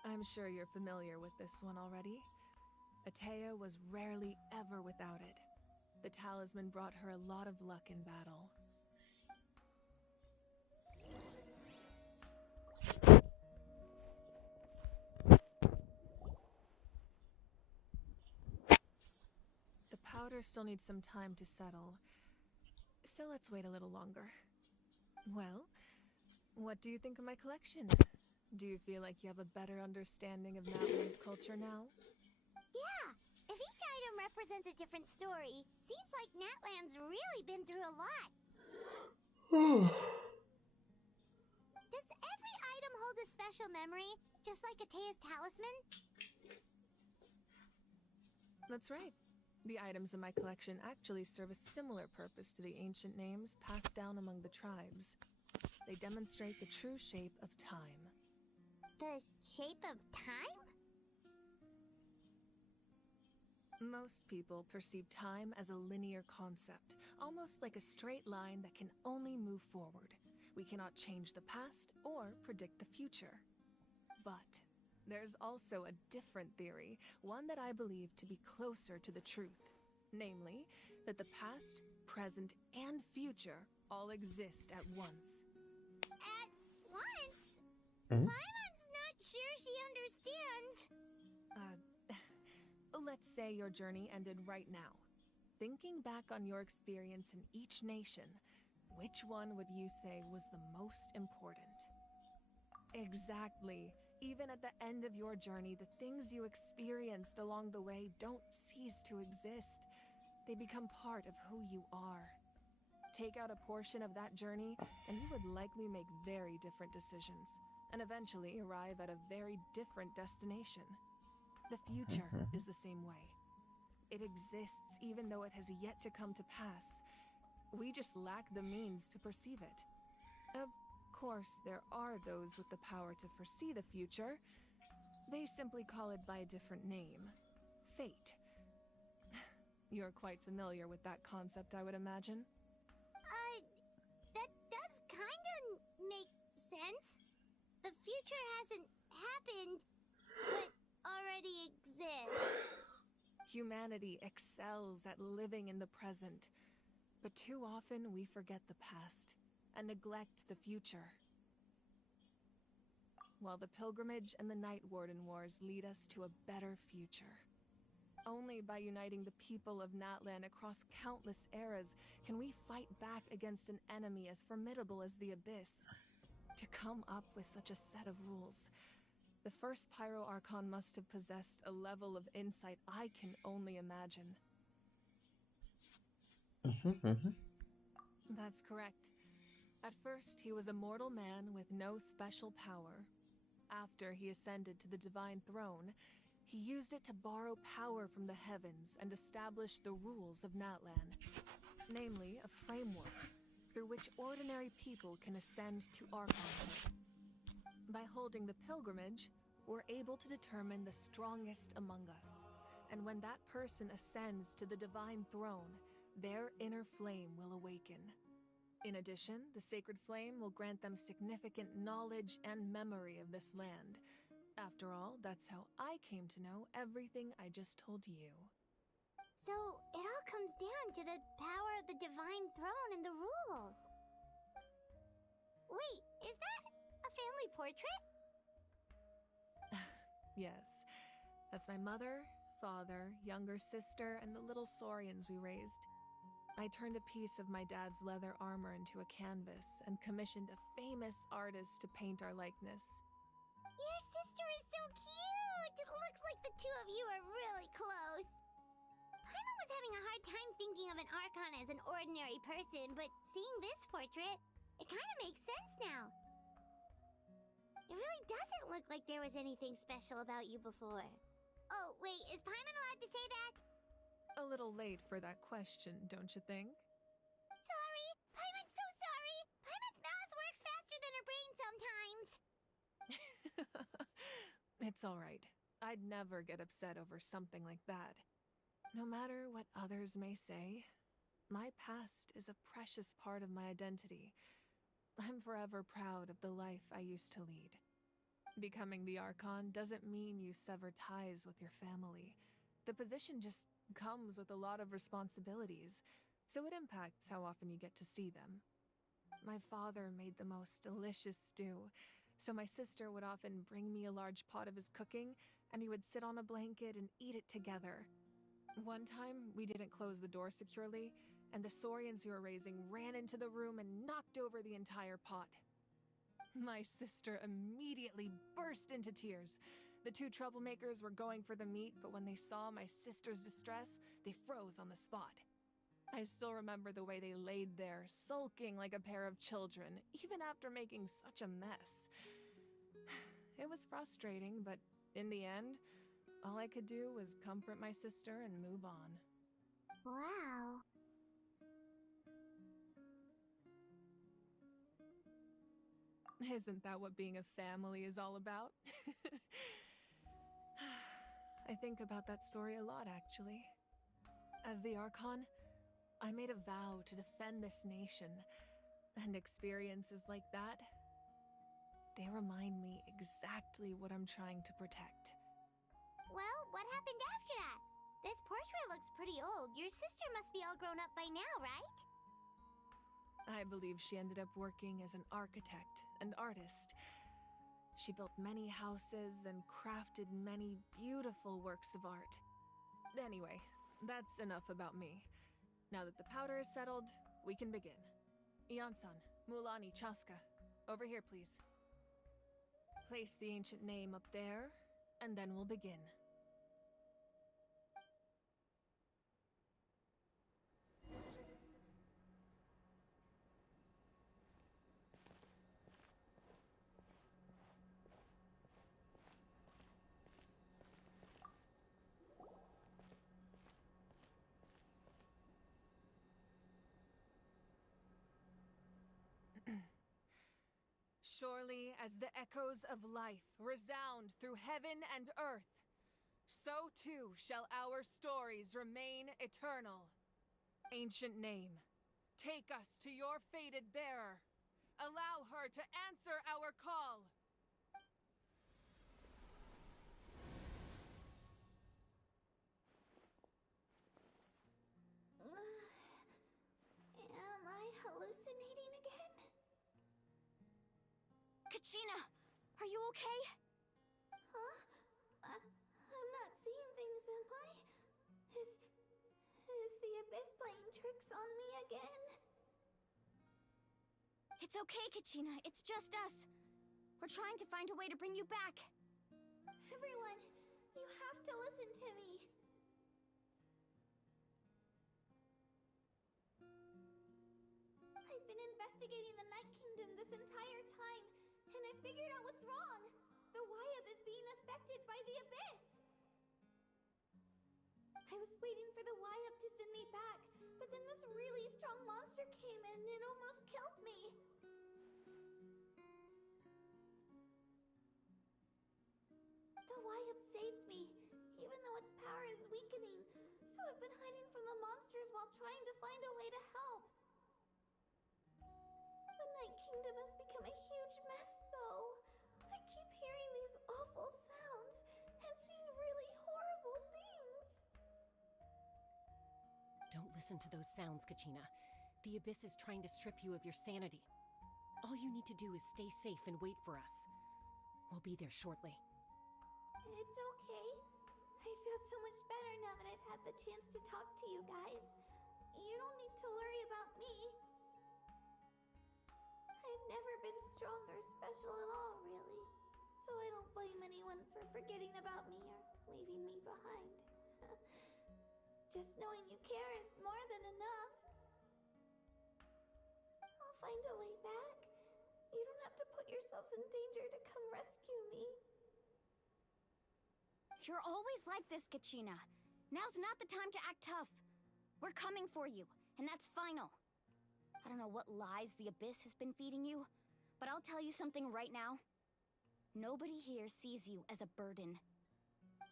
I'm sure you're familiar with this one already. Atea was rarely ever without it. The talisman brought her a lot of luck in battle. The powder still needs some time to settle, so let's wait a little longer. Well, what do you think of my collection? Do you feel like you have a better understanding of Natlan's culture now? Yeah, if each item represents a different story, seems like Natlan's really been through a lot. Does every item hold a special memory, just like Atea's talisman? That's right. The items in my collection actually serve a similar purpose to the ancient names passed down among the tribes. They demonstrate the true shape of time. The shape of time? Most people perceive time as a linear concept, almost like a straight line that can only move forward. We cannot change the past or predict the future. But there's also a different theory, one that I believe to be closer to the truth. Namely, that the past, present, and future all exist at once. At once? Hmm? Paimon's not sure she understands. Let's say your journey ended right now. Thinking back on your experience in each nation, which one would you say was the most important? Exactly. Even at the end of your journey, the things you experienced along the way don't cease to exist. They become part of who you are. Take out a portion of that journey, and you would likely make very different decisions, and eventually arrive at a very different destination. The future is the same way. It exists even though it has yet to come to pass. We just lack the means to perceive it. Of course, there are those with the power to foresee the future. They simply call it by a different name. Fate. You're quite familiar with that concept, I would imagine. That does kinda make sense. The future hasn't happened, but already exists. Humanity excels at living in the present, but too often we forget the past and neglect the future. While the pilgrimage and the Night Warden Wars lead us to a better future. Only by uniting the people of Natlan across countless eras can we fight back against an enemy as formidable as the Abyss. To come up with such a set of rules, the first Pyro Archon must have possessed a level of insight I can only imagine. That's correct. At first, he was a mortal man with no special power. After he ascended to the divine throne, he used it to borrow power from the heavens and establish the rules of Natlan. Namely, a framework through which ordinary people can ascend to archon. By holding the pilgrimage, we're able to determine the strongest among us. And when that person ascends to the divine throne, their inner flame will awaken. In addition, the sacred flame will grant them significant knowledge and memory of this land. After all, that's how I came to know everything I just told you. So, it all comes down to the power of the divine throne and the rules. Wait, is that a family portrait? Yes, that's my mother, father, younger sister, and the little saurians we raised. I turned a piece of my dad's leather armor into a canvas and commissioned a famous artist to paint our likeness. Your sister is so cute! It looks like the two of you are really close. Paimon was having a hard time thinking of an archon as an ordinary person, but seeing this portrait, it kind of makes sense now. It really doesn't look like there was anything special about you before. Oh, wait, is Paimon allowed to say that? A little late for that question, don't you think? Sorry! Paimon's so sorry! Paimon's mouth works faster than her brain sometimes! It's all right. I'd never get upset over something like that. No matter what others may say, my past is a precious part of my identity. I'm forever proud of the life I used to lead. Becoming the Archon doesn't mean you sever ties with your family. The position just comes with a lot of responsibilities, so it impacts how often you get to see them. My father made the most delicious stew, so my sister would often bring me a large pot of his cooking, and we would sit on a blanket and eat it together. One time, we didn't close the door securely, and the saurians you were raising ran into the room and knocked over the entire pot. My sister immediately burst into tears. The two troublemakers were going for the meat, but when they saw my sister's distress, they froze on the spot. I still remember the way they laid there, sulking like a pair of children, even after making such a mess. It was frustrating, but in the end, all I could do was comfort my sister and move on. Wow. Isn't that what being a family is all about? I think about that story a lot, actually. As the Archon, I made a vow to defend this nation, and experiences like that, they remind me exactly what I'm trying to protect. Well, what happened after that? This portrait looks pretty old. Your sister must be all grown up by now, right? I believe she ended up working as an architect and artist. She built many houses and crafted many beautiful works of art. Anyway, that's enough about me. Now that the powder is settled, we can begin. Ian-san, Mulani, Chaska, over here, please. Place the ancient name up there, and then we'll begin. Surely as the echoes of life resound through heaven and earth, so too shall our stories remain eternal. Ancient name, take us to your fated bearer. Allow her to answer our call. Am I hallucinating again? Kachina, are you okay? Huh? I'm not seeing things, am I? Is the Abyss playing tricks on me again? It's okay, Kachina. It's just us. We're trying to find a way to bring you back. Everyone, you have to listen to me. I've been investigating the Night Kingdom this entire time, and I figured out what's wrong. The Wyab is being affected by the Abyss. I was waiting for the Wyab to send me back, but then this really strong monster came in and it almost killed me. The Wyab saved me, even though its power is weakening, so I've been hiding from the monsters while trying to find a way to help. The Night Kingdom has become a huge mess, though. I keep hearing these awful sounds and seeing really horrible things. Don't listen to those sounds, Kachina. The Abyss is trying to strip you of your sanity. All you need to do is stay safe and wait for us. We'll be there shortly. It's okay. I feel so much better now that I've had the chance to talk to you guys. You don't need to worry about me. I've never been strong or special at all, really. So I don't blame anyone for forgetting about me or leaving me behind. Just knowing you care is more than enough. I'll find a way back. You don't have to put yourselves in danger to come rescue me. You're always like this, Kachina. Now's not the time to act tough. We're coming for you, and that's final. I don't know what lies the Abyss has been feeding you, but I'll tell you something right now. Nobody here sees you as a burden.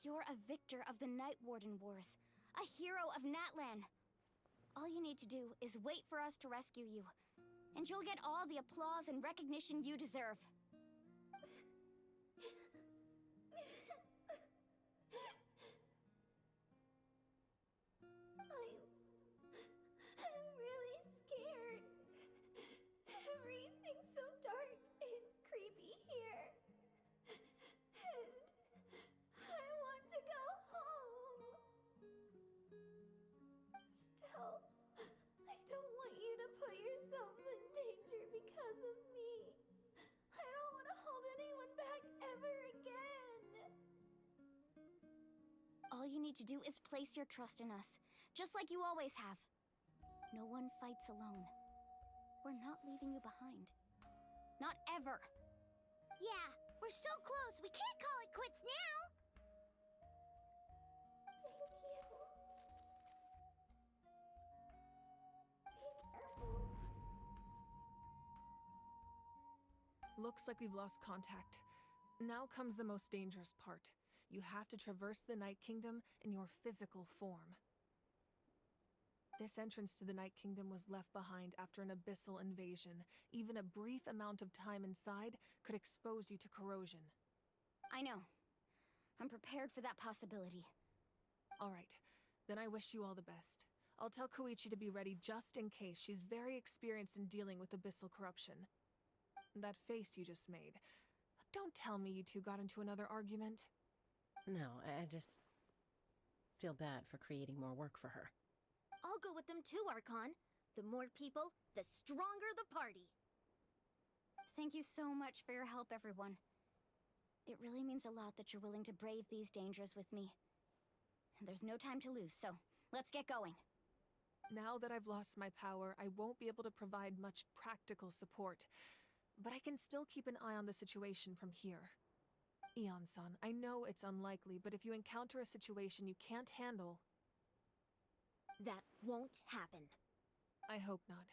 You're a victor of the Night Warden Wars, a hero of Natlan. All you need to do is wait for us to rescue you, and you'll get all the applause and recognition you deserve. I'm really scared. Everything's so dark and creepy here. And I want to go home. Still, I don't want you to put yourselves in danger because of me. I don't want to hold anyone back ever again. All you need to do is place your trust in us, just like you always have. No one fights alone. We're not leaving you behind. Not ever. Yeah, we're so close. We can't call it quits now. Thank you. Be careful. Looks like we've lost contact. Now comes the most dangerous part. You have to traverse the Night Kingdom in your physical form. This entrance to the Night Kingdom was left behind after an abyssal invasion. Even a brief amount of time inside could expose you to corrosion. I know. I'm prepared for that possibility. All right, then I wish you all the best. I'll tell Koichi to be ready just in case. She's very experienced in dealing with abyssal corruption. That face you just made. Don't tell me you two got into another argument. No, I just feel bad for creating more work for her. I'll go with them too, Archon. The more people, the stronger the party. Thank you so much for your help, everyone. It really means a lot that you're willing to brave these dangers with me. And there's no time to lose, so let's get going. Now that I've lost my power, I won't be able to provide much practical support. But I can still keep an eye on the situation from here. Eon-san, I know it's unlikely, but if you encounter a situation you can't handle... That won't happen. I hope not.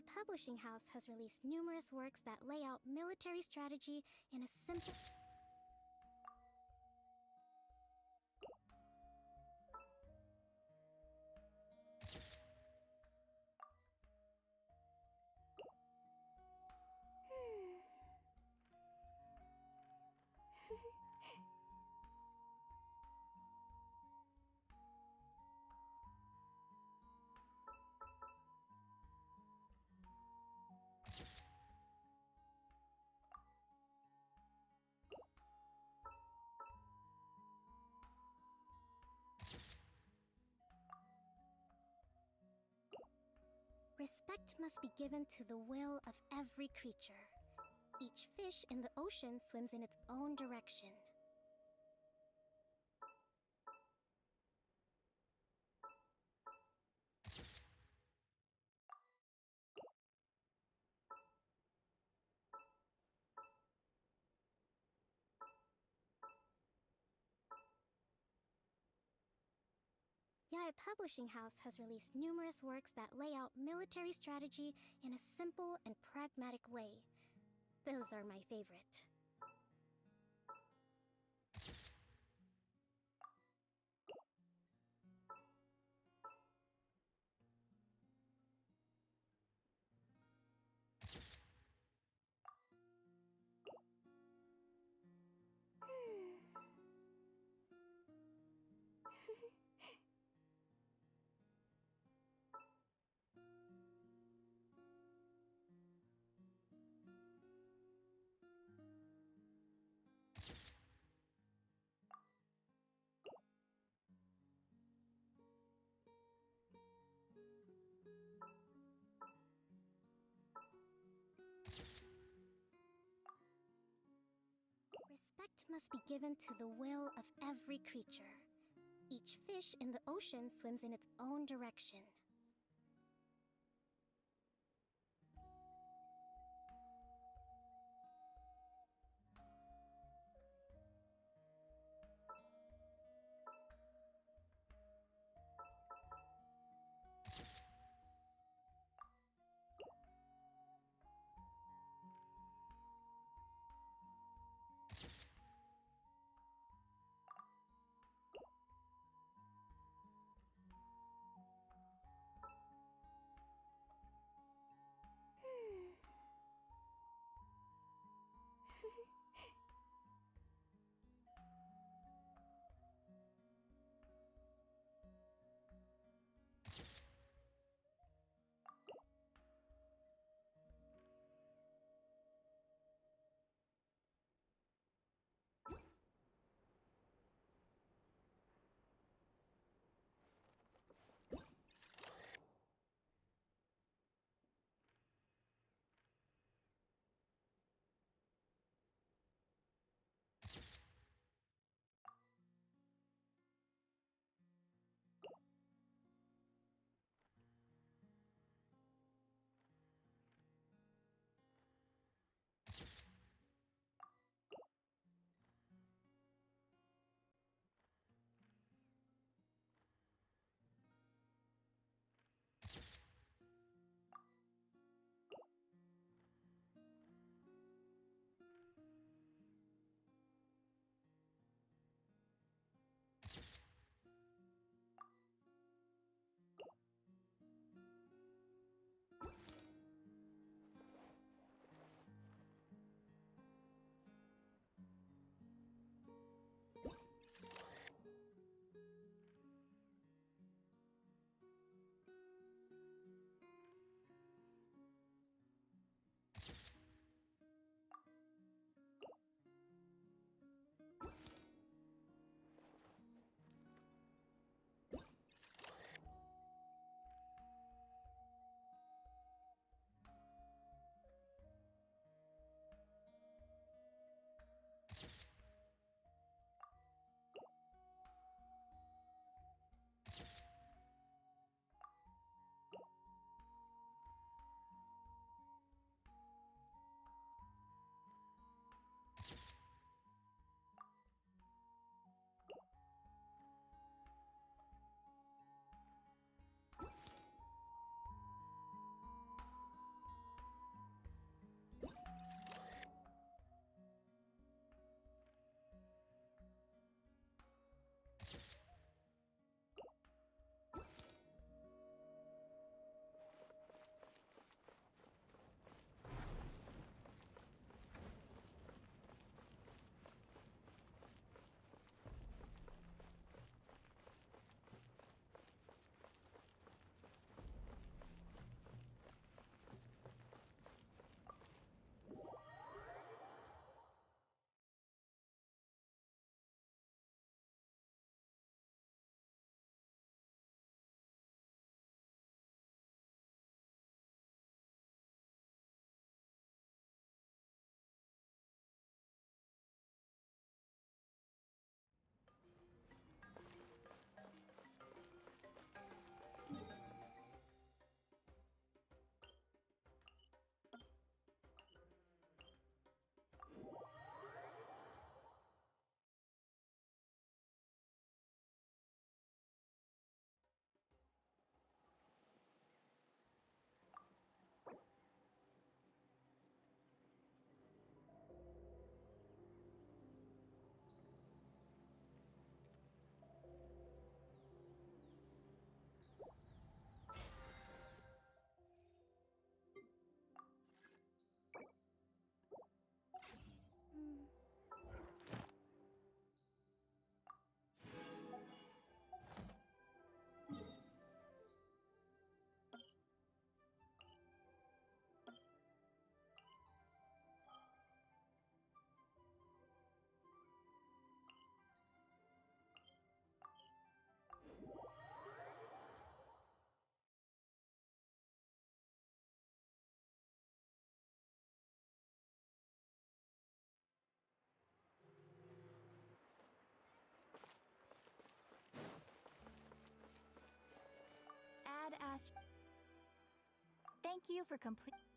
Yaya Publishing House has released numerous works that lay out military strategy in a simple... Respect must be given to the will of every creature. Each fish in the ocean swims in its own direction. Yaya Publishing House has released numerous works that lay out military strategy in a simple and pragmatic way. Those are my favorite. Respect must be given to the will of every creature. Each fish in the ocean swims in its own direction. Thank you for complete.